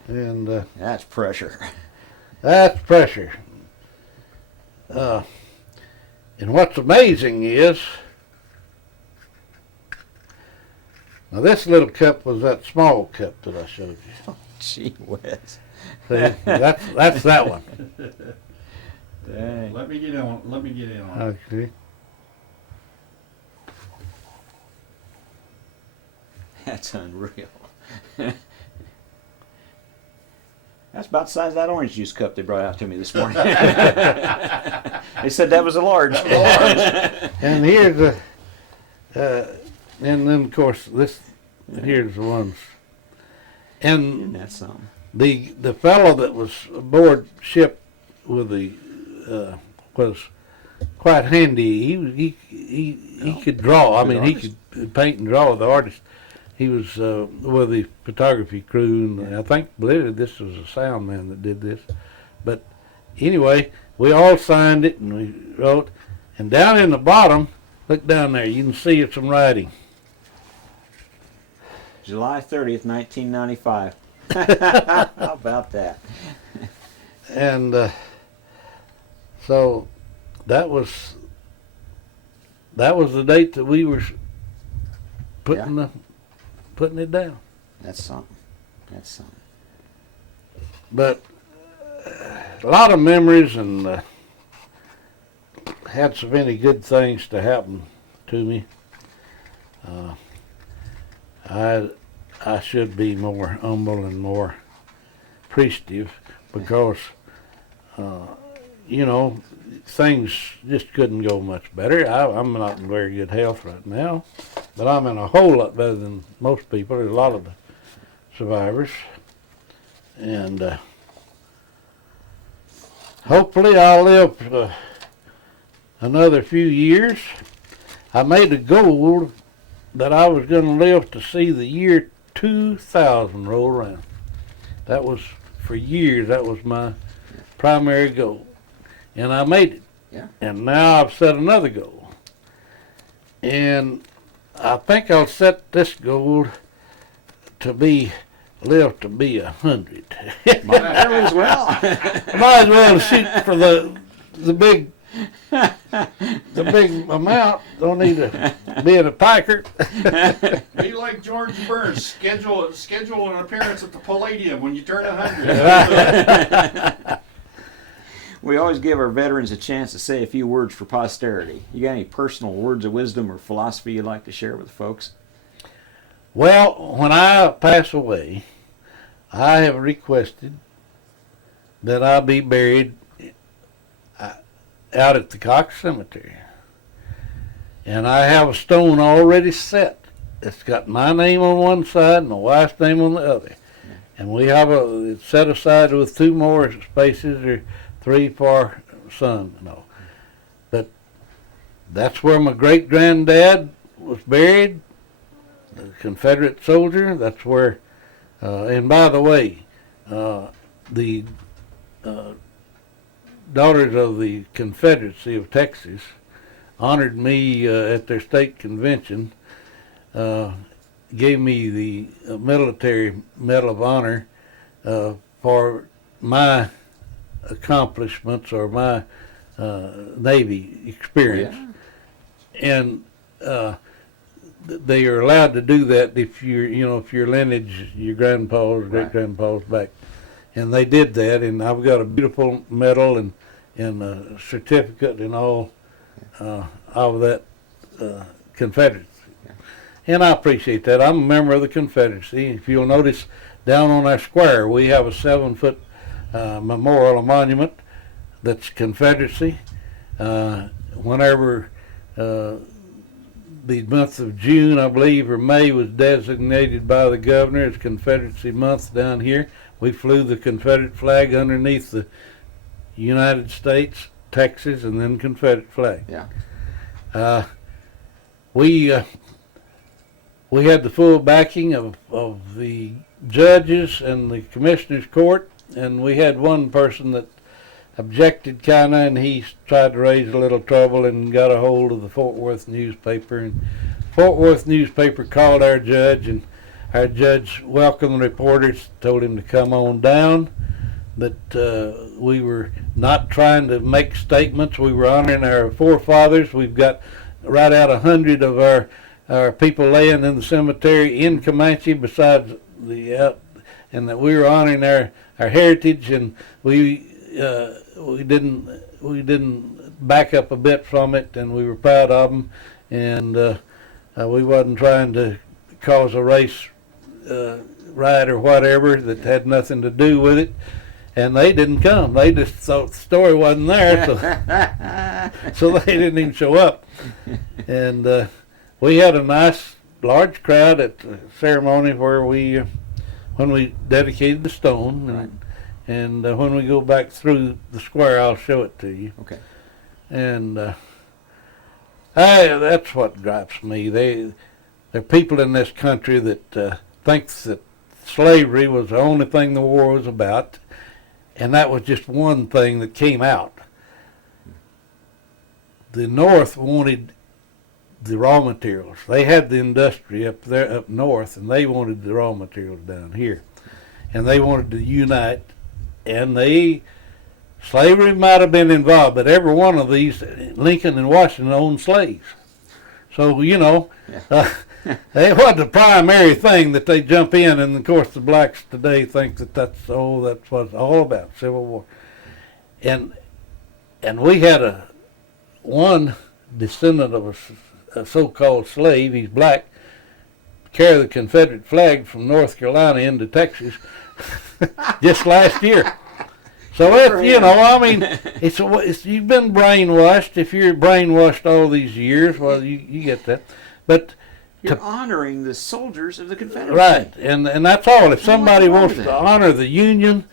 And That's pressure. that's pressure. And what's amazing is, now this little cup was that small cup that I showed you. Gee whiz. See, that's that one. Dang. Let me get in on it. Okay. That's unreal. That's about the size of that orange juice cup they brought out to me this morning. They said that was a large. And here's and then of course here's the ones. And That's something. the fellow that was aboard ship with the was quite handy. He could draw. I mean, he could paint and draw. The artist. He was with the photography crew, and I believe this was a sound man that did this. But anyway, we all signed it and we wrote. And down in the bottom, look down there. You can see some writing. July 30th, 1995. How about that? And so that was the date that we were putting it down. That's something. That's something. But a lot of memories, and had so many good things to happen to me. I should be more humble and more appreciative, because things just couldn't go much better. I'm not in very good health right now, but I'm in a whole lot better than most people, a lot of the survivors. And hopefully I'll live another few years. I made a goal that I was going to live to see the year 2000 roll around. That was, for years, that was my primary goal. And I made it. Yeah. And now I've set another goal. And I think I'll set this goal to live to be 100. Might as well. Might as well shoot for the big amount. Don't need to be a piker. Be like George Burns. Schedule an appearance at the Palladium when you turn 100. We always give our veterans a chance to say a few words for posterity. You got any personal words of wisdom or philosophy you'd like to share with the folks? Well, when I pass away, I have requested that I be buried out at the Cox Cemetery. And I have a stone already set. It's got my name on one side and my wife's name on the other. And we have it's set aside with 2 more spaces, or 3 for our son. No. But that's where my great-granddad was buried, a Confederate soldier. That's where, and by the way, the Daughters of the Confederacy of Texas honored me at their state convention, gave me the military Medal of Honor for my accomplishments or my Navy experience. Yeah. And they are allowed to do that if if your lineage, your grandpa's, great grandpa's back. And they did that, and I've got a beautiful medal and a certificate and all of that Confederacy. Yeah. And I appreciate that. I'm a member of the Confederacy. If you'll notice, down on our square, we have a 7-foot memorial, a monument that's Confederacy. Whenever the month of June, I believe, or May, was designated by the governor as Confederacy Month down here, we flew the Confederate flag underneath the United States, Texas, and then Confederate flag. Yeah. We had the full backing of the judges and the commissioner's court, and we had one person that objected kinda, and he tried to raise a little trouble and got a hold of the Fort Worth newspaper, and Fort Worth newspaper called our judge, and our judge welcomed the reporters, told him to come on down, that we were not trying to make statements. We were honoring our forefathers. We've got right out 100 of our people laying in the cemetery in Comanche, besides and that we were honoring our heritage, and we didn't back up a bit from it, and we were proud of them, and we wasn't trying to cause a race riot or whatever that had nothing to do with it. And they didn't come. They just thought the story wasn't there, so they didn't even show up. And we had a nice, large crowd at the ceremony where when we dedicated the stone. Right. And when we go back through the square, I'll show it to you. Okay. And that's what gripes me. There are people in this country that thinks that slavery was the only thing the war was about. And that was just one thing that came out. The North wanted the raw materials. They had the industry up north, and they wanted the raw materials down here. and they wanted to unite, and slavery might have been involved, but every one of these, Lincoln and Washington owned slaves. So, Yeah. it wasn't the primary thing that they jump in, and of course the blacks today think that's what it's all about, Civil War. And we had one descendant of a so-called slave, he's black, carry the Confederate flag from North Carolina into Texas just last year. So it's you've been brainwashed. If you're brainwashed all these years, well, you get that. But you're honoring the soldiers of the Confederacy. Right, and that's all. If somebody wants to honor the Union,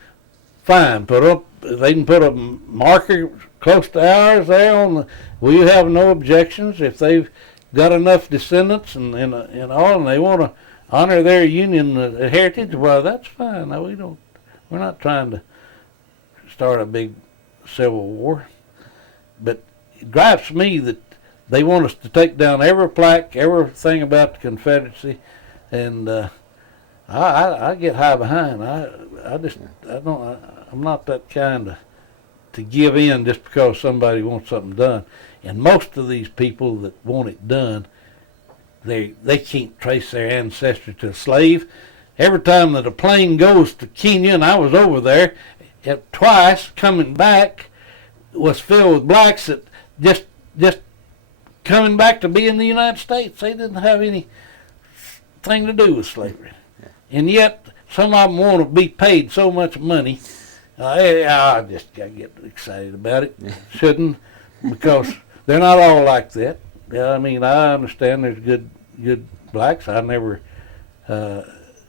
fine. They can put a marker close to ours there we have no objections if they've got enough descendants and all, and they want to honor their Union heritage. Well, that's fine. No, we're not trying to start a big civil war. But it gripes me that they want us to take down every plaque, everything about the Confederacy, and I get high behind. I'm not that kind to give in just because somebody wants something done. And most of these people that want it done, they can't trace their ancestry to a slave. Every time that a plane goes to Kenya, and I was over there twice, coming back was filled with blacks that just coming back to be in the United States. They didn't have anything to do with slavery. Yeah. And yet some of them want to be paid so much money. I just got to get excited about it. Yeah. Shouldn't, because they're not all like that. I mean, I understand there's good blacks. I never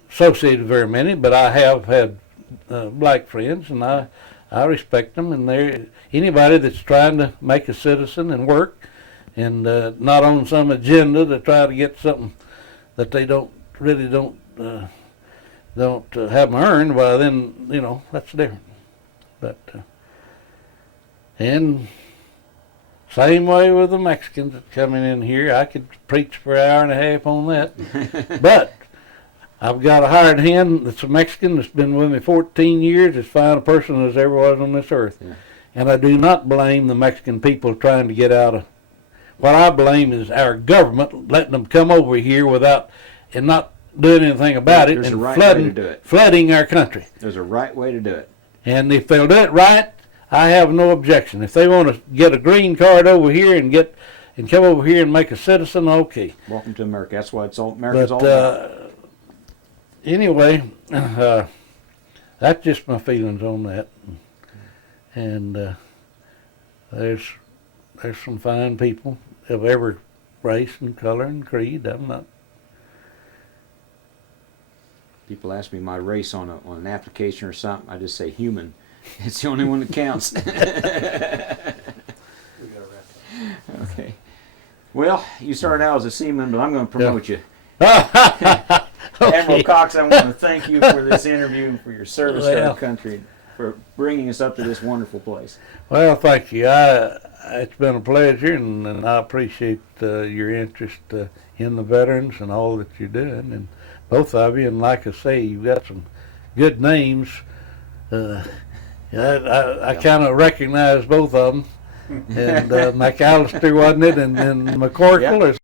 associated very many, but I have had black friends, and I respect them. And anybody that's trying to make a citizen and work, and not on some agenda to try to get something that they don't have them earned, well, then that's different. But and same way with the Mexicans that coming in here. I could preach for an hour and a half on that, but I've got a hired hand that's a Mexican that's been with me 14 years, as fine a person as ever was on this earth. Yeah. And I do not blame the Mexican people trying to get out of. What I blame is our government letting them come over here and not doing anything about it, and flooding our country. There's a right way to do it. And if they'll do it right, I have no objection. If they want to get a green card over here and come over here and make a citizen, okay. Welcome to America. That's what America's all about. Anyway, that's just my feelings on that. And there's some fine people of every race and color and creed. I'm not. People ask me my race on an application or something. I just say human. It's the only one that counts. Okay. Well, you started out as a seaman, but I'm going to promote you. Okay. Admiral Cox, I want to thank you for this interview, for your service to our country, for bringing us up to this wonderful place. Well, thank you. It's been a pleasure, and I appreciate your interest in the veterans and all that you're doing, and both of you. And like I say, you've got some good names. I kind of recognize both of them. And McAllister, wasn't it? And McCorkle or